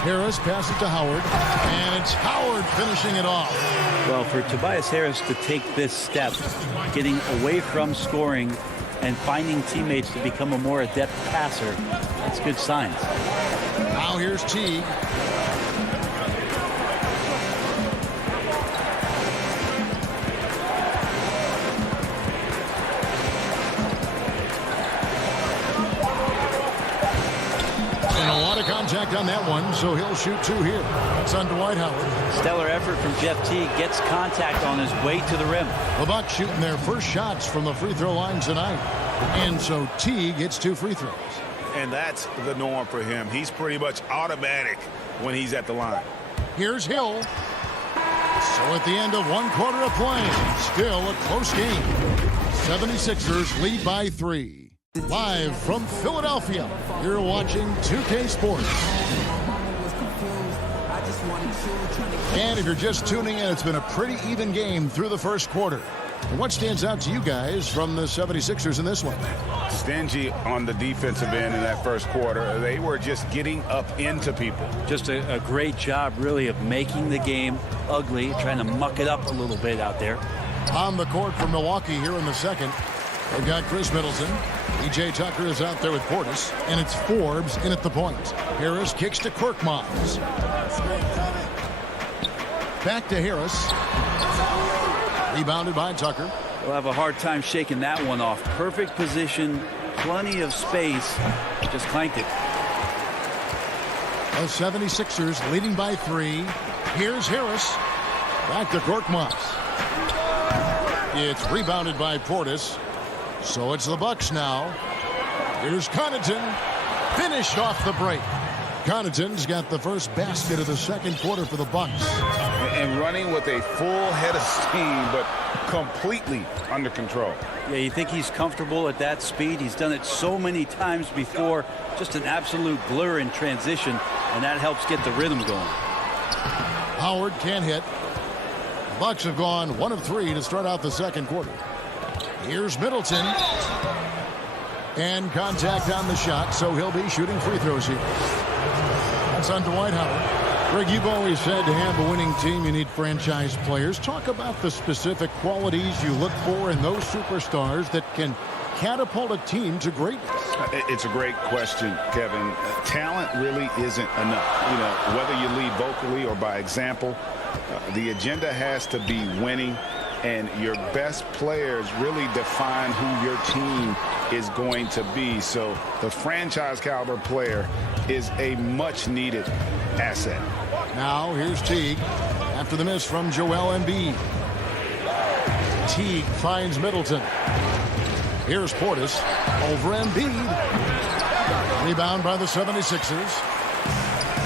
Harris passes to Howard, and it's Howard finishing it off. Well, for Tobias Harris to take this step, getting away from scoring and finding teammates to become a more adept passer, that's good signs. Now here's Teague. Contact on that one, so he'll shoot two here. It's on Dwight Howard. Stellar effort from Jeff Teague. Gets contact on his way to the rim. The Bucks shooting their first shots from the free throw line tonight. And so Teague gets 2 free throws. And that's the norm for him. He's pretty much automatic when he's at the line. Here's Hill. So at the end of 1 quarter of play, still a close game. 76ers lead by 3. Live from Philadelphia, you're watching 2K Sports. And if you're just tuning in, it's been a pretty even game through the first quarter. What stands out to you guys from the 76ers in this one? Stingy on the defensive end in that first quarter. They were just getting up into people. Just a great job, really, of making the game ugly, trying to muck it up a little bit out there. On the court for Milwaukee here in the second, they've got Chris Middleton. PJ Tucker is out there with Portis, and it's Forbes in at the point. Harris kicks to Korkmaz. Back to Harris. Rebounded by Tucker. They'll have a hard time shaking that one off. Perfect position, plenty of space. Just clanked it. The 76ers leading by 3. Here's Harris. Back to Korkmaz. It's rebounded by Portis. So it's the Bucks now. Here's Connaughton. Finished off the break. Connaughton's got the first basket of the second quarter for the Bucks. And running with a full head of steam, but completely under control. Yeah, you think he's comfortable at that speed. He's done it so many times before. Just an absolute blur in transition, and that helps get the rhythm going. Howard can't hit. The Bucks have gone 1 of 3 to start out the second quarter. Here's Middleton. And contact on the shot, so he'll be shooting free throws here. That's on Dwight Howard. Greg, you've always said to have a winning team, you need franchise players. Talk about the specific qualities you look for in those superstars that can catapult a team to greatness. It's a great question, Kevin. Talent really isn't enough. You know, whether you lead vocally or by example, the agenda has to be winning. And your best players really define who your team is going to be. So the franchise caliber player is a much needed asset. Now here's Teague after the miss from Joel Embiid. Teague finds Middleton. Here's Portis over Embiid. Rebound by the 76ers.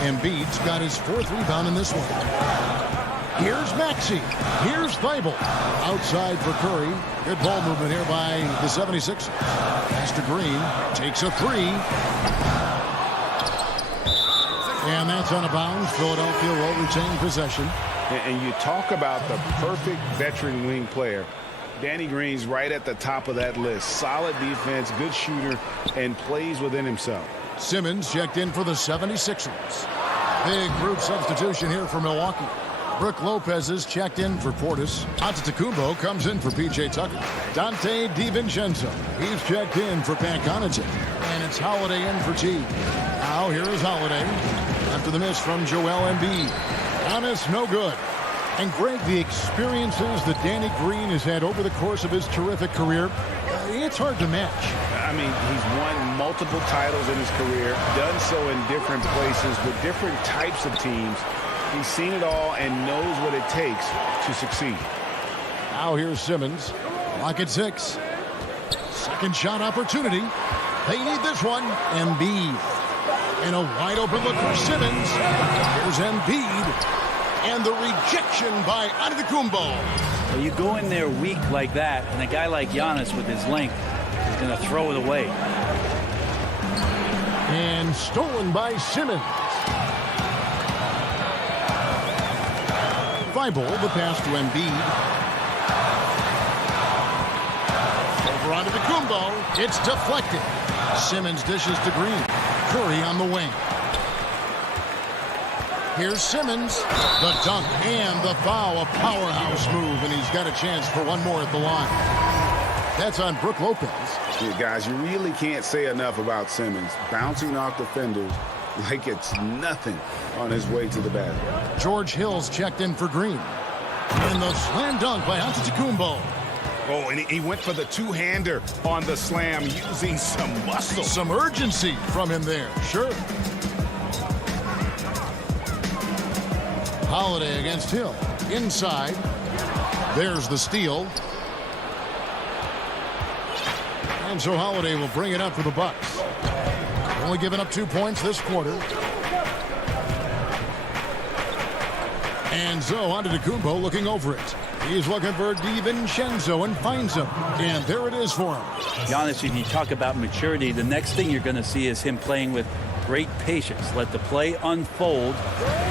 Embiid's got his 4th rebound in this one. Here's Maxey. Here's Thibault. Outside for Curry. Good ball movement here by the 76ers. Pass to Green. Takes a 3. And that's on a bounds. Philadelphia will retain possession. And you talk about the perfect veteran wing player. Danny Green's right at the top of that list. Solid defense, good shooter, and plays within himself. Simmons checked in for the 76ers. Big group substitution here for Milwaukee. Brook Lopez is checked in for Portis. Antetokounmpo comes in for P.J. Tucker. Dante DiVincenzo. He's checked in for Pat Connaughton. And it's Holiday in for Teague. Now here is Holiday after the miss from Joel Embiid. Giannis no good. And Greg, the experiences that Danny Green has had over the course of his terrific career, it's hard to match. I mean, he's won multiple titles in his career, done so in different places with different types of teams. He's seen it all and knows what it takes to succeed. Now here's Simmons. Clock at 6. Second shot opportunity. They need this one. Embiid. And a wide open look for Simmons. Here's Embiid. And the rejection by Antetokounmpo. Well, you go in there weak like that, and a guy like Giannis with his length is going to throw it away. And stolen by Simmons. Thibault, the pass to Embiid. Over onto the Antetokounmpo. It's deflected. Simmons dishes to Green. Curry on the wing. Here's Simmons. The dunk and the foul. A powerhouse move, and he's got a chance for one more at the line. That's on Brook Lopez. Yeah, guys, you really can't say enough about Simmons. Bouncing off defenders like it's nothing on his way to the basket. George Hill's checked in for Green. And the slam dunk by Antetokounmpo. Oh, and he went for the two-hander on the slam using some muscle. Some urgency from him there, sure. Holiday against Hill. Inside. There's the steal. And so Holiday will bring it up for the Bucks. Only giving up 2 points this quarter. And so Antetokounmpo looking over it. He's looking for DiVincenzo and finds him. And there it is for him. Giannis, if you talk about maturity, the next thing you're going to see is him playing with great patience. Let the play unfold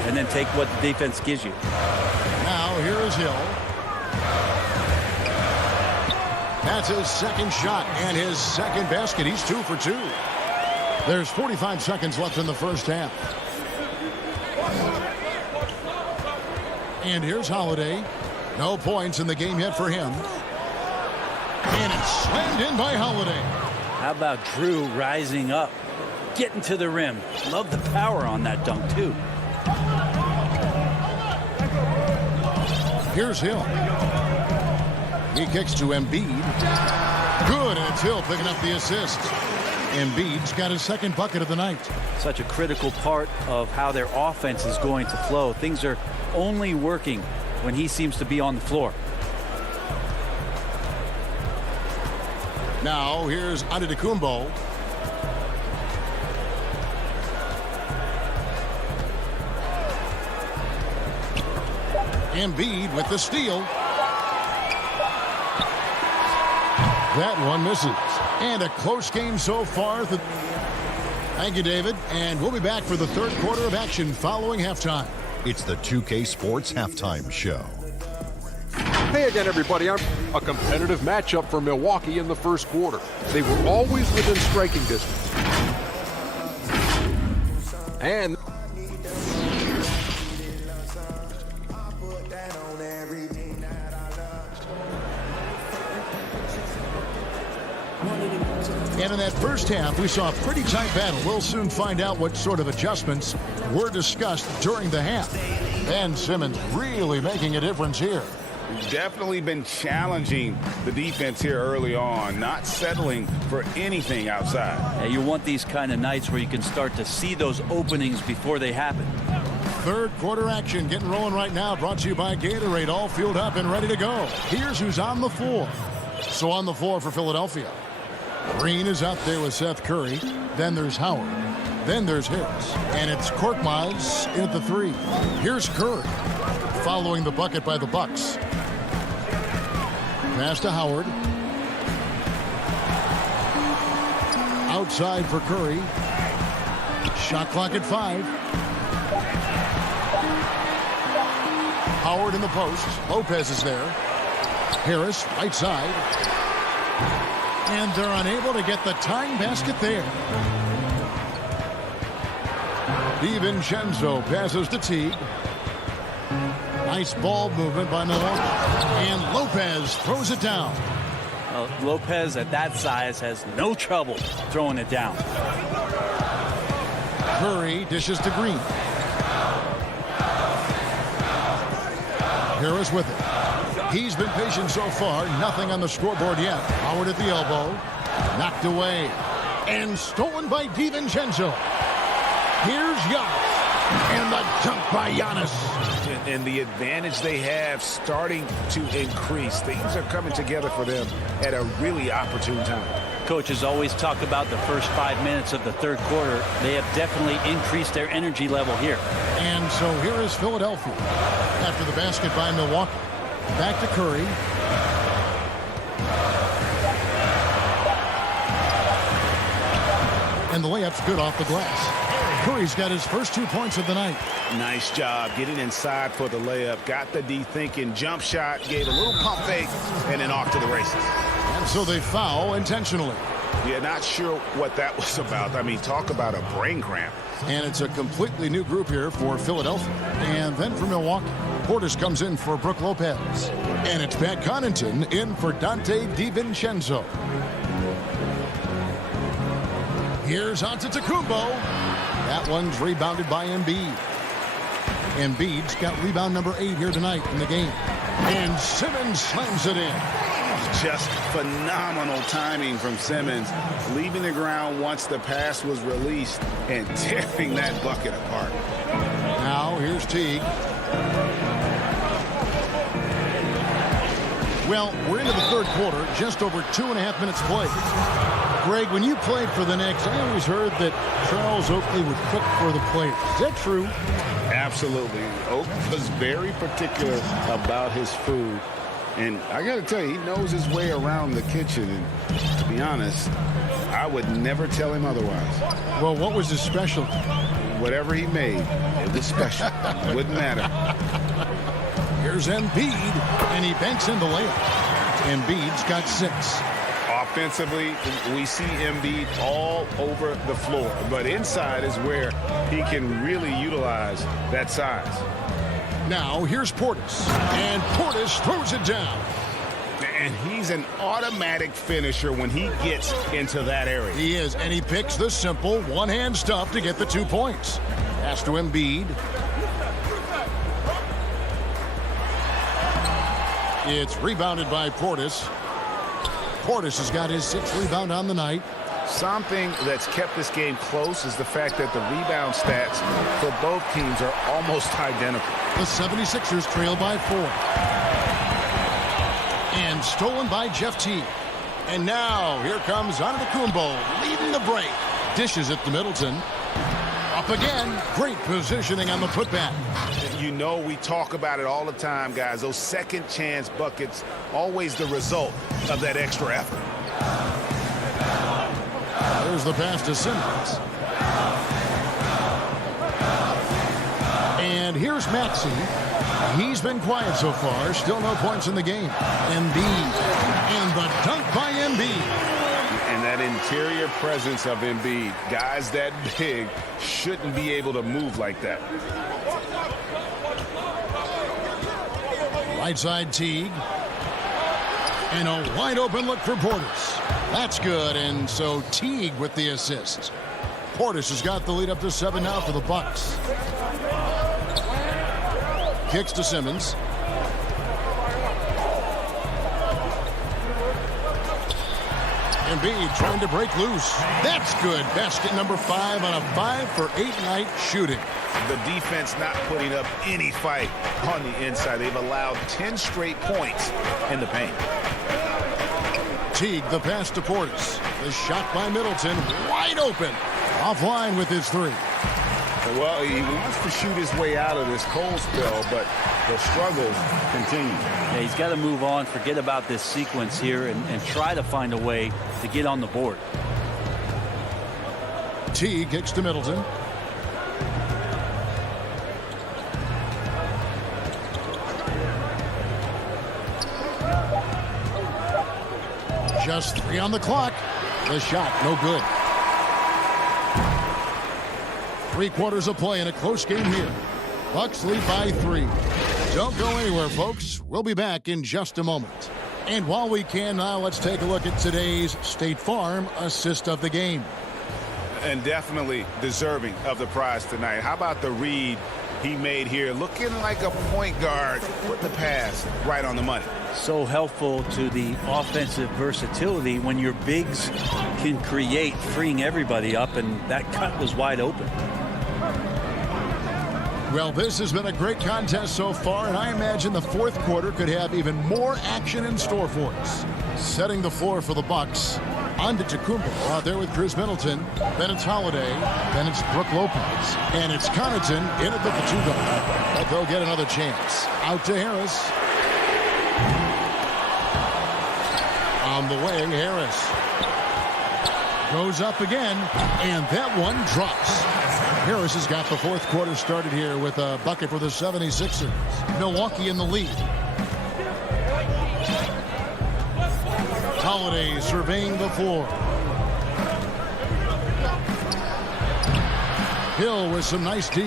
and then take what the defense gives you. Now here is Hill. That's his second shot and his second basket. He's 2 for 2. There's 45 seconds left in the first half. And here's Holiday. No points in the game yet for him. And it's slammed in by Holiday. How about Drew rising up, getting to the rim? Love the power on that dunk, too. Here's Hill. He kicks to Embiid. Good, and it's Hill picking up the assist. Embiid's got his second bucket of the night. Such a critical part of how their offense is going to flow. Things are only working when he seems to be on the floor. Now here's Antetokounmpo. Embiid with the steal. That one misses. And a close game so far. Thank you, David. And we'll be back for the third quarter of action following halftime. It's the 2K Sports Halftime Show. Hey again, everybody. A competitive matchup for Milwaukee in the first quarter. They were always within striking distance. And in that first half, we saw a pretty tight battle. We'll soon find out what sort of adjustments were discussed during the half. Ben Simmons really making a difference here. Definitely been challenging the defense here early on, not settling for anything outside. Yeah, you want these kind of nights where you can start to see those openings before they happen. Third quarter action getting rolling right now, brought to you by Gatorade, all fueled up and ready to go. Here's who's on the floor. So on the floor for Philadelphia, Green is out there with Seth Curry. Then there's Howard. Then there's Harris. And it's Korkmaz in at the 3. Here's Curry following the bucket by the Bucks. Pass to Howard. Outside for Curry. Shot clock at 5. Howard in the post. Lopez is there. Harris, right side. And they're unable to get the tying basket there. DiVincenzo passes to Teague. Nice ball movement by Milwaukee. And Lopez throws it down. Lopez at that size has no trouble throwing it down. Curry dishes to Green. Harris with it. He's been patient so far. Nothing on the scoreboard yet. Howard at the elbow. Knocked away. And stolen by DiVincenzo. Here's Giannis. And the dunk by Giannis. and the advantage they have starting to increase. Things are coming together for them at a really opportune time. Coaches always talk about the first 5 minutes of the third quarter. They have definitely increased their energy level here. And so here is Philadelphia after the basket by Milwaukee. Back to Curry. And the layup's good off the glass. Curry's got his first 2 points of the night. Nice job getting inside for the layup. Got the D thinking. Jump shot. Gave a little pump fake. And then off to the races. And so they foul intentionally. Yeah, not sure what that was about. I mean, talk about a brain cramp. And it's a completely new group here for Philadelphia. And then for Milwaukee, Portis comes in for Brook Lopez. And it's Pat Connaughton in for Dante DiVincenzo. Here's Antetokounmpo. That one's rebounded by Embiid. Embiid's got rebound number 8 here tonight in the game. And Simmons slams it in. Just phenomenal timing from Simmons, leaving the ground once the pass was released and tearing that bucket apart. Now here's Teague. Well, we're into the third quarter, just over 2.5 minutes played. Greg, when you played for the Knicks, I always heard that Charles Oakley would cook for the players. Is that true? Absolutely. Oak was very particular about his food. And I got to tell you, he knows his way around the kitchen. And to be honest, I would never tell him otherwise. Well, what was his specialty? Whatever he made, it was special. It wouldn't matter. Here's Embiid, and he banks in the layup. Embiid's got 6. Offensively, we see Embiid all over the floor. But inside is where he can really utilize that size. Now, here's Portis. And Portis throws it down. And he's an automatic finisher when he gets into that area. He is, and he picks the simple one-hand stuff to get the 2 points. Pass to Embiid. It's rebounded by Portis. Portis has got his 6th rebound on the night. Something that's kept this game close is the fact that the rebound stats for both teams are almost identical. The 76ers trail by 4. And stolen by Jeff Teague. And now here comes Antetokounmpo leading the break. Dishes it to Middleton. Up again. Great positioning on the putback. You know, we talk about it all the time, guys. Those second chance buckets, always the result of that extra effort. There's the pass to Simmons. And here's Maxey. He's been quiet so far. Still no points in the game. Embiid. And the dunk by Embiid. And that interior presence of Embiid. Guys that big shouldn't be able to move like that. Right side Teague. And a wide open look for Portis. That's good, and so Teague with the assist. Portis has got the lead up to 7 now for the Bucks. Kicks to Simmons. Embiid trying to break loose. That's good. Basket number 5 on a 5-for-8 night shooting. The defense not putting up any fight on the inside. They've allowed 10 straight points in the paint. Teague, the pass to Portis. The shot by Middleton, wide open. Offline with his 3. Well, he wants to shoot his way out of this cold spell, but the struggles continue. Yeah, he's got to move on, forget about this sequence here, and try to find a way to get on the board. Teague kicks to Middleton. Just 3 on the clock. The shot, no good. 3 quarters of play in a close game here. Bucks lead by 3. Don't go anywhere, folks. We'll be back in just a moment. And while we can now, let's take a look at today's State Farm assist of the game. And definitely deserving of the prize tonight. How about the read he made here? Looking like a point guard. Put the pass right on the money. So helpful to the offensive versatility when your bigs can create, freeing everybody up, and that cut was wide open. Well, this has been a great contest so far, and I imagine the fourth quarter could have even more action in store for us. Setting the floor for the Bucks. On to Tacumbo out there with Chris Middleton. Then it's Holiday. Then it's Brook Lopez. And it's Connaughton in at the 2-guard. But they'll get another chance. Out to Harris. On the wing, Harris. Goes up again. And that one drops. Harris has got the fourth quarter started here with a bucket for the 76ers. Milwaukee in the lead. Holiday surveying the floor. Hill with some nice D.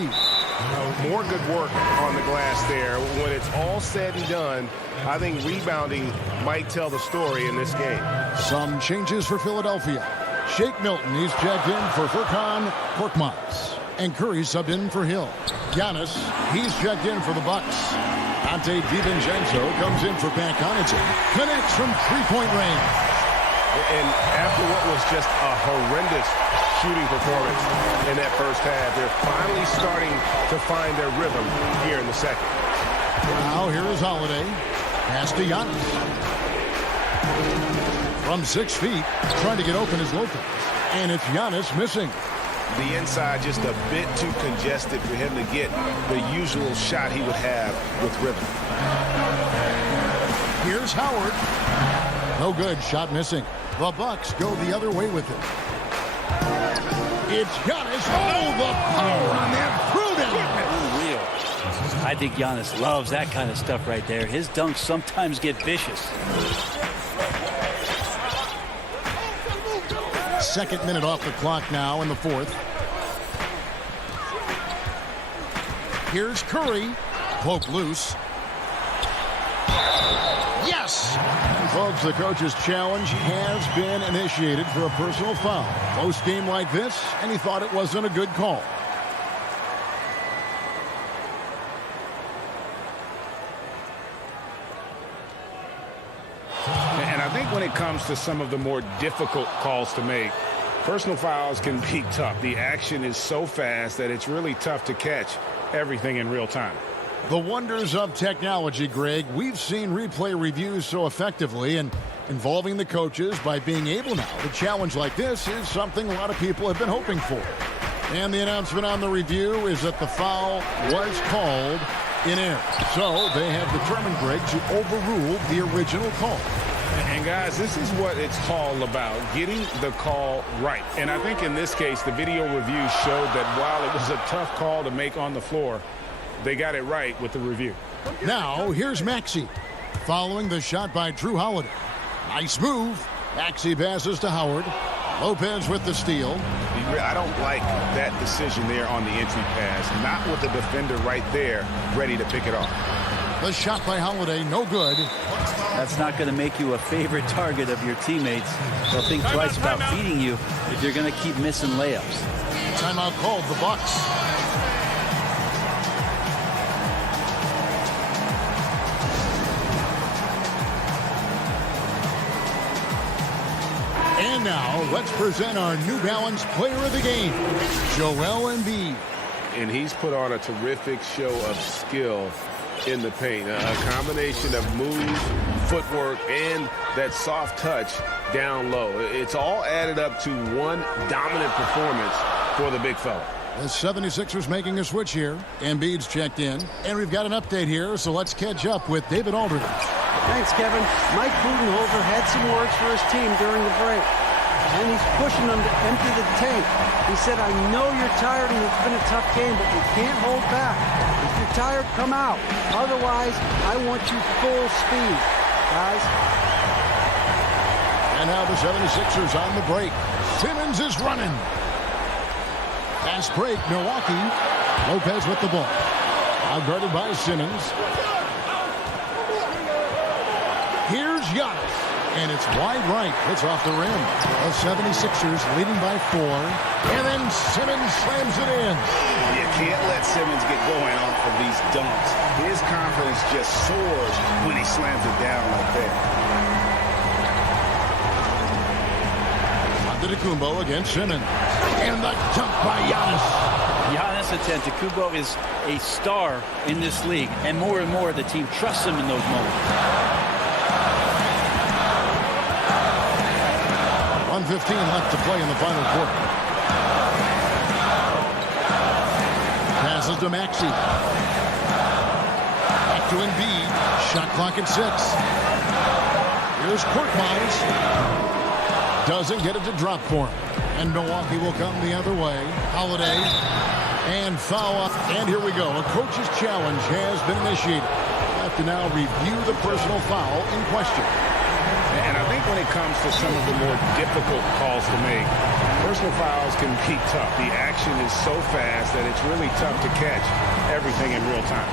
More good work on the glass there. When it's all said and done, I think rebounding might tell the story in this game. Some changes for Philadelphia. Shake Milton, he's checked in for Furkan Korkmaz. And Curry subbed in for Hill. Giannis, he's checked in for the Bucks. Ante DiVincenzo comes in for Pat Connaughton. Connects from three-point range. And after what was just a horrendous shooting performance in that first half, they're finally starting to find their rhythm here in the second. Now here is Holiday. Pass to Giannis. From 6 feet, trying to get open is Lopez. And it's Giannis missing. The inside just a bit too congested for him to get the usual shot he would have with rhythm. Here's Howard. No good. Shot missing. The Bucks go the other way with it. It's Giannis. Oh, the power on that. Proven. Unreal. I think Giannis loves that kind of stuff right there. His dunks sometimes get vicious. Second minute off the clock now in the fourth. Here's Curry. Poke loose. Yes! Folks, the coach's challenge has been initiated for a personal foul. Close game like this, and he thought it wasn't a good call. And I think when it comes to some of the more difficult calls to make, personal fouls can be tough. The action is so fast that it's really tough to catch everything in real time. The wonders of technology, Greg. We've seen replay reviews so effectively, and involving the coaches by being able now to challenge like this is something a lot of people have been hoping for. And the announcement on the review is that the foul was called in error. So they have determined, Greg, to overrule the original call. And guys, this is what it's all about, getting the call right. And I think in this case, the video review showed that while it was a tough call to make on the floor, they got it right with the review. Now, here's Maxey following the shot by Drew Holiday. Nice move. Maxey passes to Howard. Lopez with the steal. I don't like that decision there on the entry pass. Not with the defender right there ready to pick it off. The shot by Holiday, no good. That's not going to make you a favorite target of your teammates. They'll think twice about feeding you if you're going to keep missing layups. Timeout called, the Bucks. And now, let's present our New Balance Player of the Game, Joel Embiid. And he's put on a terrific show of skill in the paint. A combination of moves, footwork, and that soft touch down low. It's all added up to one dominant performance for the big fella. The 76ers making a switch here. Embiid's checked in. And we've got an update here, so let's catch up with David Aldridge. Thanks, Kevin. Mike Budenholzer had some words for his team during the break, and he's pushing them to empty the tank. He said, I know you're tired and it's been a tough game, but you can't hold back. If you're tired, come out. Otherwise, I want you full speed, guys. And now the 76ers on the break. Simmons is running. Fast break, Milwaukee. Lopez with the ball. Now guarded by Simmons. Here's Giannis. And it's wide right. It's off the rim. The 76ers leading by 4. And then Simmons slams it in. You can't let Simmons get going off of these dunks. His confidence just soars when he slams it down like that. Antetokounmpo against Simmons. And the dunk by Giannis. Giannis Antetokounmpo is a star in this league, and more the team trusts him in those moments. 1:15 left to play in the final quarter. Passes to Maxey. Back to Embiid. Shot clock at 6. Here's Korkmaz. Doesn't get it to drop for him. And Milwaukee will come the other way. Holiday. And foul up. And here we go. A coach's challenge has been initiated. We'll have to now review the personal foul in question. And I think when it comes to some of the more difficult calls to make, personal fouls can be tough. The action is so fast that it's really tough to catch everything in real time.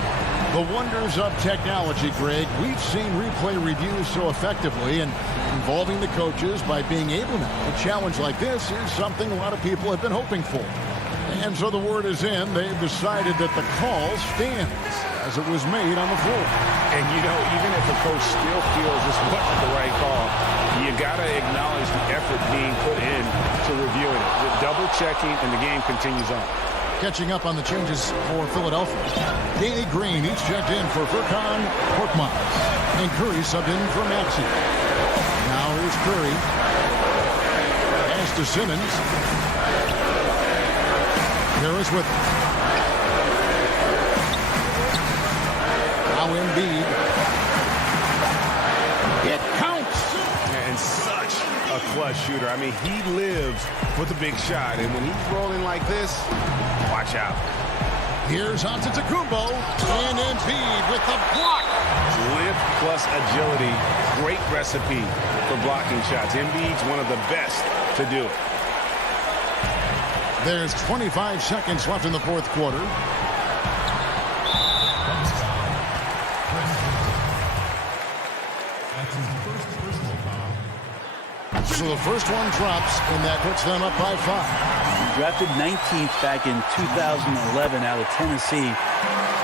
The wonders of technology, Greg. We've seen replay reviews so effectively, and involving the coaches by being able to. A challenge like this is something a lot of people have been hoping for. And so the word is in. They've decided that the call stands as it was made on the floor. And, you know, even if a coach still feels this wasn't the right call, you got to acknowledge the effort being put in to reviewing it. The double checking, and the game continues on. Catching up on the changes for Philadelphia. Danny Green each checked in for Furkan Korkmaz. And Curry subbed in for Maxey. Now here's Curry. Pass to Simmons. Harris with him. Now Embiid. It counts. And such a clutch shooter. I mean, he lives with a big shot. And when he's rolling like this, watch out. Here's Antetokounmpo. And Embiid with the block. Lift plus agility. Great recipe for blocking shots. Embiid's one of the best to do it. There's 25 seconds left in the fourth quarter. So the first one drops, and that puts them up by 5. He drafted 19th back in 2011 out of Tennessee.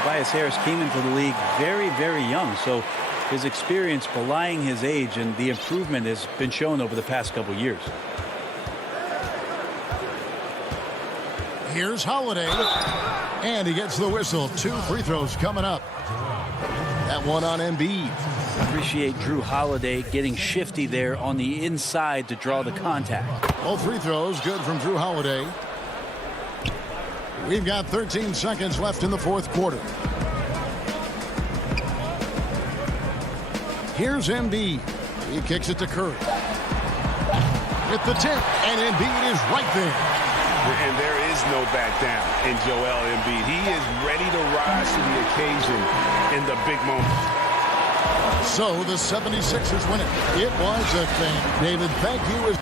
Tobias Harris came into the league very, very young, so his experience belying his age, and the improvement has been shown over the past couple years. Here's Holiday, and he gets the whistle. 2 free throws coming up. That one on Embiid. Appreciate Drew Holiday getting shifty there on the inside to draw the contact. All free throws good from Drew Holiday. We've got 13 seconds left in the fourth quarter. Here's Embiid. He kicks it to Curry. With the tip, and Embiid is right there. And there is no back down in Joel Embiid. He is ready to rise to the occasion in the big moments. So the 76ers win it. It was a thing. David, thank you.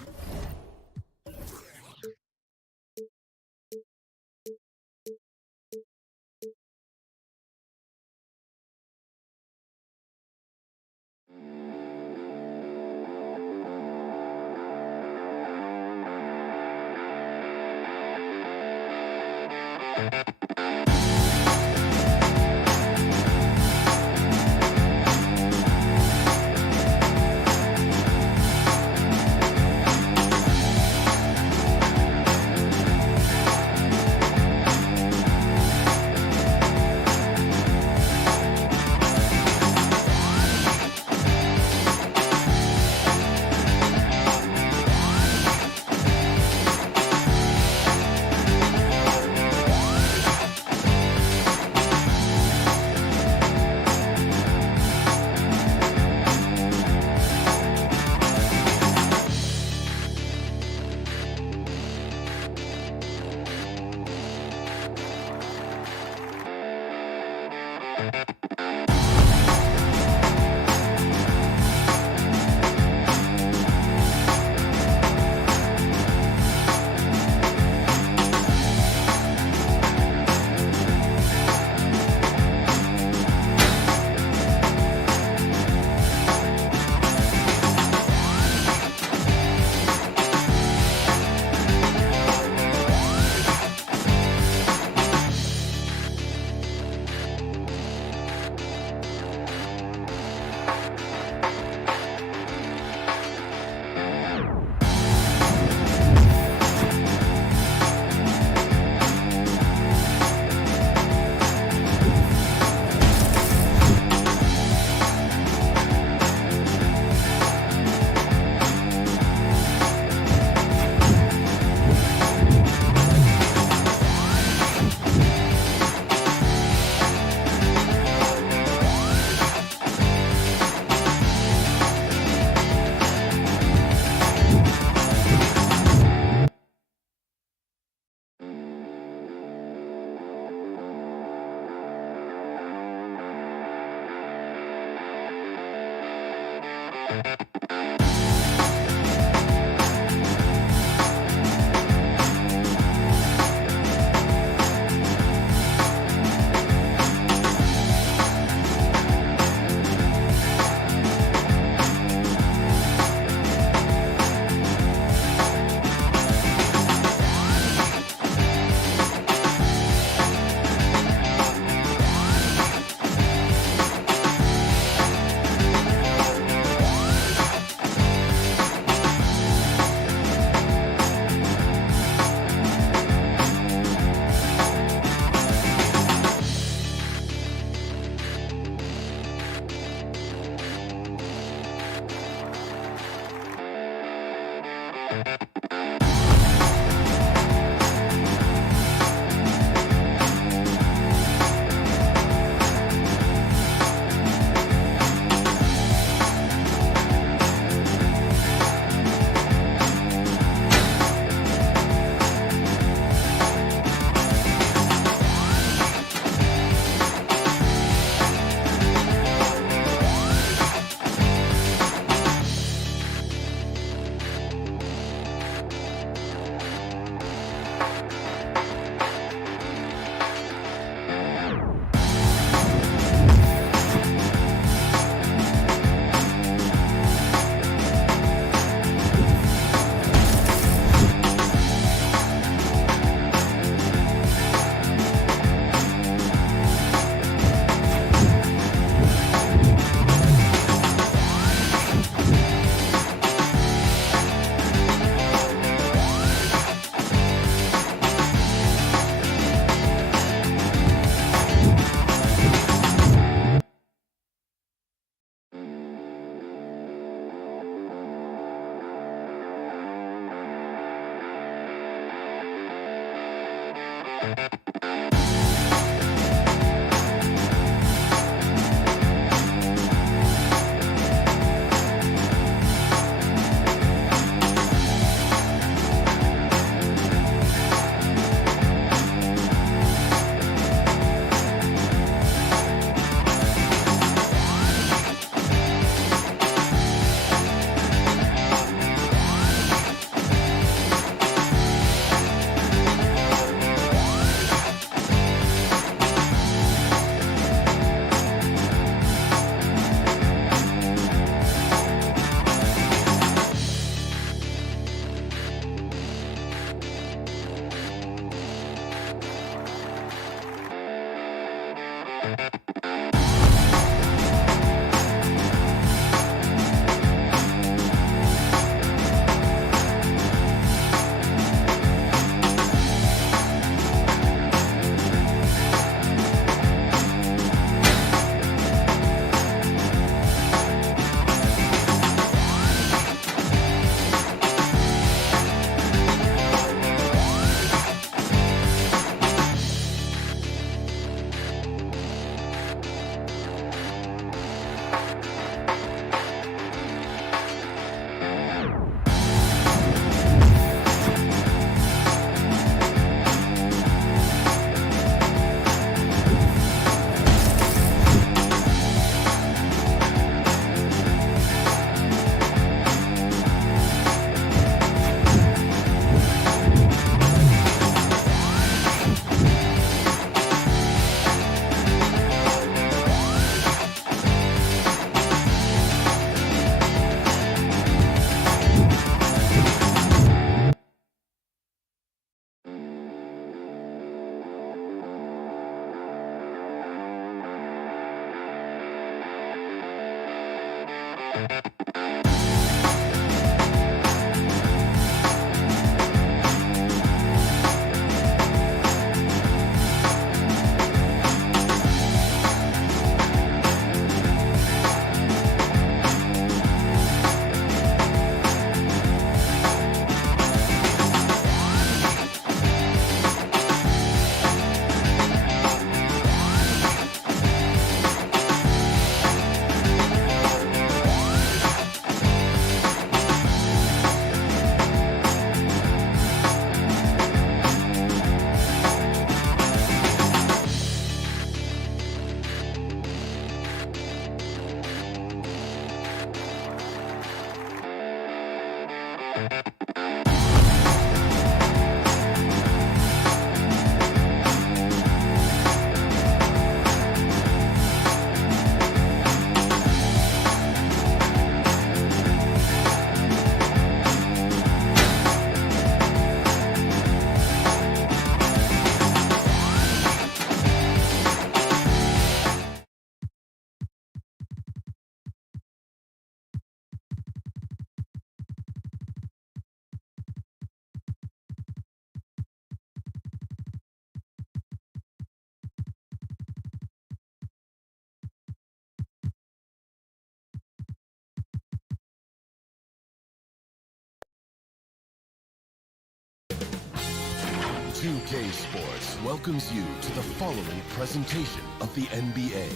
2K Sports welcomes you to the following presentation of the NBA.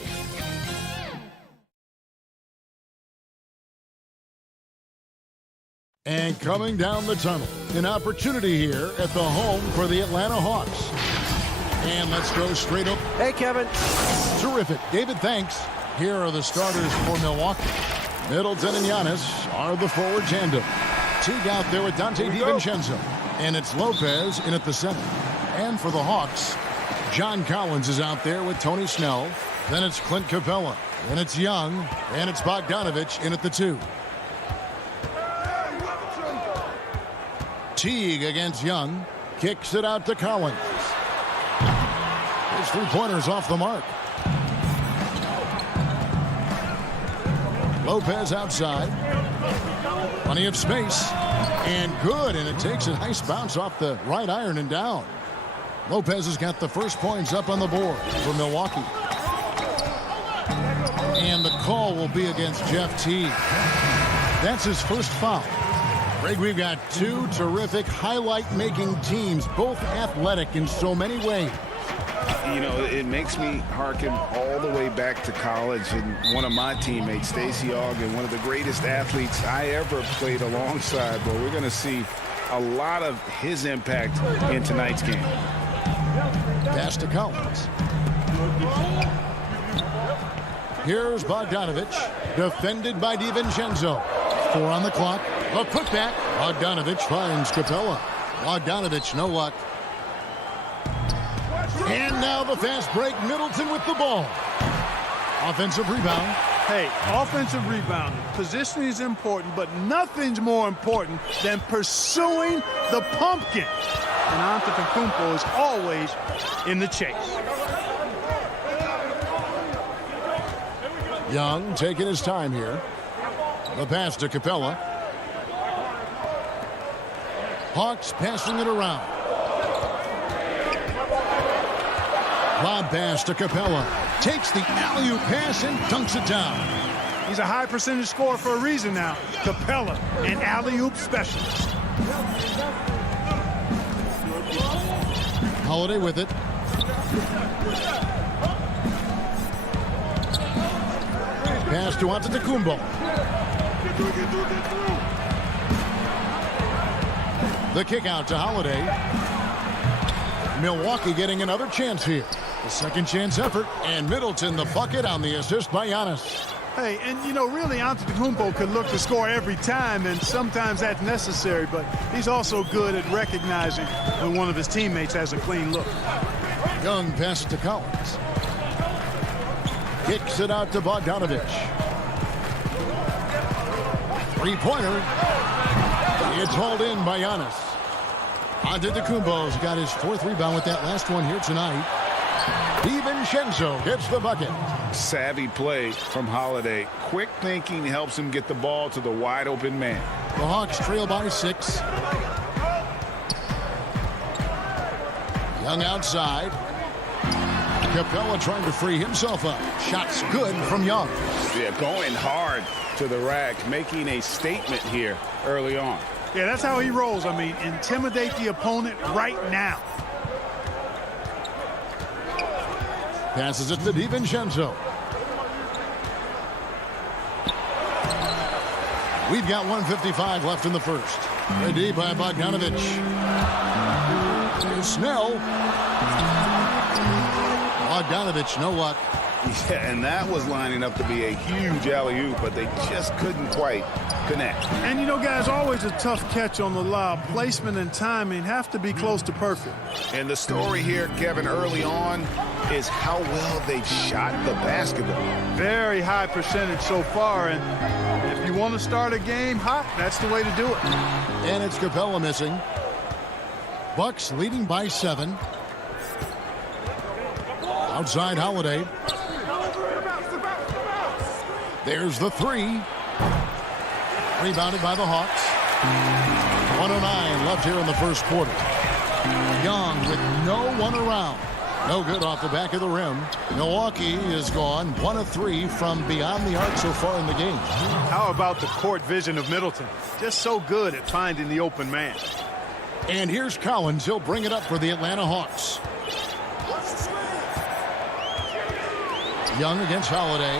And coming down the tunnel, an opportunity here at the home for the Atlanta Hawks. And let's go straight up. Hey, Kevin. Terrific. David, thanks. Here are the starters for Milwaukee. Middleton and Giannis are the forward tandem. Teague out there with Dante DiVincenzo. And it's Lopez in at the center. And for the Hawks, John Collins is out there with Tony Snell. Then it's Clint Capella. And it's Young. And it's Bogdanovich in at the 2. Teague against Young. Kicks it out to Collins. His three-pointers off the mark. Lopez outside. Plenty of space. And good. And it takes a nice bounce off the right iron and down. Lopez has got the first points up on the board for Milwaukee. And the call will be against Jeff Teague. That's his first foul. Greg, we've got two terrific highlight-making teams, both athletic in so many ways. You know, it makes me hearken all the way back to college, and one of my teammates, Stacey Ogden, one of the greatest athletes I ever played alongside. But we're going to see a lot of his impact in tonight's game. Pass to Collins. Here's Bogdanovich, defended by DiVincenzo. 4 on the clock. A putback. Bogdanovich finds Capella. Bogdanovich, no luck. And now the fast break. Middleton with the ball. Offensive rebound. Hey, offensive rebound. Positioning is important, but nothing's more important than pursuing the pumpkin. And Antetokounmpo is always in the chase. Young taking his time here. The pass to Capella. Hawks passing it around. Lob pass to Capella. Takes the alley-oop pass and dunks it down. He's a high percentage scorer for a reason now. Capella, an alley-oop specialist. Holiday with it. Pass to Antetokounmpo. The kick out to Holiday. Milwaukee getting another chance here. The second chance effort, and Middleton the bucket on the assist by Giannis. Hey, and you know, really Antetokounmpo can look to score every time, and sometimes that's necessary, but he's also good at recognizing when one of his teammates has a clean look. Young passes to Collins. Kicks it out to Bogdanovich. Three-pointer. It's hauled in by Giannis. Antetokounmpo's got his 4th rebound with that last one here tonight. DiVincenzo gets the bucket. Savvy play from Holiday. Quick thinking helps him get the ball to the wide open man. The Hawks trail by 6. Young outside. Capella trying to free himself up. Shots good from Young. Yeah, going hard to the rack, making a statement here early on. Yeah, that's how he rolls. I mean, intimidate the opponent right now. Passes it to DiVincenzo. We've got 1:55 left in the first. Ready by Bogdanovich. Here's Snell. Bogdanovich, no luck. Yeah, and that was lining up to be a huge alley-oop, but they just couldn't quite connect. And you know, guys, always a tough catch on the lob. Placement and timing have to be close to perfect. And the story here, Kevin, early on is how well they've shot the basketball. Very high percentage so far, and if you want to start a game hot, that's the way to do it. And it's Capella missing. Bucks leading by 7. Outside Holiday. There's the 3. Rebounded by the Hawks. 1:09 left here in the first quarter. Young with no one around. No good off the back of the rim. Milwaukee is gone 1 of 3 from beyond the arc so far in the game. How about the court vision of Middleton? Just so good at finding the open man. And here's Collins. He'll bring it up for the Atlanta Hawks. Young against Holiday.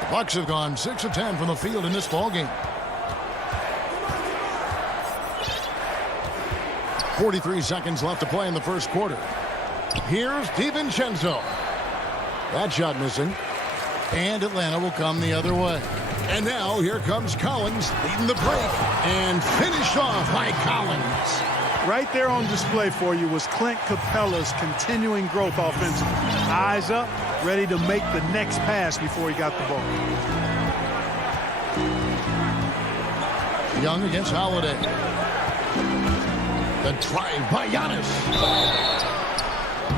The Bucks have gone 6 of 10 from the field in this ballgame. 43 seconds left to play in the first quarter. Here's DiVincenzo. That shot missing. And Atlanta will come the other way. And now here comes Collins leading the break. And finished off by Collins. Right there on display for you was Clint Capella's continuing growth offensively. Eyes up, ready to make the next pass before he got the ball. Young against Holiday. The drive by Giannis.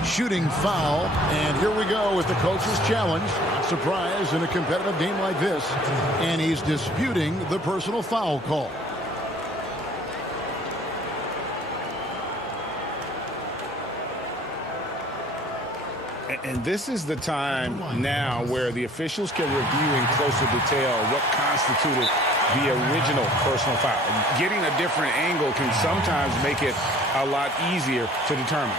Shooting foul. And here we go with the coach's challenge. Not surprised in a competitive game like this. And he's disputing the personal foul call. And this is the time now where the officials can review in closer detail what constituted the original personal foul. Getting a different angle can sometimes make it a lot easier to determine.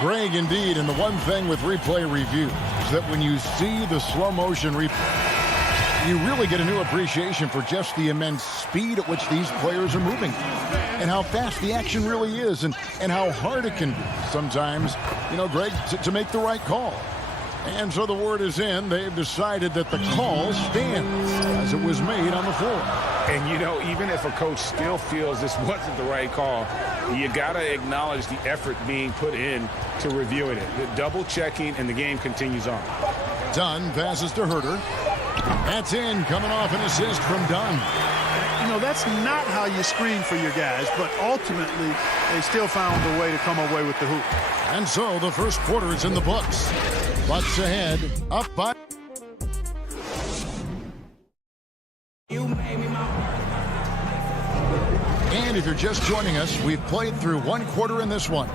Greg, indeed, and the one thing with replay review is that when you see the slow motion replay, you really get a new appreciation for just the immense speed at which these players are moving and how fast the action really is and how hard it can be sometimes, you know, Greg, to make the right call. And so the word is in. They've decided that the call stands as it was made on the floor. And, you know, even if a coach still feels this wasn't the right call, you got to acknowledge the effort being put in to reviewing it. The double checking, and the game continues on. Dunn passes to Herter. That's in, coming off an assist from Dunn. You know, that's not how you screen for your guys, but ultimately they still found a way to come away with the hoop. And so the first quarter is in the books. Bucks ahead, up by. And if you're just joining us, we've played through one quarter in this one.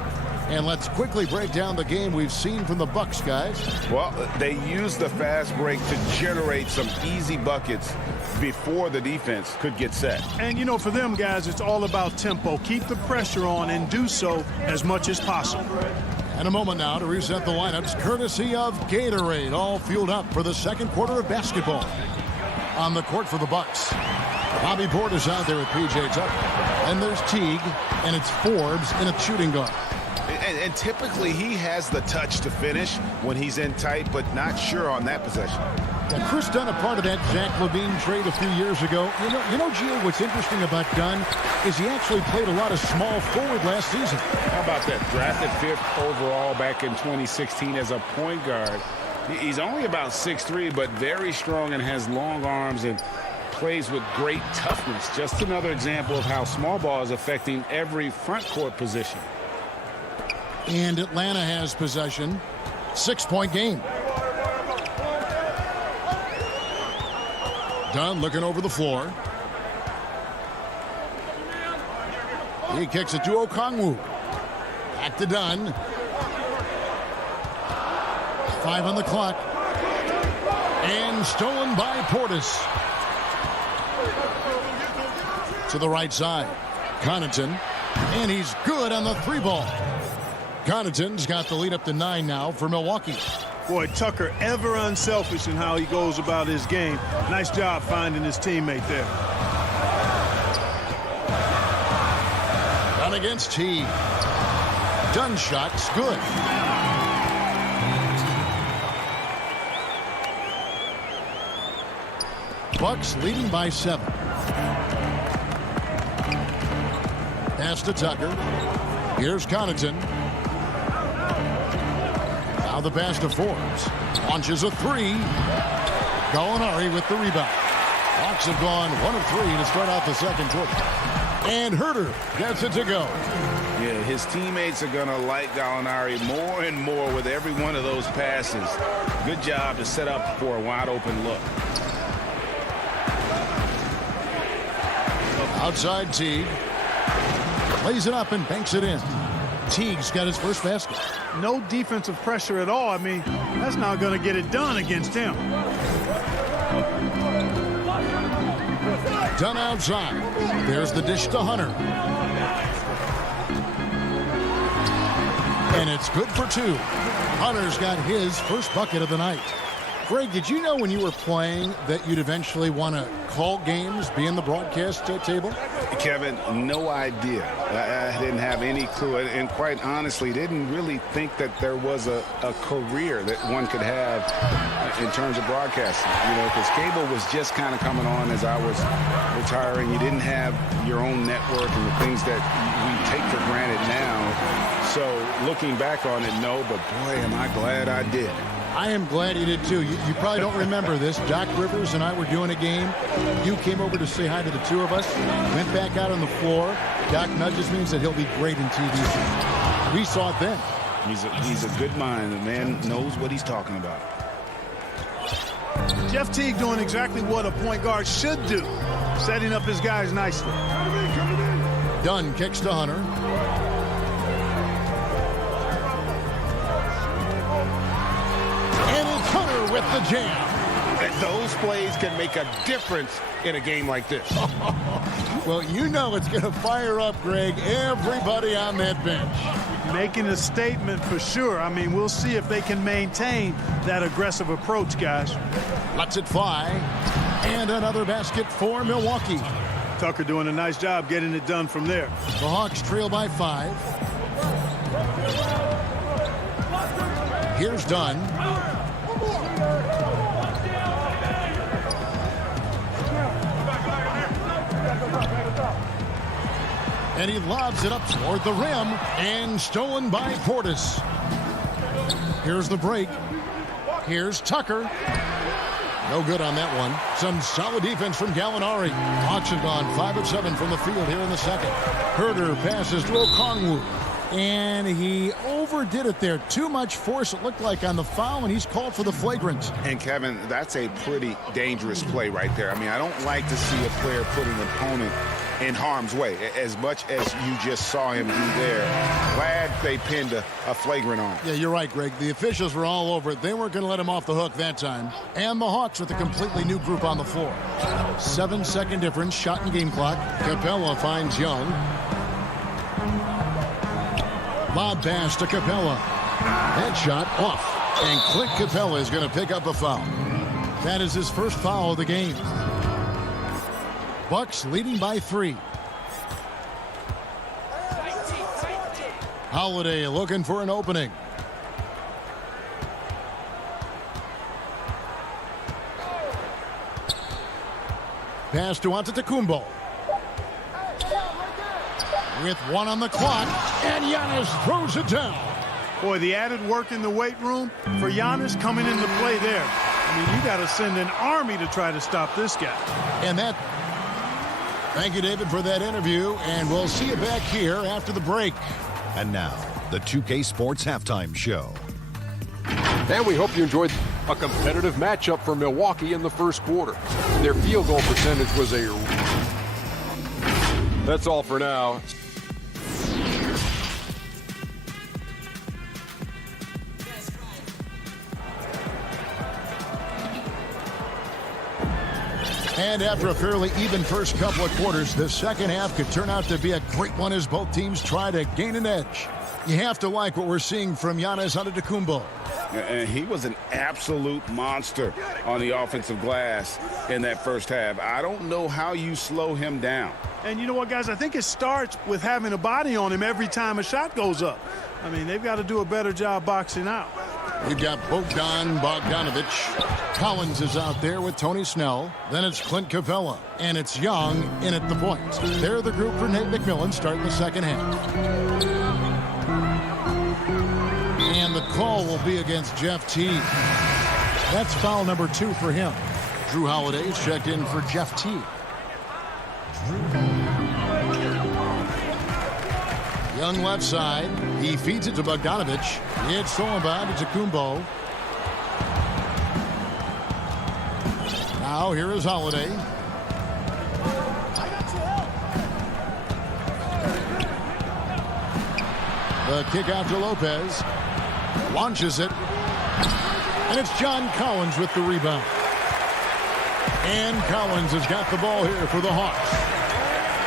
And let's quickly break down the game we've seen from the Bucks, guys. Well, they used the fast break to generate some easy buckets before the defense could get set. And, you know, for them, guys, it's all about tempo. Keep the pressure on and do so as much as possible. And a moment now to reset the lineups, courtesy of Gatorade, all fueled up for the second quarter of basketball. On the court for the Bucks, Bobby Portis out there with P.J. Tucker. And there's Teague, and it's Forbes in a shooting guard. And typically he has the touch to finish when he's in tight, but not sure on that possession. Yeah, Chris Dunn, a part of that Zach LaVine trade a few years ago. You know, Gio, what's interesting about Dunn is he actually played a lot of small forward last season. How about that? Drafted 5th overall back in 2016 as a point guard. He's only about 6'3", but very strong and has long arms and plays with great toughness. Just another example of how small ball is affecting every front court position. And Atlanta has possession. 6-point game. Dunn looking over the floor. He kicks it to Okongwu. Back to Dunn. 5 on the clock. And stolen by Portis. To the right side. Connaughton. And he's good on the 3-ball. Connaughton's got the lead up to 9 now for Milwaukee. Boy, Tucker ever unselfish in how he goes about his game. Nice job finding his teammate there. Dunn against Teague. Dunn shot's good. Bucks leading by 7. Pass to Tucker. Here's Connaughton. Now the pass to Forbes. Launches a 3. Gallinari with the rebound. Hawks have gone 1 of 3 to start out the second quarter. And Herter gets it to go. Yeah, his teammates are going to like Gallinari more and more with every one of those passes. Good job to set up for a wide open look. Outside Teague. Lays it up and banks it in. Teague's got his first basket. No defensive pressure at all. I mean, that's not going to get it done against him. Dunn outside. There's the dish to Hunter. And it's good for 2. Hunter's got his first bucket of the night. Greg, did you know when you were playing that you'd eventually want to call games, be in the broadcast table? Kevin, no idea. I didn't have any clue. And quite honestly, didn't really think that there was a career that one could have in terms of broadcasting. You know, because cable was just kind of coming on as I was retiring. You didn't have your own network and the things that we take for granted now. So looking back on it, no, but boy, am I glad I did. I am glad you did, too. You probably don't remember this. Doc Rivers and I were doing a game. You came over to say hi to the 2 of us, went back out on the floor. Doc nudges me and said he'll be great in TV. We saw it then. He's a good mind. The man knows what he's talking about. Jeff Teague doing exactly what a point guard should do, setting up his guys nicely. Dunn kicks to Hunter. Hunter with the jam. Those plays can make a difference in a game like this. Well, you know it's going to fire up, Greg, everybody on that bench. Making a statement for sure. I mean, we'll see if they can maintain that aggressive approach, guys. Lets it fly. And another basket for Milwaukee. Tucker doing a nice job getting it done from there. The Hawks trail by 5. Here's Dunn. And he lobs it up toward the rim and stolen by Portis. Here's the break. Here's Tucker. No good on that one. Some solid defense from Gallinari. Oxengon 5 of 7 from the field here in the second. Herder passes to Okongwu. And he overdid it there. Too much force, it looked like, on the foul, and he's called for the flagrant. And, Kevin, that's a pretty dangerous play right there. I mean, I don't like to see a player put an opponent in harm's way, as much as you just saw him do there. Glad they pinned a flagrant on him. Yeah, you're right, Greg. The officials were all over it. They weren't going to let him off the hook that time. And the Hawks with a completely new group on the floor. 7-second difference, shot and game clock. Capella finds Young. Lob pass to Capella. That shot off. And Clint Capella is going to pick up a foul. That is his first foul of the game. Bucks leading by 3. Holiday looking for an opening. Pass to Antetokounmpo. With 1 on the clock, and Giannis throws it down. Boy, the added work in the weight room for Giannis coming into play there. I mean, you got to send an army to try to stop this guy. And that, thank you, David, for that interview, and we'll see you back here after the break. And now, the 2K Sports Halftime Show. And we hope you enjoyed a competitive matchup for Milwaukee in the first quarter. Their field goal percentage was a... That's all for now. And after a fairly even first couple of quarters, the second half could turn out to be a great one as both teams try to gain an edge. You have to like what we're seeing from Giannis Antetokounmpo. And he was an absolute monster on the offensive glass in that first half. I don't know how you slow him down. And you know what, guys? I think it starts with having a body on him every time a shot goes up. I mean, they've got to do a better job boxing out. We've got Bogdanovich. Collins is out there with Tony Snell. Then it's Clint Capella. And it's Young in at the point. They're the group for Nate McMillan starting the second half. And the call will be against Jeff Teague. That's foul number 2 for him. Drew Holiday's checked in for Jeff Teague. Young left side. He feeds it to Bogdanovich. It's stolen by Antetokounmpo. Now here is Holiday. The kick out to Lopez. Launches it. And it's John Collins with the rebound. And Collins has got the ball here for the Hawks.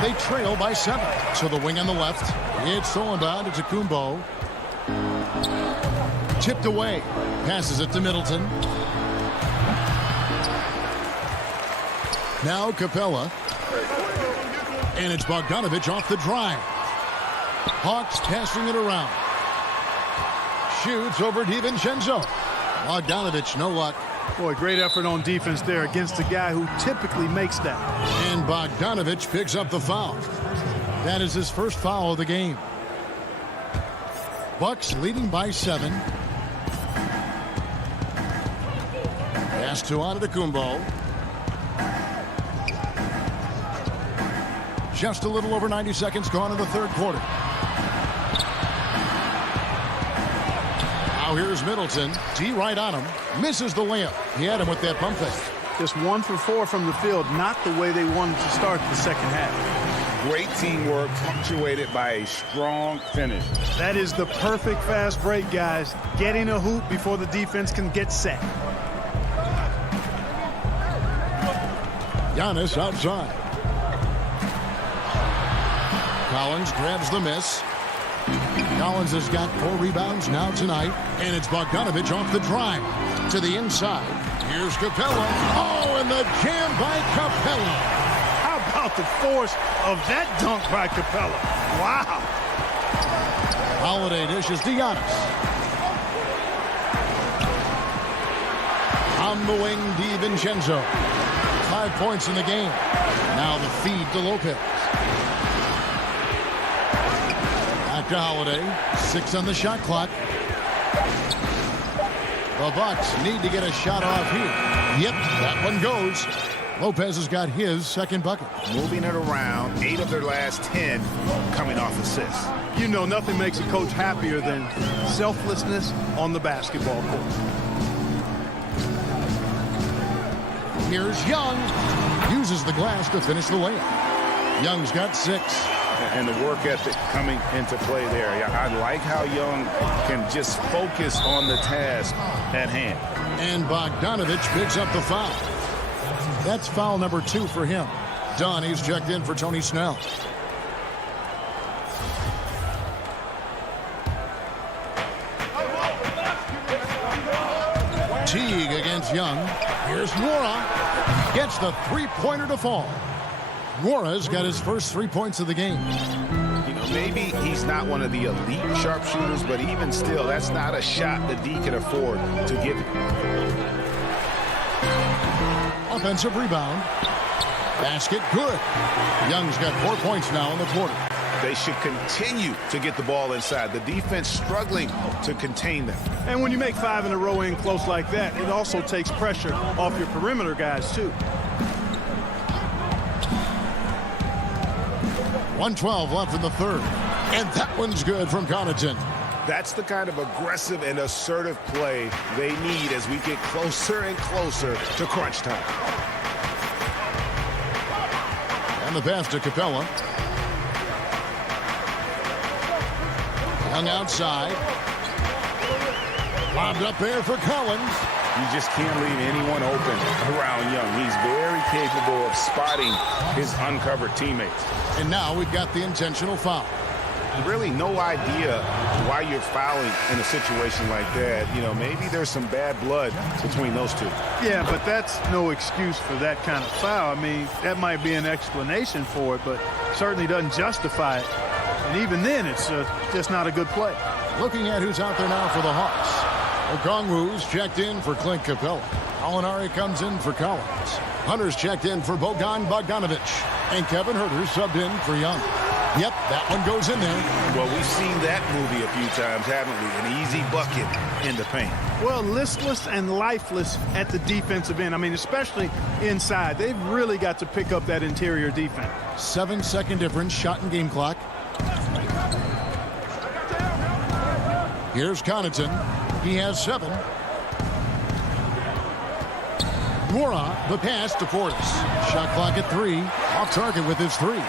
They trail by 7. So the wing on the left. It's stolen down to Tacumbo. Tipped away. Passes it to Middleton. Now Capella. And it's Bogdanovich off the drive. Hawks passing it around. Shoots over DiVincenzo. Bogdanovich, no luck. Boy, great effort on defense there against a guy who typically makes that. And Bogdanovich picks up the foul. That is his first foul of the game. Bucks leading by 7. Pass to Antetokounmpo. Just a little over 90 seconds gone in the third quarter. Now here's Middleton. D right on him. Misses the layup. He had him with that pump fake. Just 1 for 4 from the field. Not the way they wanted to start the second half. Great teamwork punctuated by a strong finish. That is the perfect fast break, guys. Getting a hoop before the defense can get set. Giannis outside. Collins grabs the miss. Collins has got 4 rebounds now tonight. And it's Bogdanovich off the drive to the inside. Here's Capella. Oh, and the jam by Capella. How about the force of that dunk by Capella? Wow. Holiday dishes to Giannis. On the wing, DiVincenzo. 5 points in the game. Now the feed to Lopez. Back to Holiday. 6 on the shot clock. The Bucks need to get a shot off here. Yep, that one goes. Lopez has got his second bucket. Moving it around, 8 of their last 10 coming off assists. You know, nothing makes a coach happier than selflessness on the basketball court. Here's Young. Uses the glass to finish the layup. Young's got 6. And the work ethic coming into play there. I like how Young can just focus on the task at hand. And Bogdanovich picks up the foul. That's foul number 2 for him. Dunn, he's checked in for Tony Snell. Teague against Young. Here's Nwora. Gets the three-pointer to fall. Nwora's got his first 3 points of the game. You know, maybe he's not one of the elite sharpshooters, but even still, that's not a shot the D can afford to give him. Offensive rebound. Basket good. Young's got 4 points now in the quarter. They should continue to get the ball inside. The defense struggling to contain them. And when you make 5 in a row in close like that, it also takes pressure off your perimeter guys, too. 1:12 left in the third. And that one's good from Connaughton. That's the kind of aggressive and assertive play they need as we get closer and closer to crunch time. And the pass to Capella. Young outside. Lobbed up there for Collins. You just can't leave anyone open around Young. He's very capable of spotting his uncovered teammates. And now we've got the intentional foul. Really no idea why you're fouling in a situation like that. You know, maybe there's some bad blood between those two. Yeah, but that's no excuse for that kind of foul. I mean, that might be an explanation for it, but certainly doesn't justify it. And even then, it's just not a good play. Looking at who's out there now for the Hawks. Okongwu's checked in for Clint Capella. Alinari comes in for Collins. Hunter's checked in for Bogdanovich. And Kevin Huerter subbed in for Young. Yep, that one goes in there. Well, we've seen that movie a few times, haven't we? An easy bucket in the paint. Well, listless and lifeless at the defensive end. I mean, especially inside. They've really got to pick up that interior defense. 7-second difference, shot and game clock. Here's Connaughton. He has 7. Nwora, the pass to Portis. Shot clock at 3. Off target with his 3.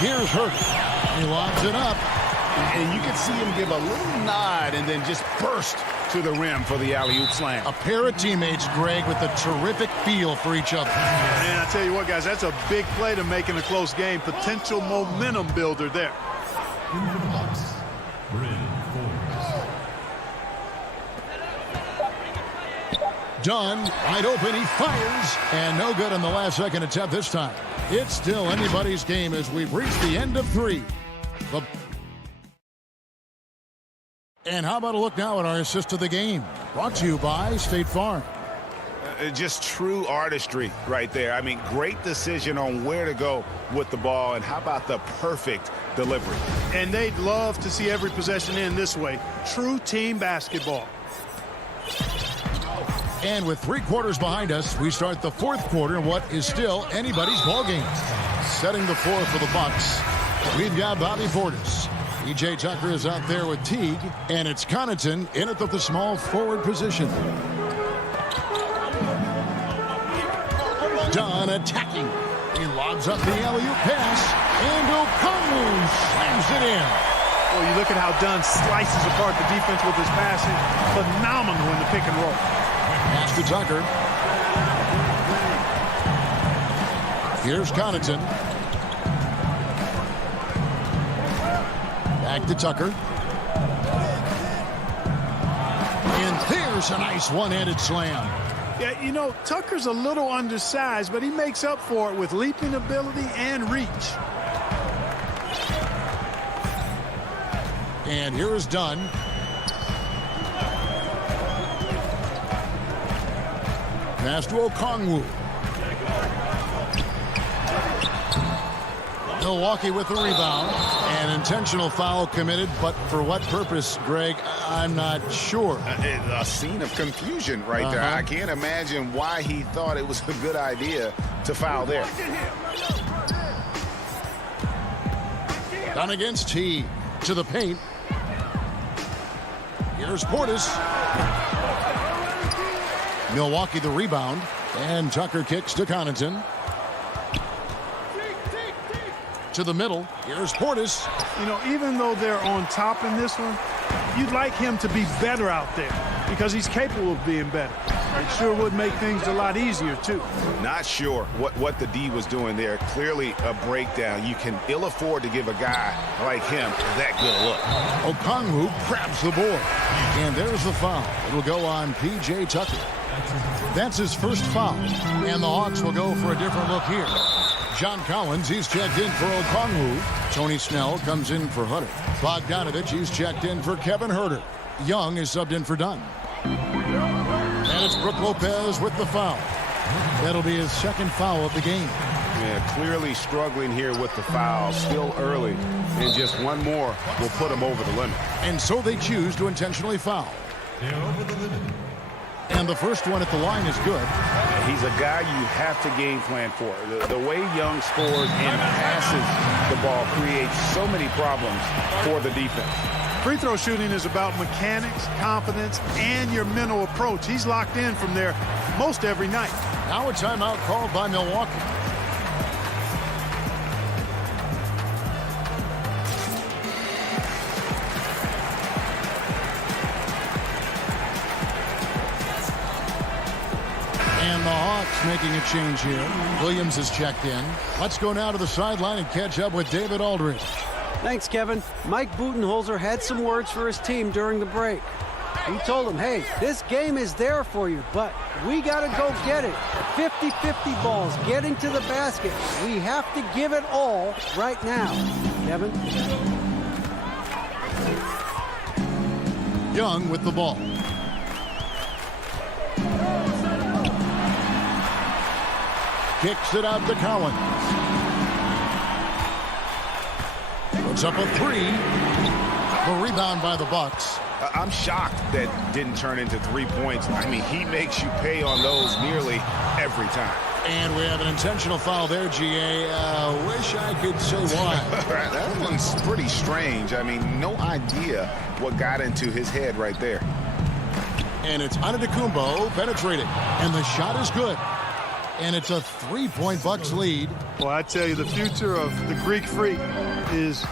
Here's Huerter. He lobs it up. And you can see him give a little nod and then just burst to the rim for the alley-oop slam. A pair of teammates, Greg, with a terrific feel for each other. Man, I tell you what, guys, that's a big play to make in a close game. Potential momentum builder there. Dunn, wide open, he fires, and no good on the last second attempt this time. It's still anybody's game as we've reached the end of 3. And how about a look now at our assist of the game? Brought to you by State Farm. Just true artistry right there. I mean, great decision on where to go with the ball, and how about the perfect delivery? And they'd love to see every possession end this way. True team basketball. And with 3 quarters behind us, we start the 4th quarter in what is still anybody's ball game. Setting the floor for the Bucks, we've got Bobby Portis. E.J. Tucker is out there with Teague, and it's Connaughton in at the small forward position. Dunn attacking. He lobs up the alley-oop pass, and Okongwu slams it in. Well, you look at how Dunn slices apart the defense with his passing. Phenomenal in the pick and roll. Pass to Tucker. Here's Connaughton. Back to Tucker. And there's a nice one-handed slam. Yeah, you know, Tucker's a little undersized, but he makes up for it with leaping ability and reach. And here is Dunn. Pass to Okongwu. Milwaukee with the rebound. An intentional foul committed, but for what purpose, Greg, I'm not sure. A scene of confusion right there. I can't imagine why he thought it was a good idea to foul there. Done against T. To the paint. Here's Portis. Milwaukee the rebound. And Tucker kicks to Connaughton. To the middle. Here's Portis. You know, even though they're on top in this one, you'd like him to be better out there because he's capable of being better. It sure would make things a lot easier, too. Not sure what the D was doing there. Clearly a breakdown. You can ill afford to give a guy like him that good a look. Okongwu grabs the board. And there's the foul. It'll go on P.J. Tucker. That's his first foul. And the Hawks will go for a different look here. John Collins, he's checked in for Okongwu. Tony Snell comes in for Hutter. Bogdanovich, he's checked in for Kevin Huerter. Young is subbed in for Dunn. And it's Brook Lopez with the foul. That'll be his second foul of the game. Yeah, clearly struggling here with the foul. Still early. And just one more will put him over the limit. And so they choose to intentionally foul. They're over the limit. And the first one at the line is good. He's a guy you have to game plan for. The way Young scores and passes the ball creates so many problems for the defense. Free throw shooting is about mechanics, confidence, and your mental approach. He's locked in from there most every night. Now a timeout called by Milwaukee. And the Hawks making a change here. Williams is checked in. Let's go now to the sideline and catch up with David Aldridge. Thanks, Kevin. Mike Budenholzer had some words for his team during the break. He told them, hey, this game is there for you, but we got to go get it. 50-50 balls, getting to the basket. We have to give it all right now. Kevin? Young with the ball. Kicks it out to Collins. Puts up a three. The rebound by the Bucks. I'm shocked that didn't turn into 3 points. I mean, he makes you pay on those nearly every time. And we have an intentional foul there, GA. Wish I could say why. That one's pretty strange. I mean, no idea what got into his head right there. And it's Antetokounmpo penetrating. And the shot is good. And it's a 3-point Bucks lead. Well, I tell you, the future of the Greek Freak is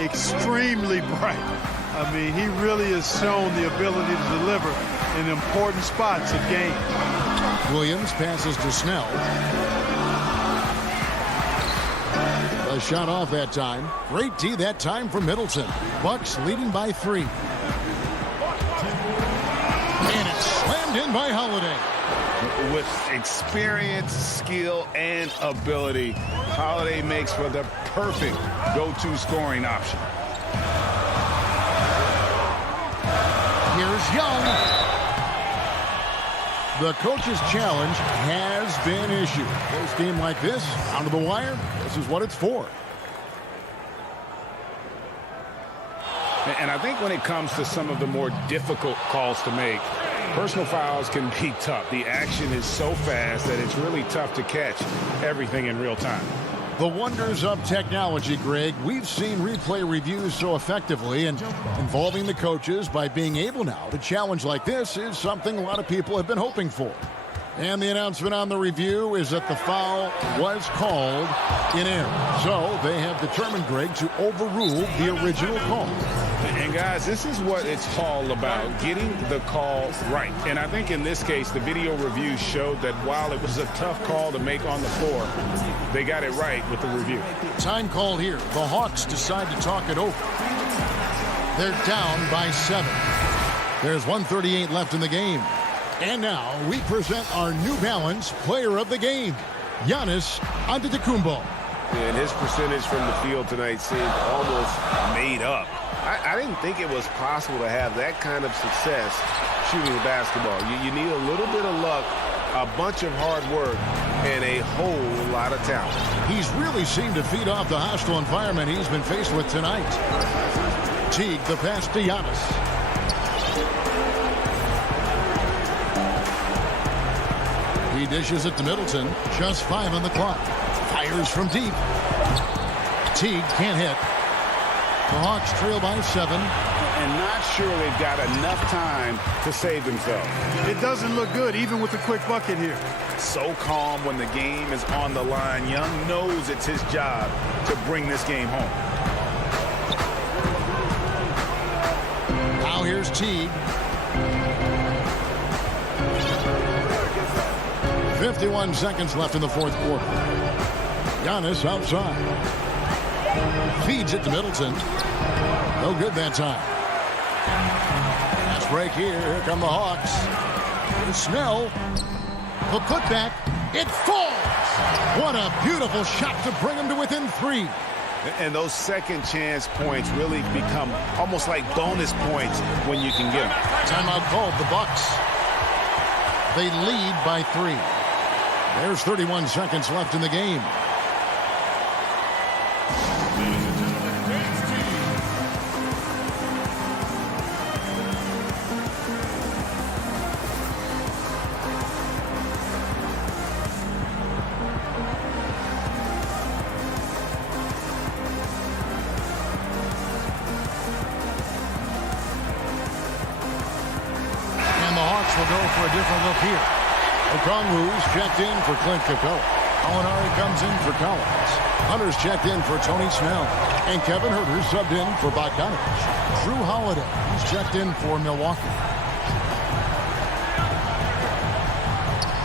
extremely bright. I mean, he really has shown the ability to deliver in important spots of game. Williams passes to Snell. A shot off that time. Great D that time from Middleton. Bucks leading by 3. And it's slammed in by Holiday. With experience, skill, and ability, Holiday makes for the perfect go-to scoring option. Here's Young. The coach's challenge has been issued. Close game like this, down to the wire, this is what it's for. And I think when it comes to some of the more difficult calls to make, personal fouls can be tough. The action is so fast that it's really tough to catch everything in real time. The wonders of technology, Greg. We've seen replay reviews so effectively, and involving the coaches by being able now to challenge like this is something a lot of people have been hoping for. And the announcement on the review is that the foul was called in error. So they have determined, Greg, to overrule the original call. And guys, this is what it's all about, getting the call right. And I think in this case, the video review showed that while it was a tough call to make on the floor, they got it right with the review. Time called here. The Hawks decide to talk it over. They're down by 7. There's 1:38 left in the game. And now we present our New Balance player of the game, Giannis Antetokounmpo. And his percentage from the field tonight seemed almost made up. I didn't think it was possible to have that kind of success shooting the basketball. You need a little bit of luck, a bunch of hard work, and a whole lot of talent. He's really seemed to feed off the hostile environment he's been faced with tonight. Teague, the pass to Giannis. He dishes it to Middleton. Just 5 on the clock. Fires from deep. Teague can't hit. The Hawks trail by 7. And not sure they've got enough time to save themselves. It doesn't look good, even with the quick bucket here. So calm when the game is on the line. Young knows it's his job to bring this game home. Now here's Teague. 51 seconds left in the fourth quarter. Giannis outside. Feeds it to Middleton. No good that time. Fast break here. Here come the Hawks. Here's Snell. The putback. It falls. What a beautiful shot to bring him to within 3. And those second chance points really become almost like bonus points when you can get them. Timeout called. The Bucks. They lead by 3. There's 31 seconds left in the game. And the Hawks will go for a different look here. Okongwu's checked in for Clint Capella. Molinari comes in for Collins. Hunter's checked in for Tony Snell. And Kevin Huerter subbed in for Bogdanovich. Drew Holiday, he's checked in for Milwaukee.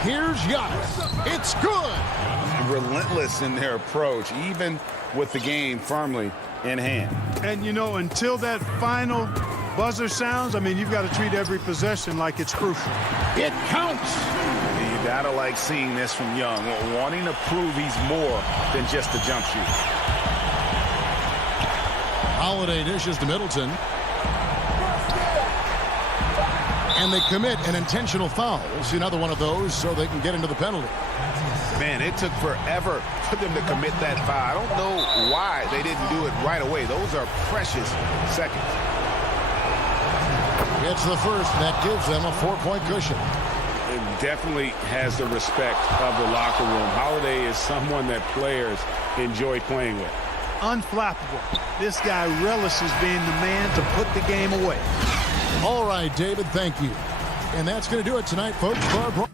Here's Giannis. It's good. Relentless in their approach, even with the game firmly in hand. And, you know, until that final buzzer sounds, I mean, you've got to treat every possession like it's crucial. It counts. You gotta like seeing this from Young, wanting to prove he's more than just a jump shooter. Holiday dishes to Middleton. And they commit an intentional foul. We'll see another one of those so they can get into the penalty. Man, it took forever for them to commit that foul. I don't know why they didn't do it right away. Those are precious seconds. It's the first. That gives them a 4-point cushion. It definitely has the respect of the locker room. Holiday is someone that players enjoy playing with. Unflappable. This guy relishes being the man to put the game away. All right, David, thank you. And that's going to do it tonight, folks, for our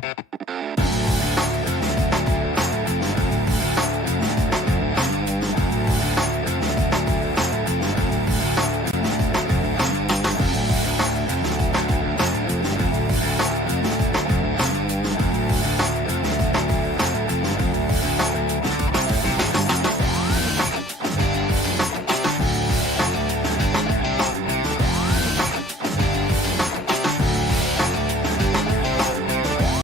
Bye.